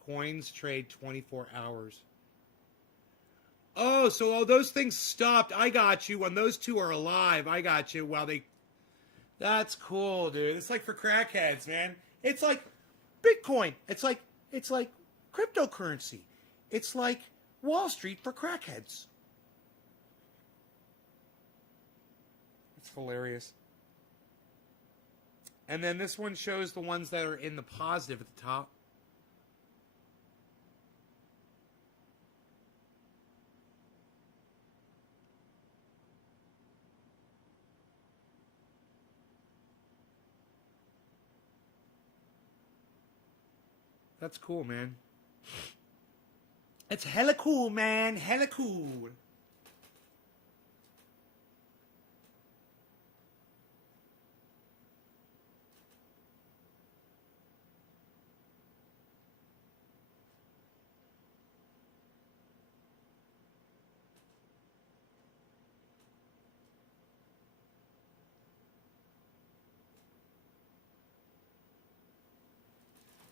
Coins trade 24 hours. Oh, so all those things stopped. I got you. When those two are alive, I got you. While they... That's cool, dude. It's like for crackheads, man. It's like Bitcoin. It's like cryptocurrency. It's like Wall Street for crackheads. It's hilarious. And then this one shows the ones that are in the positive at the top. That's cool, man. It's hella cool, man. Hella cool.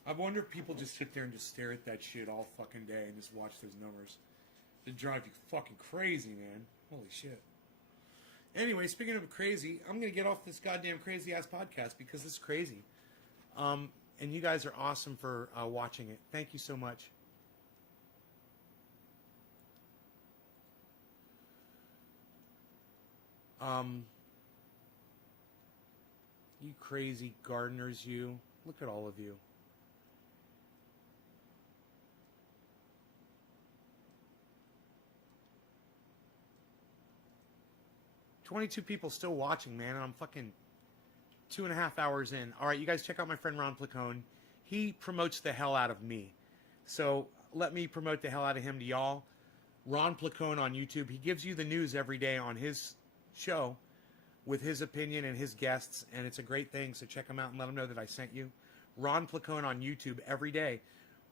I wonder if people just sit there and just stare at that shit all fucking day and just watch those numbers. It drive you fucking crazy, man. Holy shit. Anyway, speaking of crazy, I'm going to get off this goddamn crazy-ass podcast because it's crazy. And you guys are awesome for watching it. Thank you so much. You crazy gardeners, you. Look at all of you. $22 people still watching, man, and I'm fucking 2.5 hours in. All right, you guys check out my friend Ron Placone. He promotes the hell out of me. So let me promote the hell out of him to y'all. Ron Placone on YouTube. He gives you the news every day on his show with his opinion and his guests, and it's a great thing, so check him out and let him know that I sent you. Ron Placone on YouTube every day.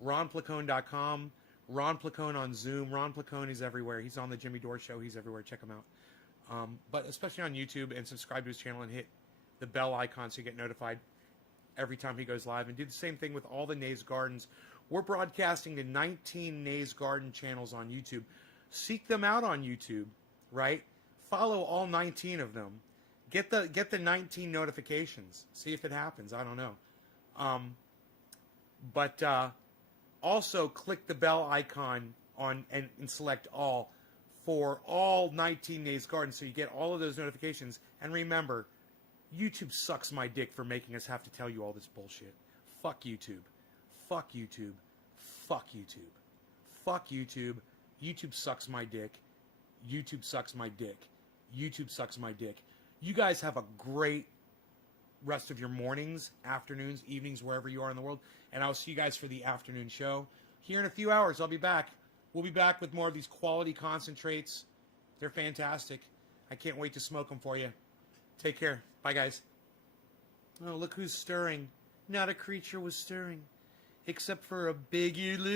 RonPlacone.com. Ron Placone on Zoom. Ron Placone is everywhere. He's on the Jimmy Dore Show. He's everywhere. Check him out. But especially on YouTube, and subscribe to his channel and hit the bell icon so you get notified every time he goes live. And do the same thing with all the Nays Gardens. We're broadcasting to 19 Nays Garden channels on YouTube. Seek them out on YouTube, right? Follow all 19 of them. Get the 19 notifications. See if it happens. I don't know. But also click the bell icon on and select all for all 19 Nays Gardens so you get all of those notifications. And remember, YouTube sucks my dick for making us have to tell you all this bullshit. Fuck YouTube. Fuck YouTube. Fuck YouTube. Fuck YouTube. YouTube sucks my dick. YouTube sucks my dick. YouTube sucks my dick. You guys have a great rest of your mornings, afternoons, evenings, wherever you are in the world. And I'll see you guys for the afternoon show. Here in a few hours, I'll be back. We'll be back with more of these quality concentrates. They're fantastic. I can't wait to smoke them for you. Take care. Bye, guys. Oh, look who's stirring. Not a creature was stirring. Except for a big-eared little...